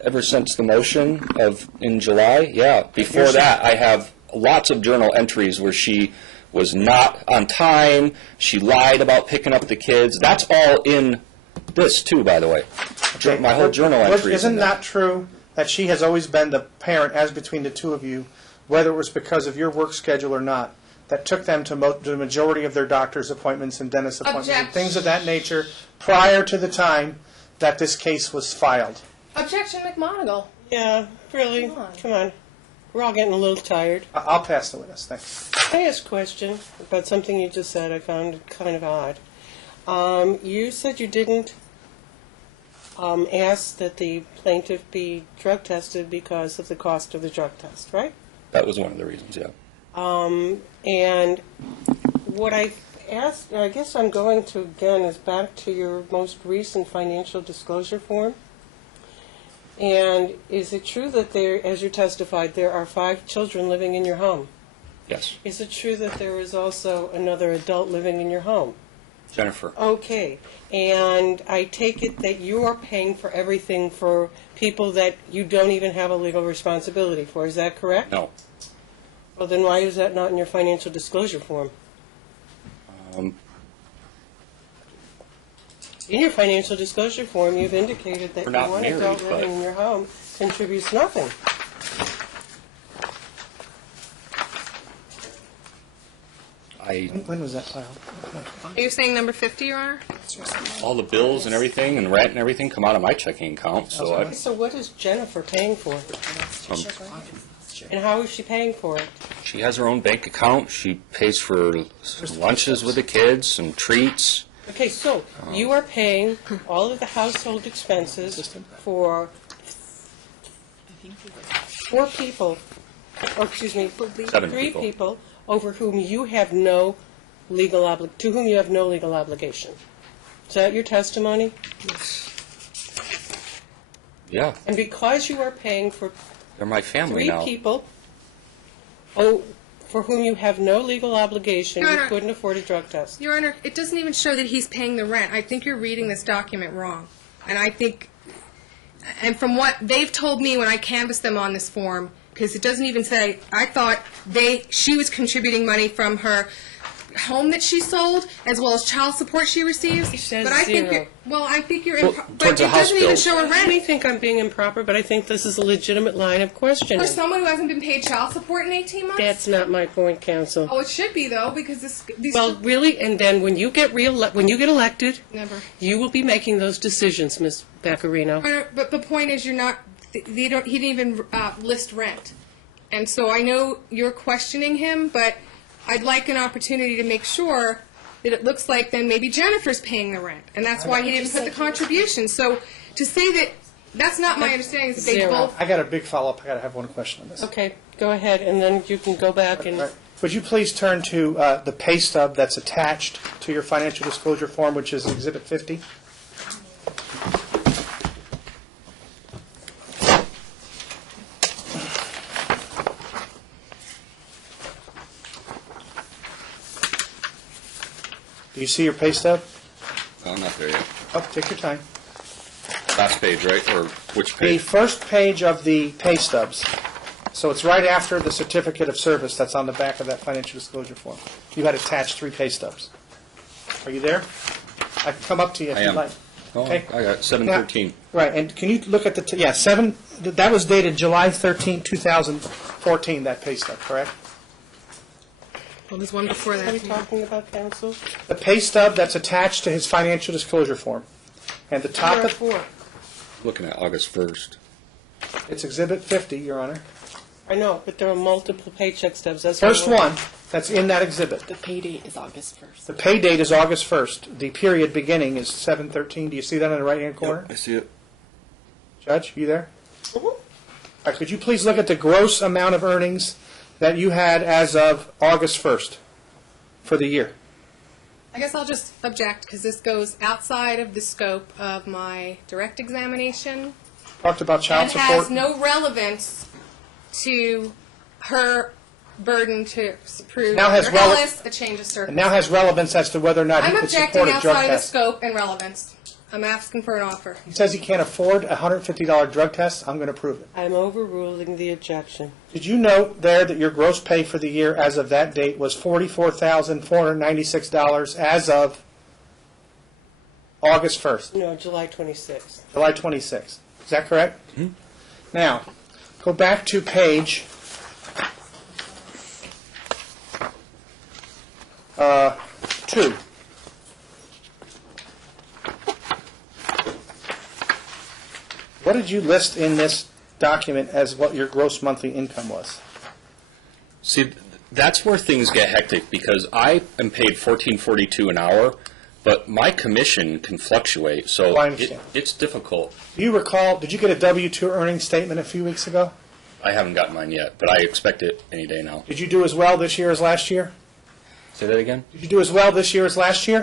Ever since the motion in July, yeah. Before that, I have lots of journal entries where she was not on time, she lied about picking up the kids. That's all in this, too, by the way. My whole journal entries. Isn't that true that she has always been the parent, as between the two of you, whether it was because of your work schedule or not, that took them to the majority of their doctor's appointments and dentist appointments and things of that nature prior to the time that this case was filed? Objection, McMonigal. Yeah, really? Come on. We're all getting a little tired. I'll pass the witness. Thanks. Can I ask a question about something you just said? I found it kind of odd. You said you didn't ask that the plaintiff be drug tested because of the cost of the drug test, right? That was one of the reasons, yeah. And what I asked, I guess I'm going to again, is back to your most recent financial disclosure form. And is it true that there, as you testified, there are 5 children living in your home? Yes. Is it true that there is also another adult living in your home? Jennifer. Okay, and I take it that you are paying for everything for people that you don't even have a legal responsibility for, is that correct? No. Well, then why is that not in your financial disclosure form? In your financial disclosure form, you've indicated that We're not one married, adult but- living in your home contributes nothing. When was that filed? Are you saying number 50, Your Honor? All the bills and everything and rent and everything come out of my checking account, so I, So what is Jennifer paying for? And how is she paying for it? she has her own bank account. She pays for lunches with the kids and treats. Okay, so you are paying all of the household expenses for 4 people, or excuse me, 7 3 people. people over whom you have no legal to whom you have no legal obligation. Is that your testimony? Yeah, And because you are paying for they're my family 3 now. people, for whom you have no legal obligation, Your you Honor. couldn't afford a drug test. Your Honor, it doesn't even show that he's paying the rent. I think you're reading this document wrong. And I think, and from what they've told me when I canvassed them on this form, because it doesn't even say, I thought she was contributing money from her home that she sold, as well as child support she receives. It says But I think 0. I think you're, Well, but towards it the house doesn't even bills. show a You may rent. think I'm being improper, but I think this is a legitimate line of questioning. For someone who hasn't been paid child support in 18 months? That's not my point, counsel. Oh, it should be, though, because these... Well, really, and then when you get elected, Never. you will be making those decisions, Ms. Baccarino. But the point is, you're not. He didn't even list rent, and so I know you're questioning him, but I'd like an opportunity to make sure that it looks like then maybe Jennifer's paying the rent, and that's why he didn't put the contribution. So to say that's not my understanding. Is that they 0. both. I got a big follow-up. I got to have one question on this. Okay, go ahead, and then you can go back and... Right. Would you please turn to the pay stub that's attached to your financial disclosure form, which is Exhibit 50? Do you see your pay stub? Oh, not there yet. Oh, take your time. Last page, right? Or which The page? first page of the pay stubs. So it's right after the certificate of service that's on the back of that financial disclosure form. You had attached 3 pay stubs. Are you there? I can come up to you if I you'd am. like. Oh, Okay. I got 713. Right, and can you look at the, 7, that was dated July 13, 2014, that pay stub, correct? Well, there's one before What are we that. talking about, counsel? The pay stub that's attached to his financial disclosure form. And the top There are of, 4. Looking at August 1st. it's Exhibit 50, Your Honor. I know, but there are multiple paycheck stubs. That's what First I want. one that's in that exhibit. The pay date is August 1st. The pay date is August 1st. The period beginning is 7/13. Do you see that in the right-hand corner? I see it. Judge, you there? All right, could you please look at the gross amount of earnings that you had as of August 1st for the year? I guess I'll just object because this goes outside of the scope of my direct examination. Talked about child And support. has no relevance to her burden to prove Now has under rele- Ellis a change of and circumstance. now has relevance as to whether or not he I'm could objecting support a drug outside of the test. scope and relevance. I'm asking for an offer. He says he can't afford a $150 drug test. I'm going to prove it. I'm overruling the objection. Did you note there that your gross pay for the year as of that date was $44,496 as of August 1st, No, July 26th. July 26th? Is that correct? Mm-hmm. Now, go back to page 2. What did you list in this document as what your gross monthly income was? See, that's where things get hectic because I am paid $14.42 an hour, but my commission can fluctuate, so I understand. it's difficult. Do you recall, did you get a W-2 earnings statement a few weeks ago? I haven't gotten mine yet, but I expect it any day now. Did you do as well this year as last year? Say that again? Did you do as well this year as last year?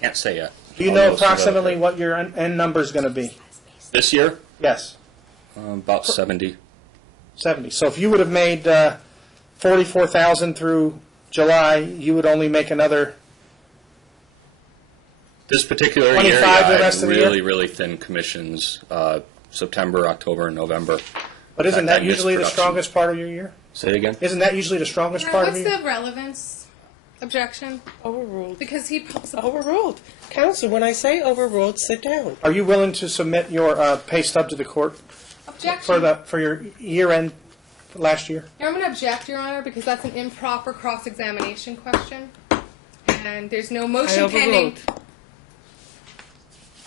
Can't say yet. Do you I'll know see that. approximately what your end number is going to be? This year? Yes. About 70. 70. So if you would have made $44,000 through July, you would only make another. This particular 25 year, the I rest had of the year? really, really thin commissions, September, October, and November. But isn't In that fact, I missed usually the production. strongest part of your year? Say it again? Isn't that usually the strongest part of What's your year? the relevance objection? Overruled. Because he Overruled. Counsel, when I say overruled, sit down. Are you willing to submit your pay stub to the court objection. for your year end last year? I'm going to object, Your Honor, because that's an improper cross-examination question, and there's no I motion pending. overruled.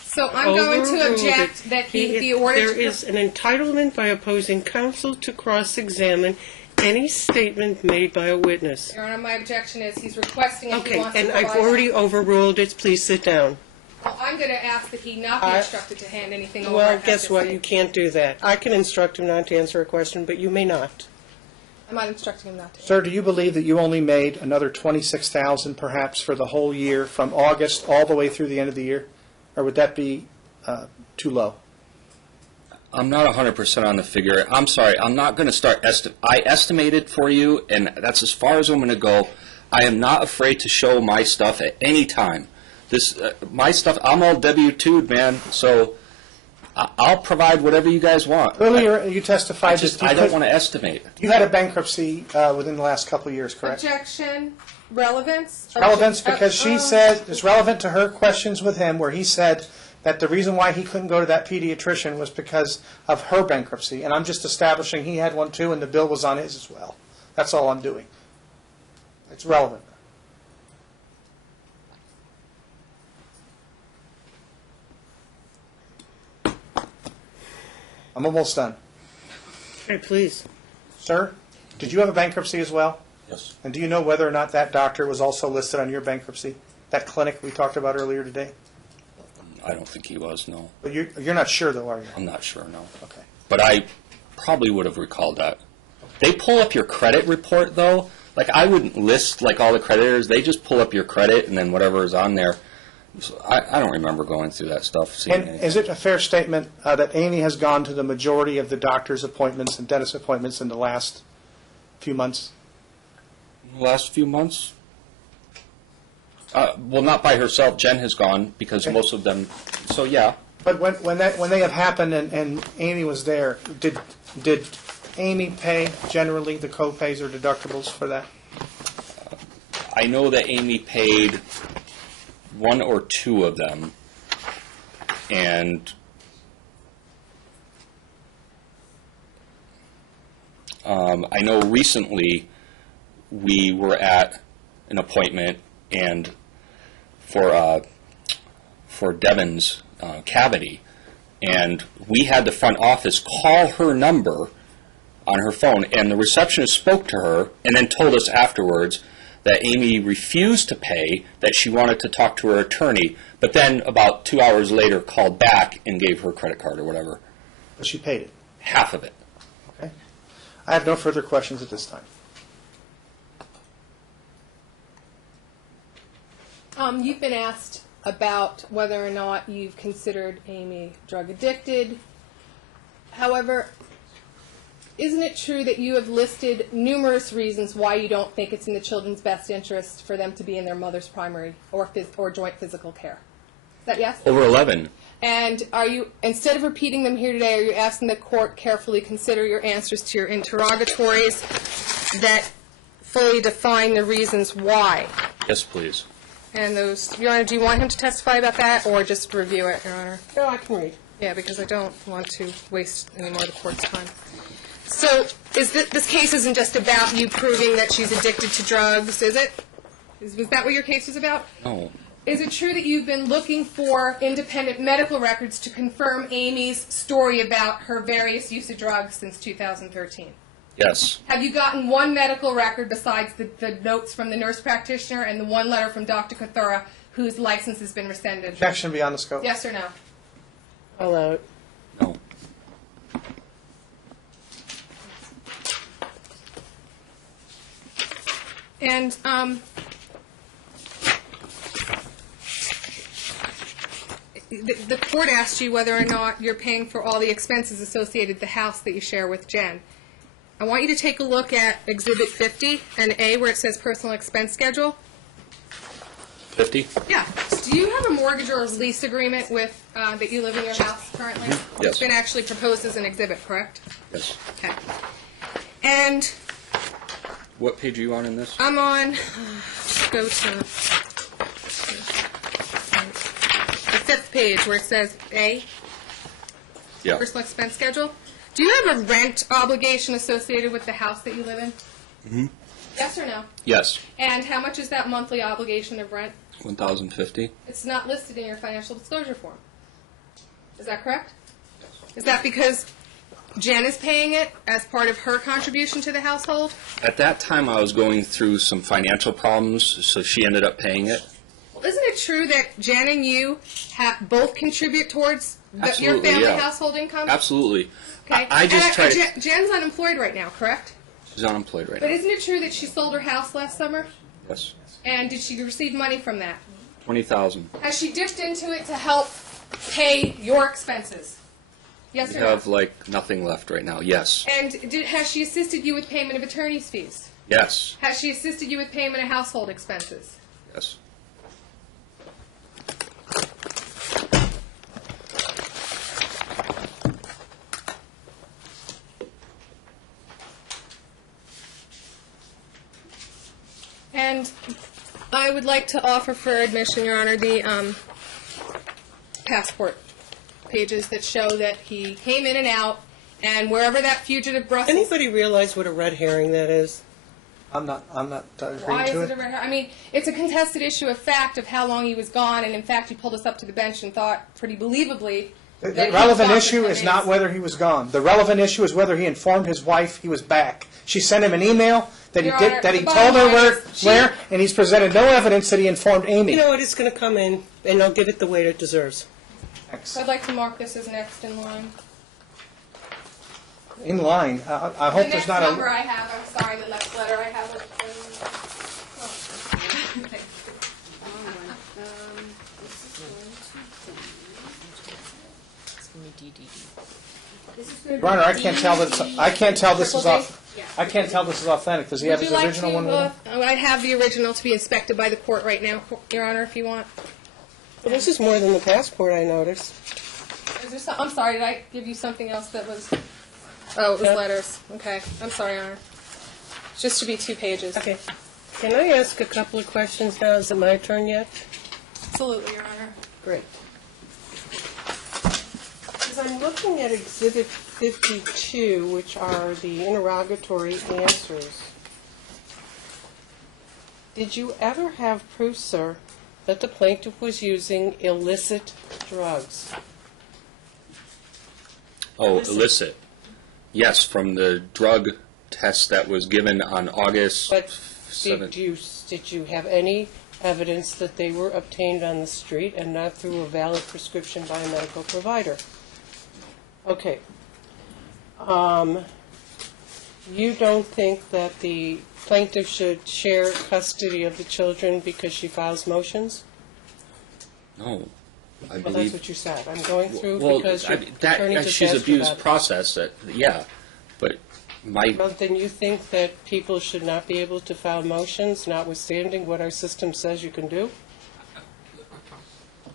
So I'm going to Overruled object it. that the order There to... is an entitlement by opposing counsel to cross-examine any statement made by a witness. Your Honor, my objection is he's requesting if he Okay, wants to and provide... I've already overruled it. Please sit down. Well, I'm going to ask that he not be instructed to hand anything over. Well, at guess this what? time. You can't do that. I can instruct him not to answer a question, but you may not. I'm not instructing him not to. Sir, do you believe that you only made another $26,000 perhaps for the whole year from August all the way through the end of the year? Or would that be too low? I'm not 100% on the figure. I'm sorry. I'm not going to start I estimated for you, and that's as far as I'm going to go. I am not afraid to show my stuff at any time. This my stuff. I'm all W-2'd, man. So I'll provide whatever you guys want. Earlier, you testified that I don't want to estimate. you had a bankruptcy within the last couple of years, correct? Objection. Relevance? Relevance because she said, it's relevant to her questions with him where he said that the reason why he couldn't go to that pediatrician was because of her bankruptcy. And I'm just establishing he had one too and the bill was on his as well. That's all I'm doing. It's relevant. I'm almost done. Hey, please. Sir, did you have a bankruptcy as well? Yes. And do you know whether or not that doctor was also listed on your bankruptcy? That clinic we talked about earlier today? I don't think he was. No. But you're not sure though, are you? I'm not sure. No. Okay. But I probably would have recalled that. They pull up your credit report, though. Like, I wouldn't list, like, all the creditors. They just pull up your credit and then whatever is on there. So I don't remember going through that stuff. Seeing And anything. is it a fair statement that Amy has gone to the majority of the doctor's appointments and dentist appointments in the last few months? The last few months? Well, not by herself. Jen has gone because Okay. most of them. So, yeah. But when they have happened and Amy was there, did Amy pay generally the co-pays or deductibles for that? I know that Amy paid one or two of them. And I know recently we were at an appointment and for Devin's cavity, and we had the front office call her number on her phone, and the receptionist spoke to her and then told us afterwards that Amy refused to pay, that she wanted to talk to her attorney, but then about 2 hours later called back and gave her credit card or whatever. But she paid it. Half of it. Okay. I have no further questions at this time. You've been asked about whether or not you've considered Amy drug addicted. However, isn't it true that you have listed numerous reasons why you don't think it's in the children's best interest for them to be in their mother's primary or joint physical care? Is that yes? Over 11. And are you, instead of repeating them here today, are you asking the court carefully consider your answers to your interrogatories that fully define the reasons why? Yes, please. And those, Your Honor, do you want him to testify about that or just review it, Your Honor? No, I can read. Yeah, because I don't want to waste any more of the court's time. So, this case isn't just about you proving that she's addicted to drugs, is it? Was that what your case was about? No. Is it true that you've been looking for independent medical records to confirm Amy's story about her various use of drugs since 2013? Yes. Have you gotten one medical record besides the notes from the nurse practitioner and the one letter from Dr. Cathura whose license has been rescinded? Objection beyond the scope. Yes or no? Allow it. No. And the court asked you whether or not you're paying for all the expenses associated with the house that you share with Jen. I want you to take a look at Exhibit 50 and A, where it says personal expense schedule. 50? Yeah. Do you have a mortgage or a lease agreement with, that you live in your house currently? Yes. It's been actually proposed as an exhibit, correct? Yes. Okay. And What page are you on in this? I'm on, go to the 5th page where it says A, Yeah. personal expense schedule. Do you have a rent obligation associated with the house that you live in? Mm-hmm. Yes or no? Yes. And how much is that monthly obligation of rent? 1,050. It's not listed in your financial disclosure form. Is that correct? Is that because Jen is paying it as part of her contribution to the household? At that time, I was going through some financial problems, so she ended up paying it. Well, isn't it true that Jen and you both contribute towards your Absolutely, family yeah. household income? Absolutely. Okay. I just And, tried to... Jen's unemployed right now, correct? She's unemployed right But now. isn't it true that she sold her house last summer? Yes. And did she receive money from that? 20,000. Has she dipped into it to help pay your expenses? Yes We or no? have, like, nothing left right now. Yes. And has she assisted you with payment of attorney's fees? Yes. Has she assisted you with payment of household expenses? Yes. And I would like to offer for admission, Your Honor, the passport pages that show that he came in and out, and wherever that fugitive Brussels... Anybody realize what a red herring that is? I'm not agreeing Why to is it a red herring? I mean, it's a contested issue of fact of how long he was gone, and in fact, he pulled us up to the bench and thought pretty believably The that he relevant was issue gone for is 10 not days. whether he was gone. The relevant issue is whether he informed his wife he was back. She sent him an email that he Your did, Honor, that he the told bottom her line is where, and he's presented no evidence that he informed Amy. You know what, it's going to come in, and I'll give it the weight it deserves. Thanks. So I'd like to mark this as next in line. In line. I hope The there's next not number a. I have, I'm sorry, the next letter I have. It's going to be DDD. Your Honor, I can't tell this is Triple D? off. I can't tell this is authentic. Does he have Would his you like original to, one with him? I have the original to be inspected by the court right now, Your Honor, if you want. Well, this is more than the passport, I noticed. Is there some, I'm sorry, did I give you something else that was, oh, it was Yeah. letters. Okay, I'm sorry, Your Honor. Just to be 2 pages. Okay. Can I ask a couple of questions now? Is it my turn yet? Absolutely, Your Honor. Great. Because I'm looking at Exhibit 52, which are the interrogatory answers. Did you ever have proof, sir, that the plaintiff was using illicit drugs? Oh, illicit. Yes, from the drug test that was given on August But 7th. did you have any evidence that they were obtained on the street and not through a valid prescription by a medical provider? Okay. You don't think that the plaintiff should share custody of the children because she files motions? No. I Well, that's believe... what you said. I'm going through Well, because your attorney that, just she's asked you abused about it. process, yeah. But my... Well, then you think that people should not be able to file motions, notwithstanding what our system says you can do?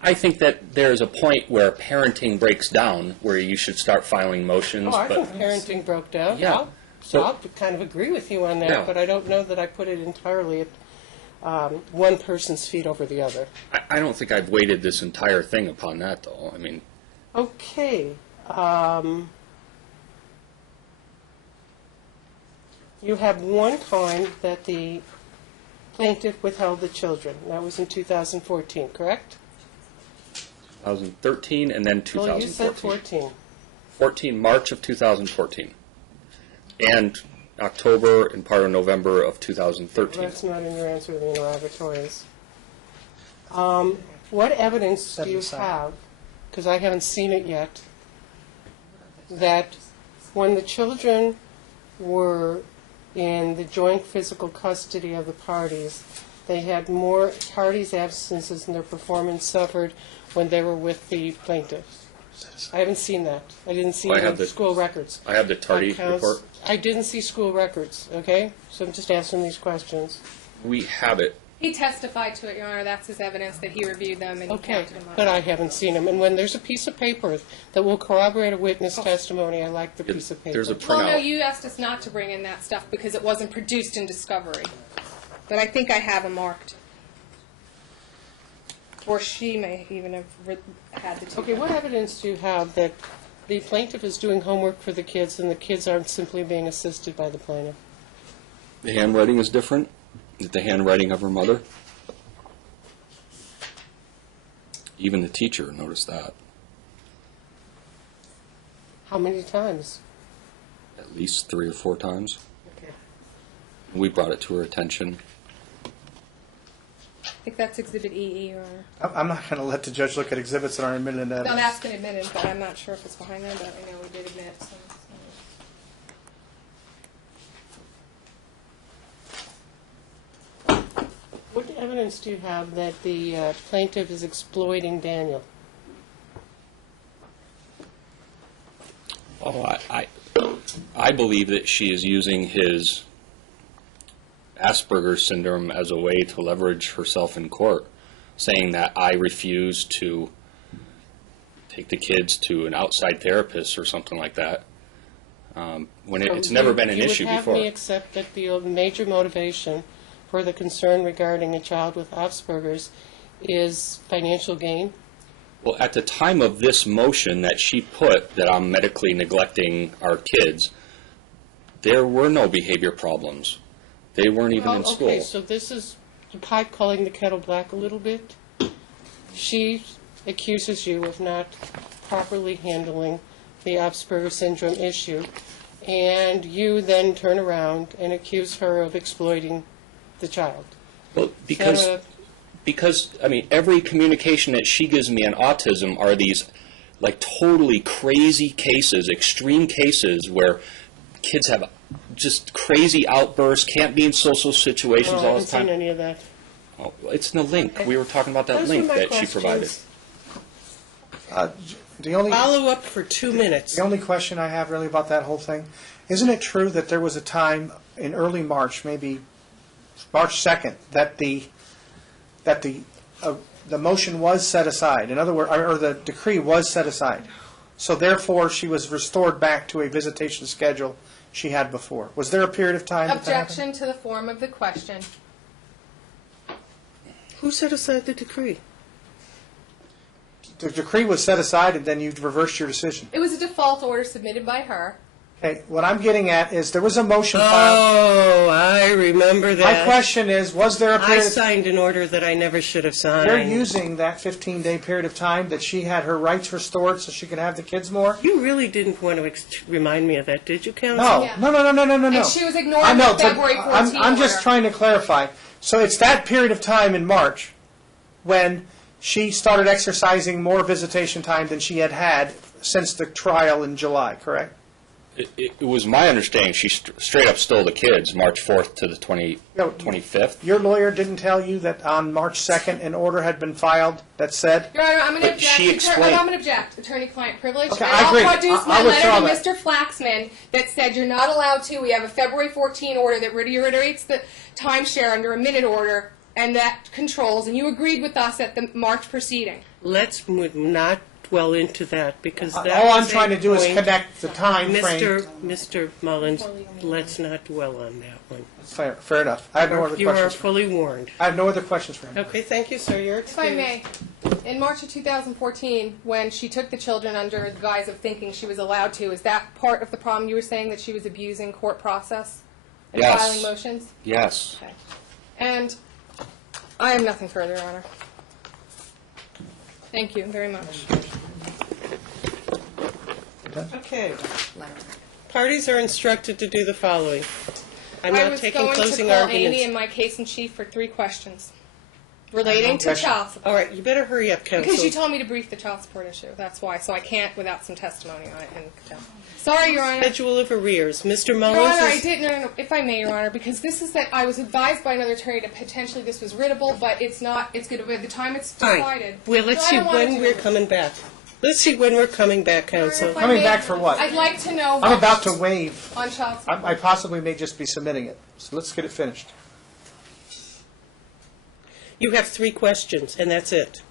I think that there's a point where parenting breaks down, where you should start filing motions, Oh, I but... think parenting broke down. Yeah. I'll kind of agree with you on that, Yeah. but I don't know that I put it entirely at one person's feet over the other. I don't think I've weighted this entire thing upon that, though. I mean, Okay. You have one time that the plaintiff withheld the children. That was in 2014, correct? 2013 and then Well, you said 2014. 14. March of 2014. And October and part of November of 2013. That's not in your answer to the interrogatories. What evidence do you have, because I haven't seen it yet, that when the children were in the joint physical custody of the parties, they had more parties' absences and their performance suffered when they were with the plaintiffs. I haven't seen that. I didn't see Well, I it have in the- school records. I have the tardy Accounts- report. I didn't see school records, okay? So I'm just asking these questions. We have it. He testified to it, Your Honor. That's his evidence that he reviewed them and he Okay, counted them up. but I haven't seen them. And when there's a piece of paper that will corroborate a witness testimony, I like the piece of paper. There's a Well, no, printout. you asked us not to bring in that stuff because it wasn't produced in discovery. But I think I have them marked. Or she may even have had the two. Okay, what evidence do you have that the plaintiff is doing homework for the kids and the kids aren't simply being assisted by the plaintiff? The handwriting is different. The handwriting of her mother. Even the teacher noticed that. How many times? At least 3 or 4 times. Okay. We brought it to her attention. I think that's Exhibit EE, Your Honor. I'm not going to let the judge look at exhibits that aren't admitted into No, evidence. that's been admitted, but I'm not sure if it's behind there, but I know we did admit some. What evidence do you have that the plaintiff is exploiting Daniel? Oh, I believe that she is using his Asperger's syndrome as a way to leverage herself in court, saying that I refuse to take the kids to an outside therapist or something like that, when it's never been an issue You would have before. me accept that the major motivation for the concern regarding a child with Asperger's is financial gain? Well, at the time of this motion that she put, that I'm medically neglecting our kids, there were no behavior problems. They weren't even in school. Okay, so this is the pipe calling the kettle black a little bit. She accuses you of not properly handling the Asperger's syndrome issue, and you then turn around and accuse her of exploiting the child. Well, because I mean, every communication that she gives me on autism are these like totally crazy cases, extreme cases where kids have just crazy outbursts, can't be in social situations No, I all the haven't seen time. any of that. Oh, it's in the link. We were talking about that Those link were my that she provided. questions. The only Follow up for 2 minutes. The only question I have really about that whole thing, isn't it true that there was a time in early March, maybe March 2nd, that the motion was set aside? In other words, or the decree was set aside. So therefore, she was restored back to a visitation schedule she had before. Was there a period of time that happened? Objection to the form of the question. Who set aside the decree? The decree was set aside, and then you reversed your decision. It was a default order submitted by her. Okay, what I'm getting at is there was a motion filed. Oh, I remember that. My question is, was there a I period? signed an order that I never should have signed. They're using that 15-day period of time that she had her rights restored so she could have the kids more? You really didn't want to remind me of that, did you, counsel? No, Yeah. no. And she was ignoring I know, the but February 14 I'm just order. trying to clarify. So it's that period of time in March when she started exercising more visitation time than she had had since the trial in July, correct? It was my understanding she straight up stole the kids March 4th to the No. 25th. Your lawyer didn't tell you that on March 2nd an order had been filed that said? Your Honor, I'm going to But she object. explained- I'm going to object. Attorney-client privilege. Okay, and I agree. I'll produce my I'll withdraw letter to that. Mr. Flaxman that said you're not allowed to. We have a February 14 order that reiterates the timeshare under a minute order, and that controls. And you agreed with us at the March proceeding. Let's not dwell into that, because that All I'm was a trying to do is point. connect the time frame. Mr. Mullins, let's not dwell on that one. Fair enough. I have no other You are questions. fully warned. I have no other questions for him. Okay, thank you, sir. You're If I excused. may, in March of 2014, when she took the children under the guise of thinking she was allowed to, is that part of the problem you were saying, that she was abusing court process and Yes. filing motions? Yes. Okay. And I have nothing further, Your Honor. Thank you very much. Okay. Parties are instructed to do the following. I'm I not was taking going to closing call arguments. Amy and my case in chief for 3 questions. relating to Objection. child support. All right, you better hurry up, counsel. Because you told me to brief the child support issue, that's why. So I can't without some testimony on it. Sorry, Your Honor. Schedule of arrears. Mr. Your Mullins Honor, I is... did, no, if I may, Your Honor, because this is that I was advised by another attorney that potentially this was writable, but it's not, it's good, by the time it's Fine. decided. Well, let's So I see don't want when to we're do it. coming back. Let's see when we're coming back, counsel. If I Coming may, back for what? I'd like to know. I'm about to waive. On child support. I possibly may just be submitting it, so let's get it finished. You have 3 questions, and that's it.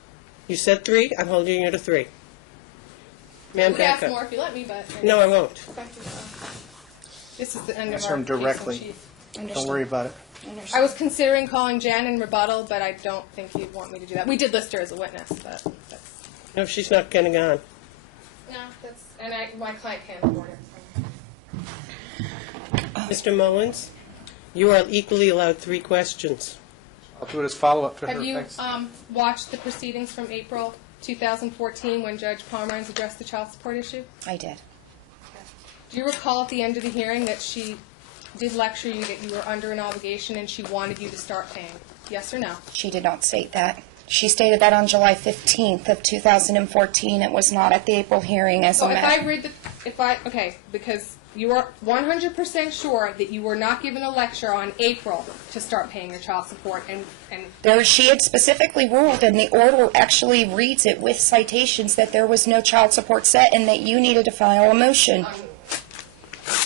You said 3, I'm holding you to 3. I Ma'am, would back ask up. more if you let me, but. No, I won't. This is the end of Answer our him case in directly. chief. Don't worry about it. I was considering calling Jen in rebuttal, but I don't think you'd want me to do that. We did list her as a witness, but that's, No, she's not getting on. no, that's, and my client can't afford it. Mr. Mullins, you are equally allowed 3 questions. I'll do it as follow-up to her. Have you Thanks. watched the proceedings from April 2014 when Judge Pomeranz addressed the child support issue? I did. Do you recall at the end of the hearing that she did lecture you that you were under an obligation and she wanted you to start paying? Yes or no? She did not state that. She stated that on July 15th of 2014. It was not at the April hearing as So a if matter. I read okay, because you are 100% sure that you were not given a lecture on April to start paying your child support, and She had specifically ruled, and the order actually reads it with citations, that there was no child support set and that you needed to file a motion.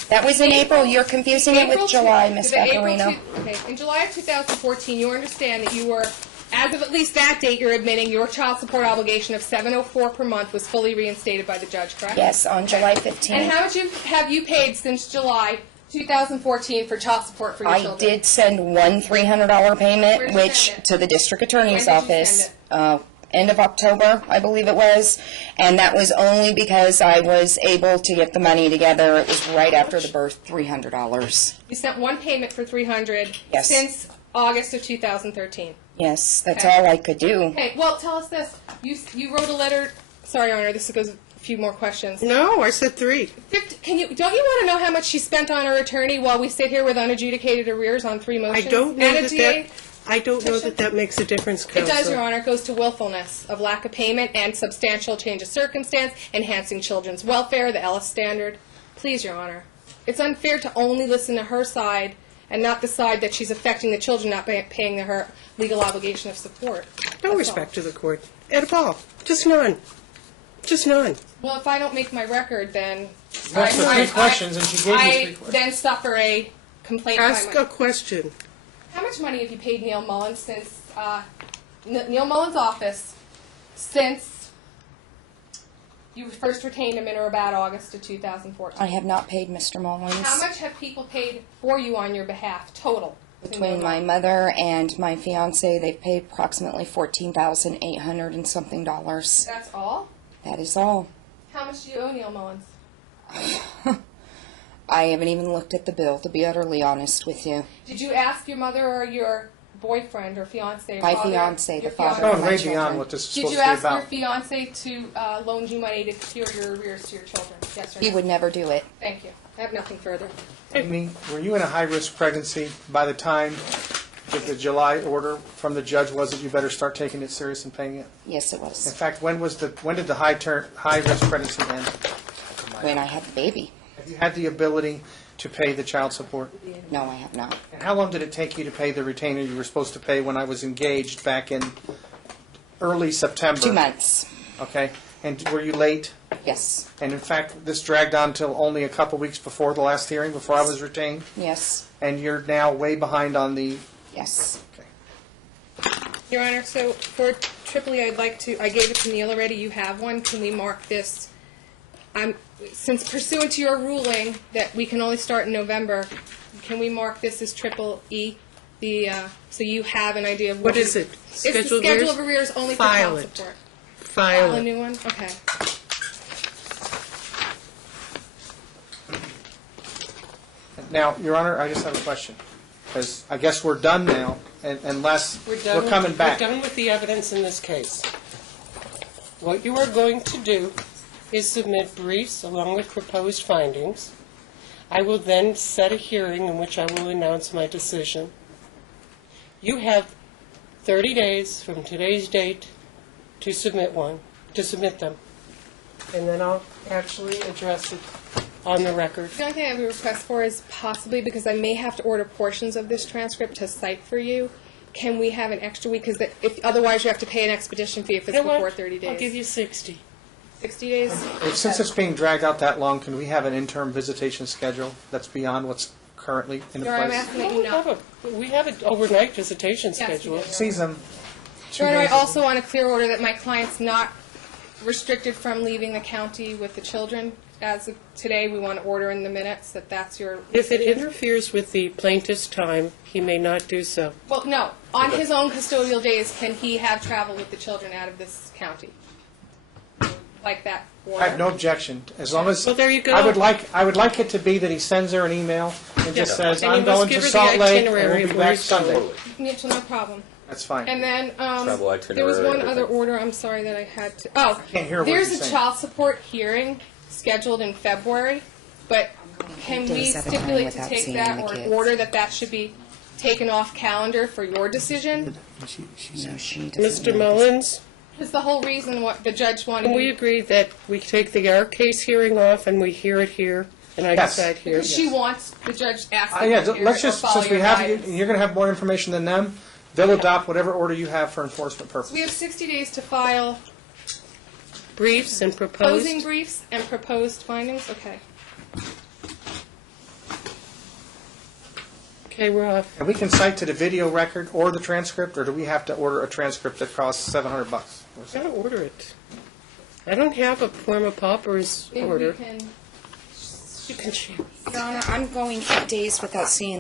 That was in April. You're confusing it with July, Ms. Vaccarino. Okay, in July of 2014, you understand that you were, as of at least that date, you're admitting your child support obligation of $704 per month was fully reinstated by the judge, correct? Yes, on July 15th. And how much have you paid since July 2014 for child support for your I children? did send one $300 payment, Where'd you which send it? to the district attorney's When did you office, send end of October, I believe it was, and that was only because I was able to get the money together. It was right after the birth, $300. You sent one payment for $300 Yes. since August of 2013. Yes, that's Okay. all I could do. Okay, well, tell us this. You wrote a letter. Sorry, Your Honor, this goes a few more questions. No, I said 3. Don't you want to know how much she spent on her attorney while we sit here with unadjudicated arrears on 3 I motions? don't know and a that DA? I don't know that that makes a difference, It counsel. does, Your Honor. It goes to willfulness of lack of payment and substantial change of circumstance, enhancing children's welfare, the Ellis standard. Please, Your Honor. It's unfair to only listen to her side and not the side that she's affecting the children, not paying her legal obligation of support. No That's respect to the court at all. Just none. Just none. all. Well, if I don't make my record, then That's the 3 questions, and she gave you 3 I questions. then suffer a complaint. by Ask my- a question. How much money have you paid Neil Mullins since Neil Mullins' office since you first retained him in or about August of 2014? I have not paid Mr. Mullins. How much have people paid for you on your behalf total? Between my mother and my fiance, they've paid approximately $14,800 and something dollars. That's all? That is all. How much do you owe Neil Mullins? I haven't even looked at the bill, to be utterly honest with you. Did you ask your mother or your boyfriend or fiance? Or My father, fiance, the your father. fiance- Going way beyond what this is Did supposed you to be ask your about. fiance to loan you money to cure your arrears to your children? Yes or no? He would never do it. Thank you. I have nothing further. Amy, were you in a high-risk pregnancy by the time that the July order from the judge was that you better start taking it serious and paying it? Yes, it In was. fact, when did the high-risk pregnancy end? When I had the baby. Have you had the ability to pay the child support? No, I have not. And how long did it take you to pay the retainer you were supposed to pay when I was engaged back in early September? 2 months. Okay. And were you late? Yes. And in fact, this dragged on till only a couple weeks before the last hearing, before I was retained? Yes. And you're now way behind on the... Yes. Okay. Your Honor, so for Tripoli, I gave it to Neil already, you have one, can we mark this? Since pursuant to your ruling that we can only start in November, can we mark this as triple E? So you have an idea of What is it? It's the Schedule of schedule arrears? of arrears only for File child it. support. File A it. new one? Okay. Now, Your Honor, I just have a question. Because I guess we're done now, unless we're coming back. We're done with the evidence in this case. What you are going to do is submit briefs along with proposed findings. I will then set a hearing in which I will announce my decision. You have 30 days from today's date to submit them. And then I'll actually address it on the record. The only thing I have a request for is possibly, because I may have to order portions of this transcript to cite for you, can we have an extra week? Because otherwise you have to pay an expedition fee if it's You know what? before 30 days. I'll give you 60. 60 days? Since it's being dragged out that long, can we have an interim visitation schedule that's beyond what's currently in Your Honor, I'm place? asking that you not. We have an overnight visitation Yes, we schedule. do. Sees them 2 Your Honor, I days. also want a clear order that my client's not restricted from leaving the county with the children. As of today, we want to order in the minutes that that's your... If it interferes with the plaintiff's time, he may not do so. Well, no. On his own custodial days, can he have travel with the children out of this county? Like that order? I have no objection, as long as... Well, there you go. I would like it to be that he sends her an email and just says, And you I'm must going give to her the Salt Lake, and itinerary we'll of be where back he's Sunday. going. Mitchell, no problem. That's fine. And then, Travel there was itinerary, one other everything. order, I'm sorry, that I had to, oh, Can't hear what there's you're a saying. child support hearing scheduled in February, but can we Days at a time stipulate to without take seeing that, the or kids. order that should be taken off calendar for your decision? No, she doesn't Mr. know. Mullins, It's the whole reason what the judge wanted can we me, agree that we take our case hearing off and we hear it here, and I Yes. decide here? because she wants, the judge asked Yeah, them to hear let's it or just, follow since we your have, guidance. you're going to have more information than them, they'll adopt whatever order you have for enforcement purposes. We have 60 days to file Briefs and closing proposed? briefs and proposed findings, okay. Okay, we're off. And we can cite to the video record or the transcript, or do we have to order a transcript that costs $700? I've got to order it. I don't have a form of paupers Maybe we order. can You can share. Your Honor, I'm going 8 days without seeing